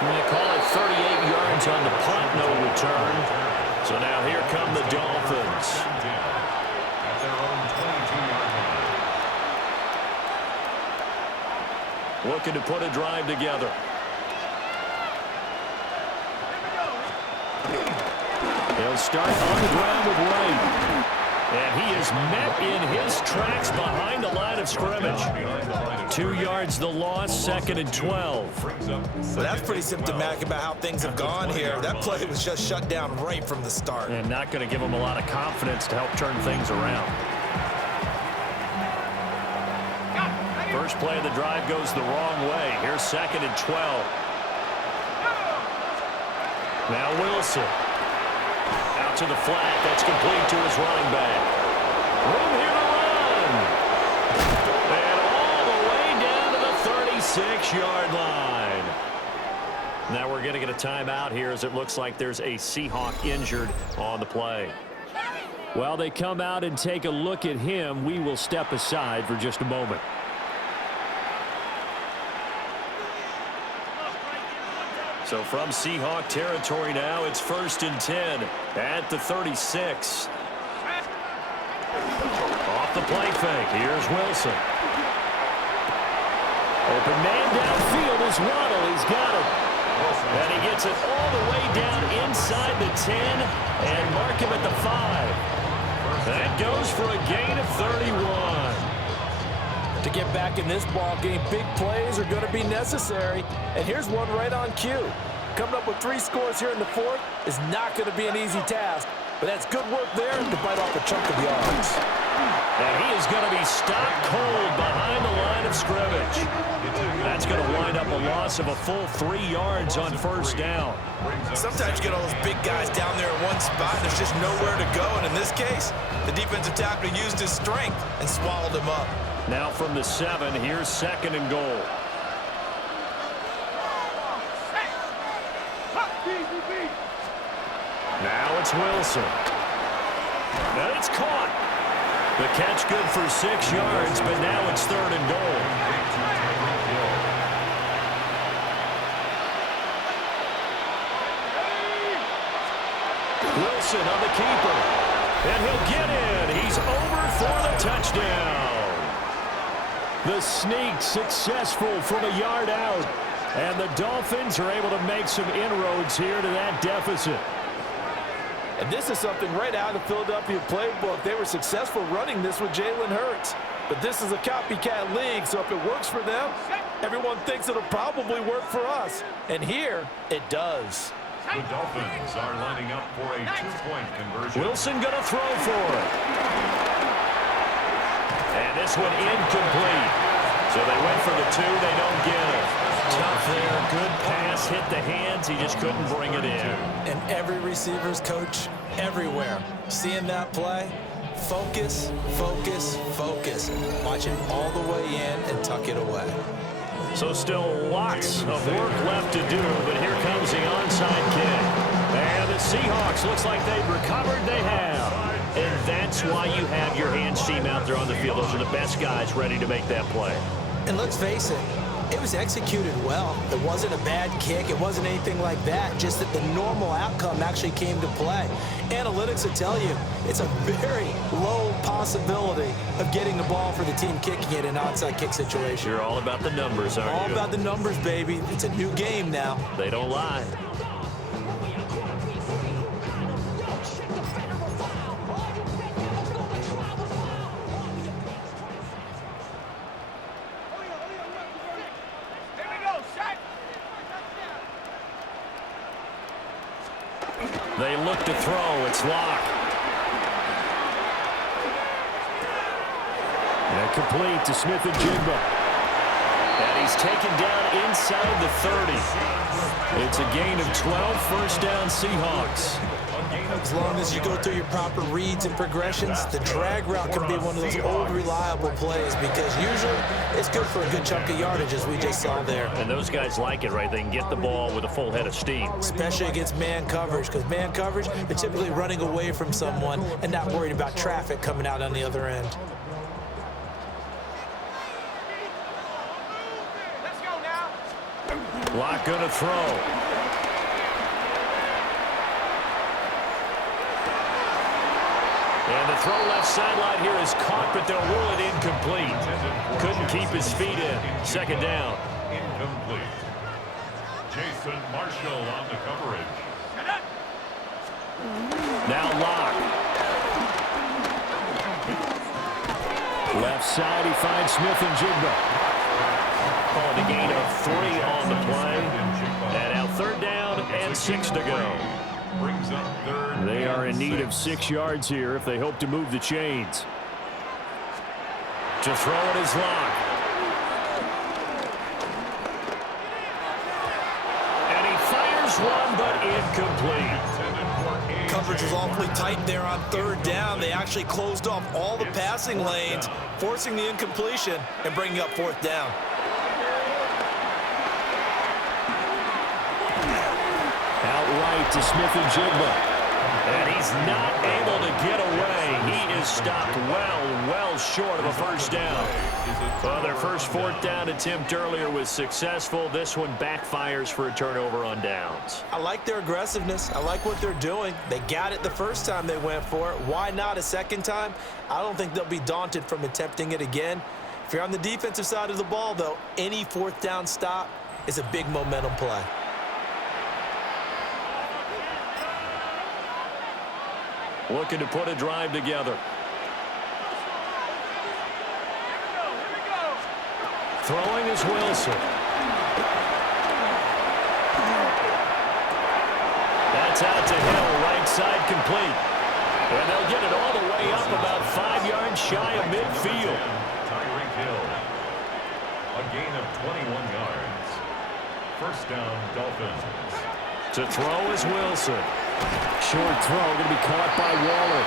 They call it 38 yards on the punt, no return. So now here come the Dolphins. At their own 22-yard line. Looking to put a drive together. They'll start on the ground with Wright. And he is met in his tracks behind the line of scrimmage. 2 yards the loss, 2nd and 12. Well, that's pretty symptomatic about how things have gone here. That play was just shut down right from the start. And not going to give him a lot of confidence to help turn things around. First play of the drive goes the wrong way. Here's 2nd and 12. Now Wilson. Out to the flat. That's complete to his running back. Room here to run. And all the way down to the 36-yard line. Now we're going to get a timeout here as it looks like there's a Seahawk injured on the play. While they come out and take a look at him, we will step aside for just a moment. So from Seahawk territory now, it's 1st and 10 at the 36. Off the play fake, here's Wilson. Open man downfield is Waddle. He's got it. And he gets it all the way down inside the 10 and mark him at the 5. That goes for a gain of 31. To get back in this ball game, big plays are going to be necessary. And here's one right on cue. Coming up with 3 scores here in the 4th is not going to be an easy task. But that's good work there to bite off a chunk of yards. And he is going to be stopped cold behind the line of scrimmage. That's going to wind up a loss of a full 3 yards on first down. Sometimes you get all those big guys down there in one spot, and there's just nowhere to go. And in this case, the defensive tackle used his strength and swallowed him up. Now from the 7, here's 2nd and goal. Now it's Wilson. And it's caught. The catch good for 6 yards, but now it's 3rd and goal. Wilson on the keeper. And he'll get in. He's over for the touchdown. The sneak successful from a yard out. And the Dolphins are able to make some inroads here to that deficit. And this is something right out of the Philadelphia playbook. They were successful running this with Jalen Hurts. But this is a copycat league, so if it works for them, everyone thinks it'll probably work for us. And here, it does. The Dolphins are lining up for a 2-point conversion. Wilson going to throw for it. And this one incomplete. So they went for the 2. They don't get it. Tough there. Good pass. Hit the hands. He just couldn't bring it in. And every receiver's coach everywhere. Seeing that play, focus, focus, focus. Watch it all the way in and tuck it away. So still lots of work left to do, but here comes the onside kick. And the Seahawks, looks like they've recovered. They have. And that's why you have your hands team out there on the field. Those are the best guys ready to make that play. And let's face it, it was executed well. It wasn't a bad kick. It wasn't anything like that. Just that the normal outcome actually came to play. Analytics will tell you it's a very low possibility of getting the ball for the team kicking it in an onside kick situation. You're all about the numbers, aren't you? All about the numbers, baby. It's a new game now. They don't lie. They look to throw. It's Locke. And complete to Smith and Jigba. And he's taken down inside the 30. It's a gain of 12, first down Seahawks. As long as you go through your proper reads and progressions, the drag route can be one of those old reliable plays because usually it's good for a good chunk of yardage, as we just saw there. And those guys like it, right? They can get the ball with a full head of steam. Especially against man coverage, because man coverage, they're typically running away from someone and not worried about traffic coming out on the other end. Let's go now. Locke gonna throw. And the throw left sideline here is caught, but they'll rule it incomplete. Couldn't keep his feet in. Second down. Incomplete. Jason Marshall on the coverage. Now Locke. Left side, he finds Smith and Jigba. Oh, the gain of 3 on the play. And now 3rd down and 6 to go. Brings up 3rd. They are in need of 6 yards here if they hope to move the chains. To throw it is Locke. And he fires one, but incomplete. Coverage was awfully tight there on 3rd down. They actually closed off all the passing lanes, forcing the incompletion and bringing up 4th down. Outright to Smith and Jigba. And he's not able to get away. He is stopped well short of a first down. Well, their first 4th down attempt earlier was successful. This one backfires for a turnover on downs. I like their aggressiveness. I like what they're doing. They got it the first time they went for it. Why not a second time? I don't think they'll be daunted from attempting it again. If you're on the defensive side of the ball, though, any fourth down stop is a big momentum play. Looking to put a drive together. Throwing is Wilson. That's out to Hill, right side complete. And they'll get it all the way up about 5 yards shy of midfield. Tyreek Hill. A gain of 21 yards. First down, Dolphins. To throw is Wilson. Short throw going to be caught by Waller.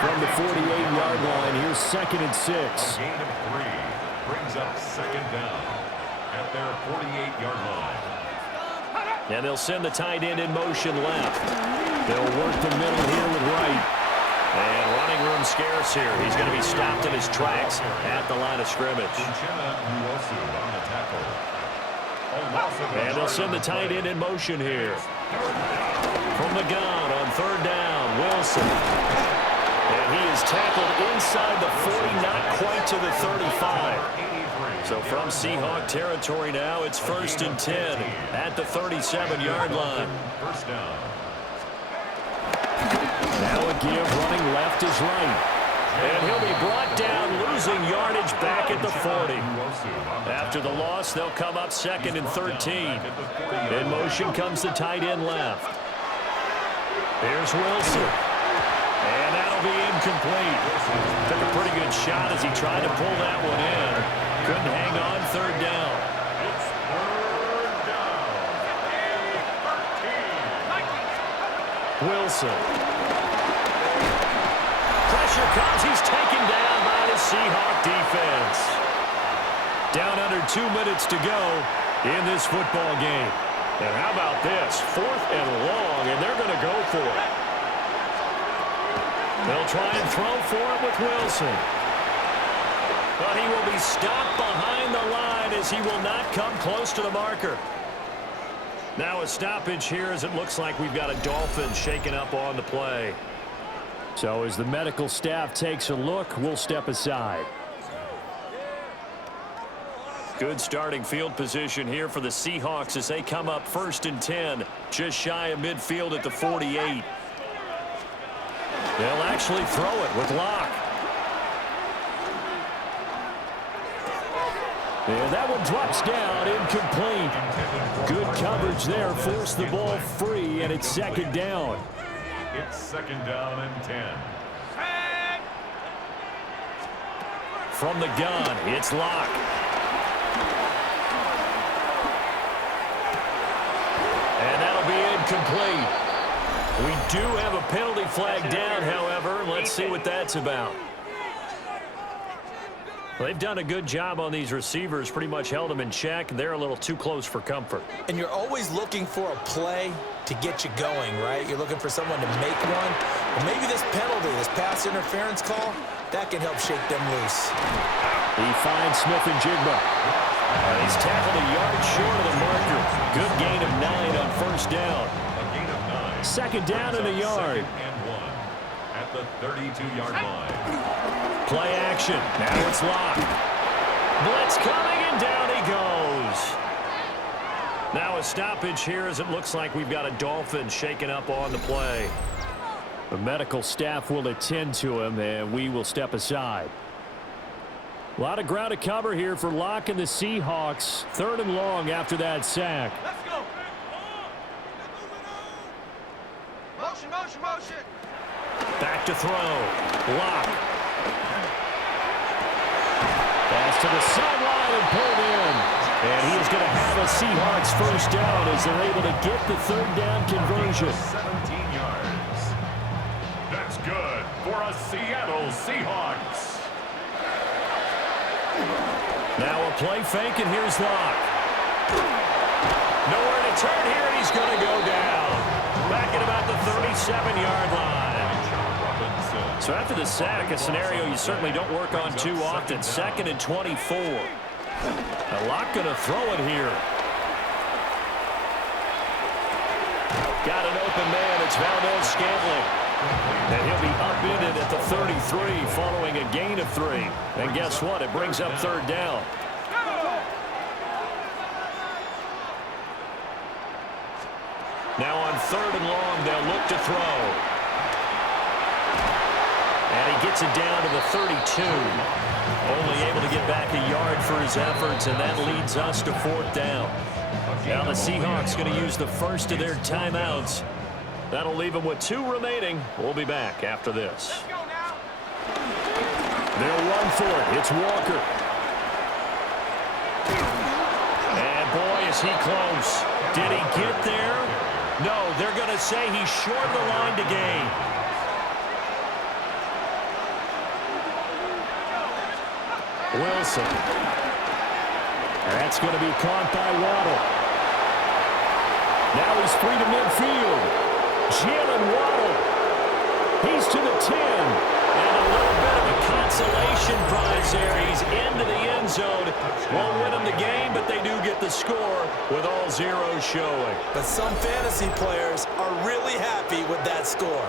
From the 48-yard line, here's 2nd and 6. A gain of 3 brings up second down at their 48-yard line. And they'll send the tight end in motion left. They'll work the middle here with right. And running room scarce here. He's going to be stopped in his tracks at the line of scrimmage. And they'll send the tight end in motion here. From the gun on 3rd down, Wilson. And he is tackled inside the 40, not quite to the 35. So from Seahawk territory now, it's 1st and 10 at the 37-yard line. First down. Now a give, running left is right. And he'll be brought down, losing yardage back at the 40. After the loss, they'll come up 2nd and 13. In motion comes the tight end left. Here's Wilson. And that'll be incomplete. Took a pretty good shot as he tried to pull that one in. Couldn't hang on 3rd down. It's 3rd down. Wilson. Pressure comes. He's taken down by the Seahawk defense. Down under 2 minutes to go in this football game. And how about this? 4th and long, and they're going to go for it. They'll try and throw for it with Wilson. But he will be stopped behind the line as he will not come close to the marker. Now a stoppage here as it looks like we've got a Dolphins shaking up on the play. So as the medical staff takes a look, we'll step aside. Good starting field position here for the Seahawks as they come up 1st and 10, just shy of midfield at the 48. They'll actually throw it with Locke. And that one drops down, incomplete. Good coverage there, forced the ball free, and it's 2nd down. It's 2nd down and 10. From the gun, it's Locke. And that'll be incomplete. We do have a penalty flag down, however. Let's see what that's about. Well, they've done a good job on these receivers, pretty much held them in check. They're a little too close for comfort. And you're always looking for a play to get you going, right? You're looking for someone to make one. Or maybe this penalty, this pass interference call, that can help shake them loose. He finds Smith and Jigba. He's tackled a yard short of the marker. Good gain of 9 on 1st down. A gain of 9. 2nd down and a yard. 2nd and 1 at the 32-yard line. Play action. Now it's Locke. Blitz coming, and down he goes. Now a stoppage here as it looks like we've got a Dolphin shaking up on the play. The medical staff will attend to him, and we will step aside. A lot of ground to cover here for Locke and the Seahawks. 3rd and long after that sack. Let's go. Motion, motion, motion. Back to throw. Locke. Pass to the sideline and pulled in. And he is going to have a Seahawks 1st down as they're able to get the 3rd down conversion. 17 yards. That's good for a Seattle Seahawks. Now a play fake, and here's Locke. Nowhere to turn here, and he's going to go down. Back at about the 37-yard line. So after the sack, a scenario you certainly don't work on too often. 2nd and 24. Locke going to throw it here. Got an open man. It's Valdez Scantling. And he'll be upended at the 33 following a gain of 3. And guess what? It brings up third down. Now on third and long, they'll look to throw. And he gets it down to the 32. Only able to get back a yard for his efforts, and that leads us to fourth down. Now the Seahawks going to use the first of their timeouts. That'll leave them with 2 remaining. We'll be back after this. They'll run for it. It's Walker. And boy, is he close. Did he get there? No, they're going to say he's short of the line to gain. Wilson. That's going to be caught by Waddle. Now he's free to midfield. Jalen Waddle. He's to the 10. And a little bit of a consolation prize there. He's into the end zone. Won't win them the game, but they do get the score with all zeros showing. But some fantasy players are really happy with that score.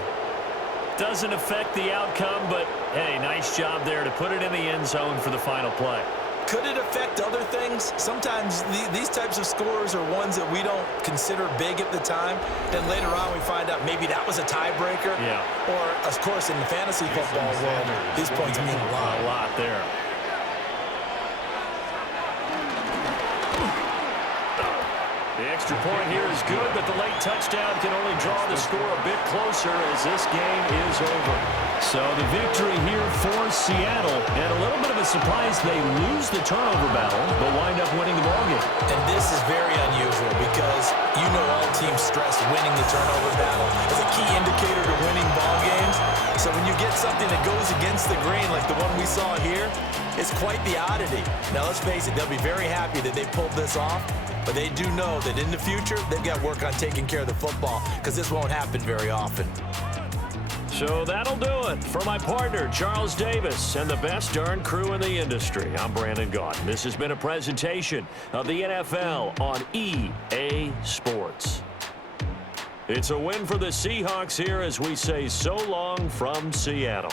Doesn't affect the outcome, but, hey, nice job there to put it in the end zone for the final play. Could it affect other things? Sometimes these types of scores are ones that we don't consider big at the time. Then later on we find out maybe that was a tiebreaker. Yeah. Or, of course, in the fantasy football world, these points mean a lot. A lot there. The extra point here is good, but the late touchdown can only draw the score a bit closer as this game is over. So the victory here for Seattle, and a little bit of a surprise they lose the turnover battle, but wind up winning the ballgame. And this is very unusual because you know all teams stress winning the turnover battle as a key indicator to winning ball games. So when you get something that goes against the grain like the one we saw here, it's quite the oddity. Now let's face it, they'll be very happy that they pulled this off. But they do know that in the future, they've got to work on taking care of the football because this won't happen very often. So that'll do it for my partner, Charles Davis, and the best darn crew in the industry. I'm Brandon Gaudin. This has been a presentation of the NFL on EA Sports. It's a win for the Seahawks here as we say so long from Seattle.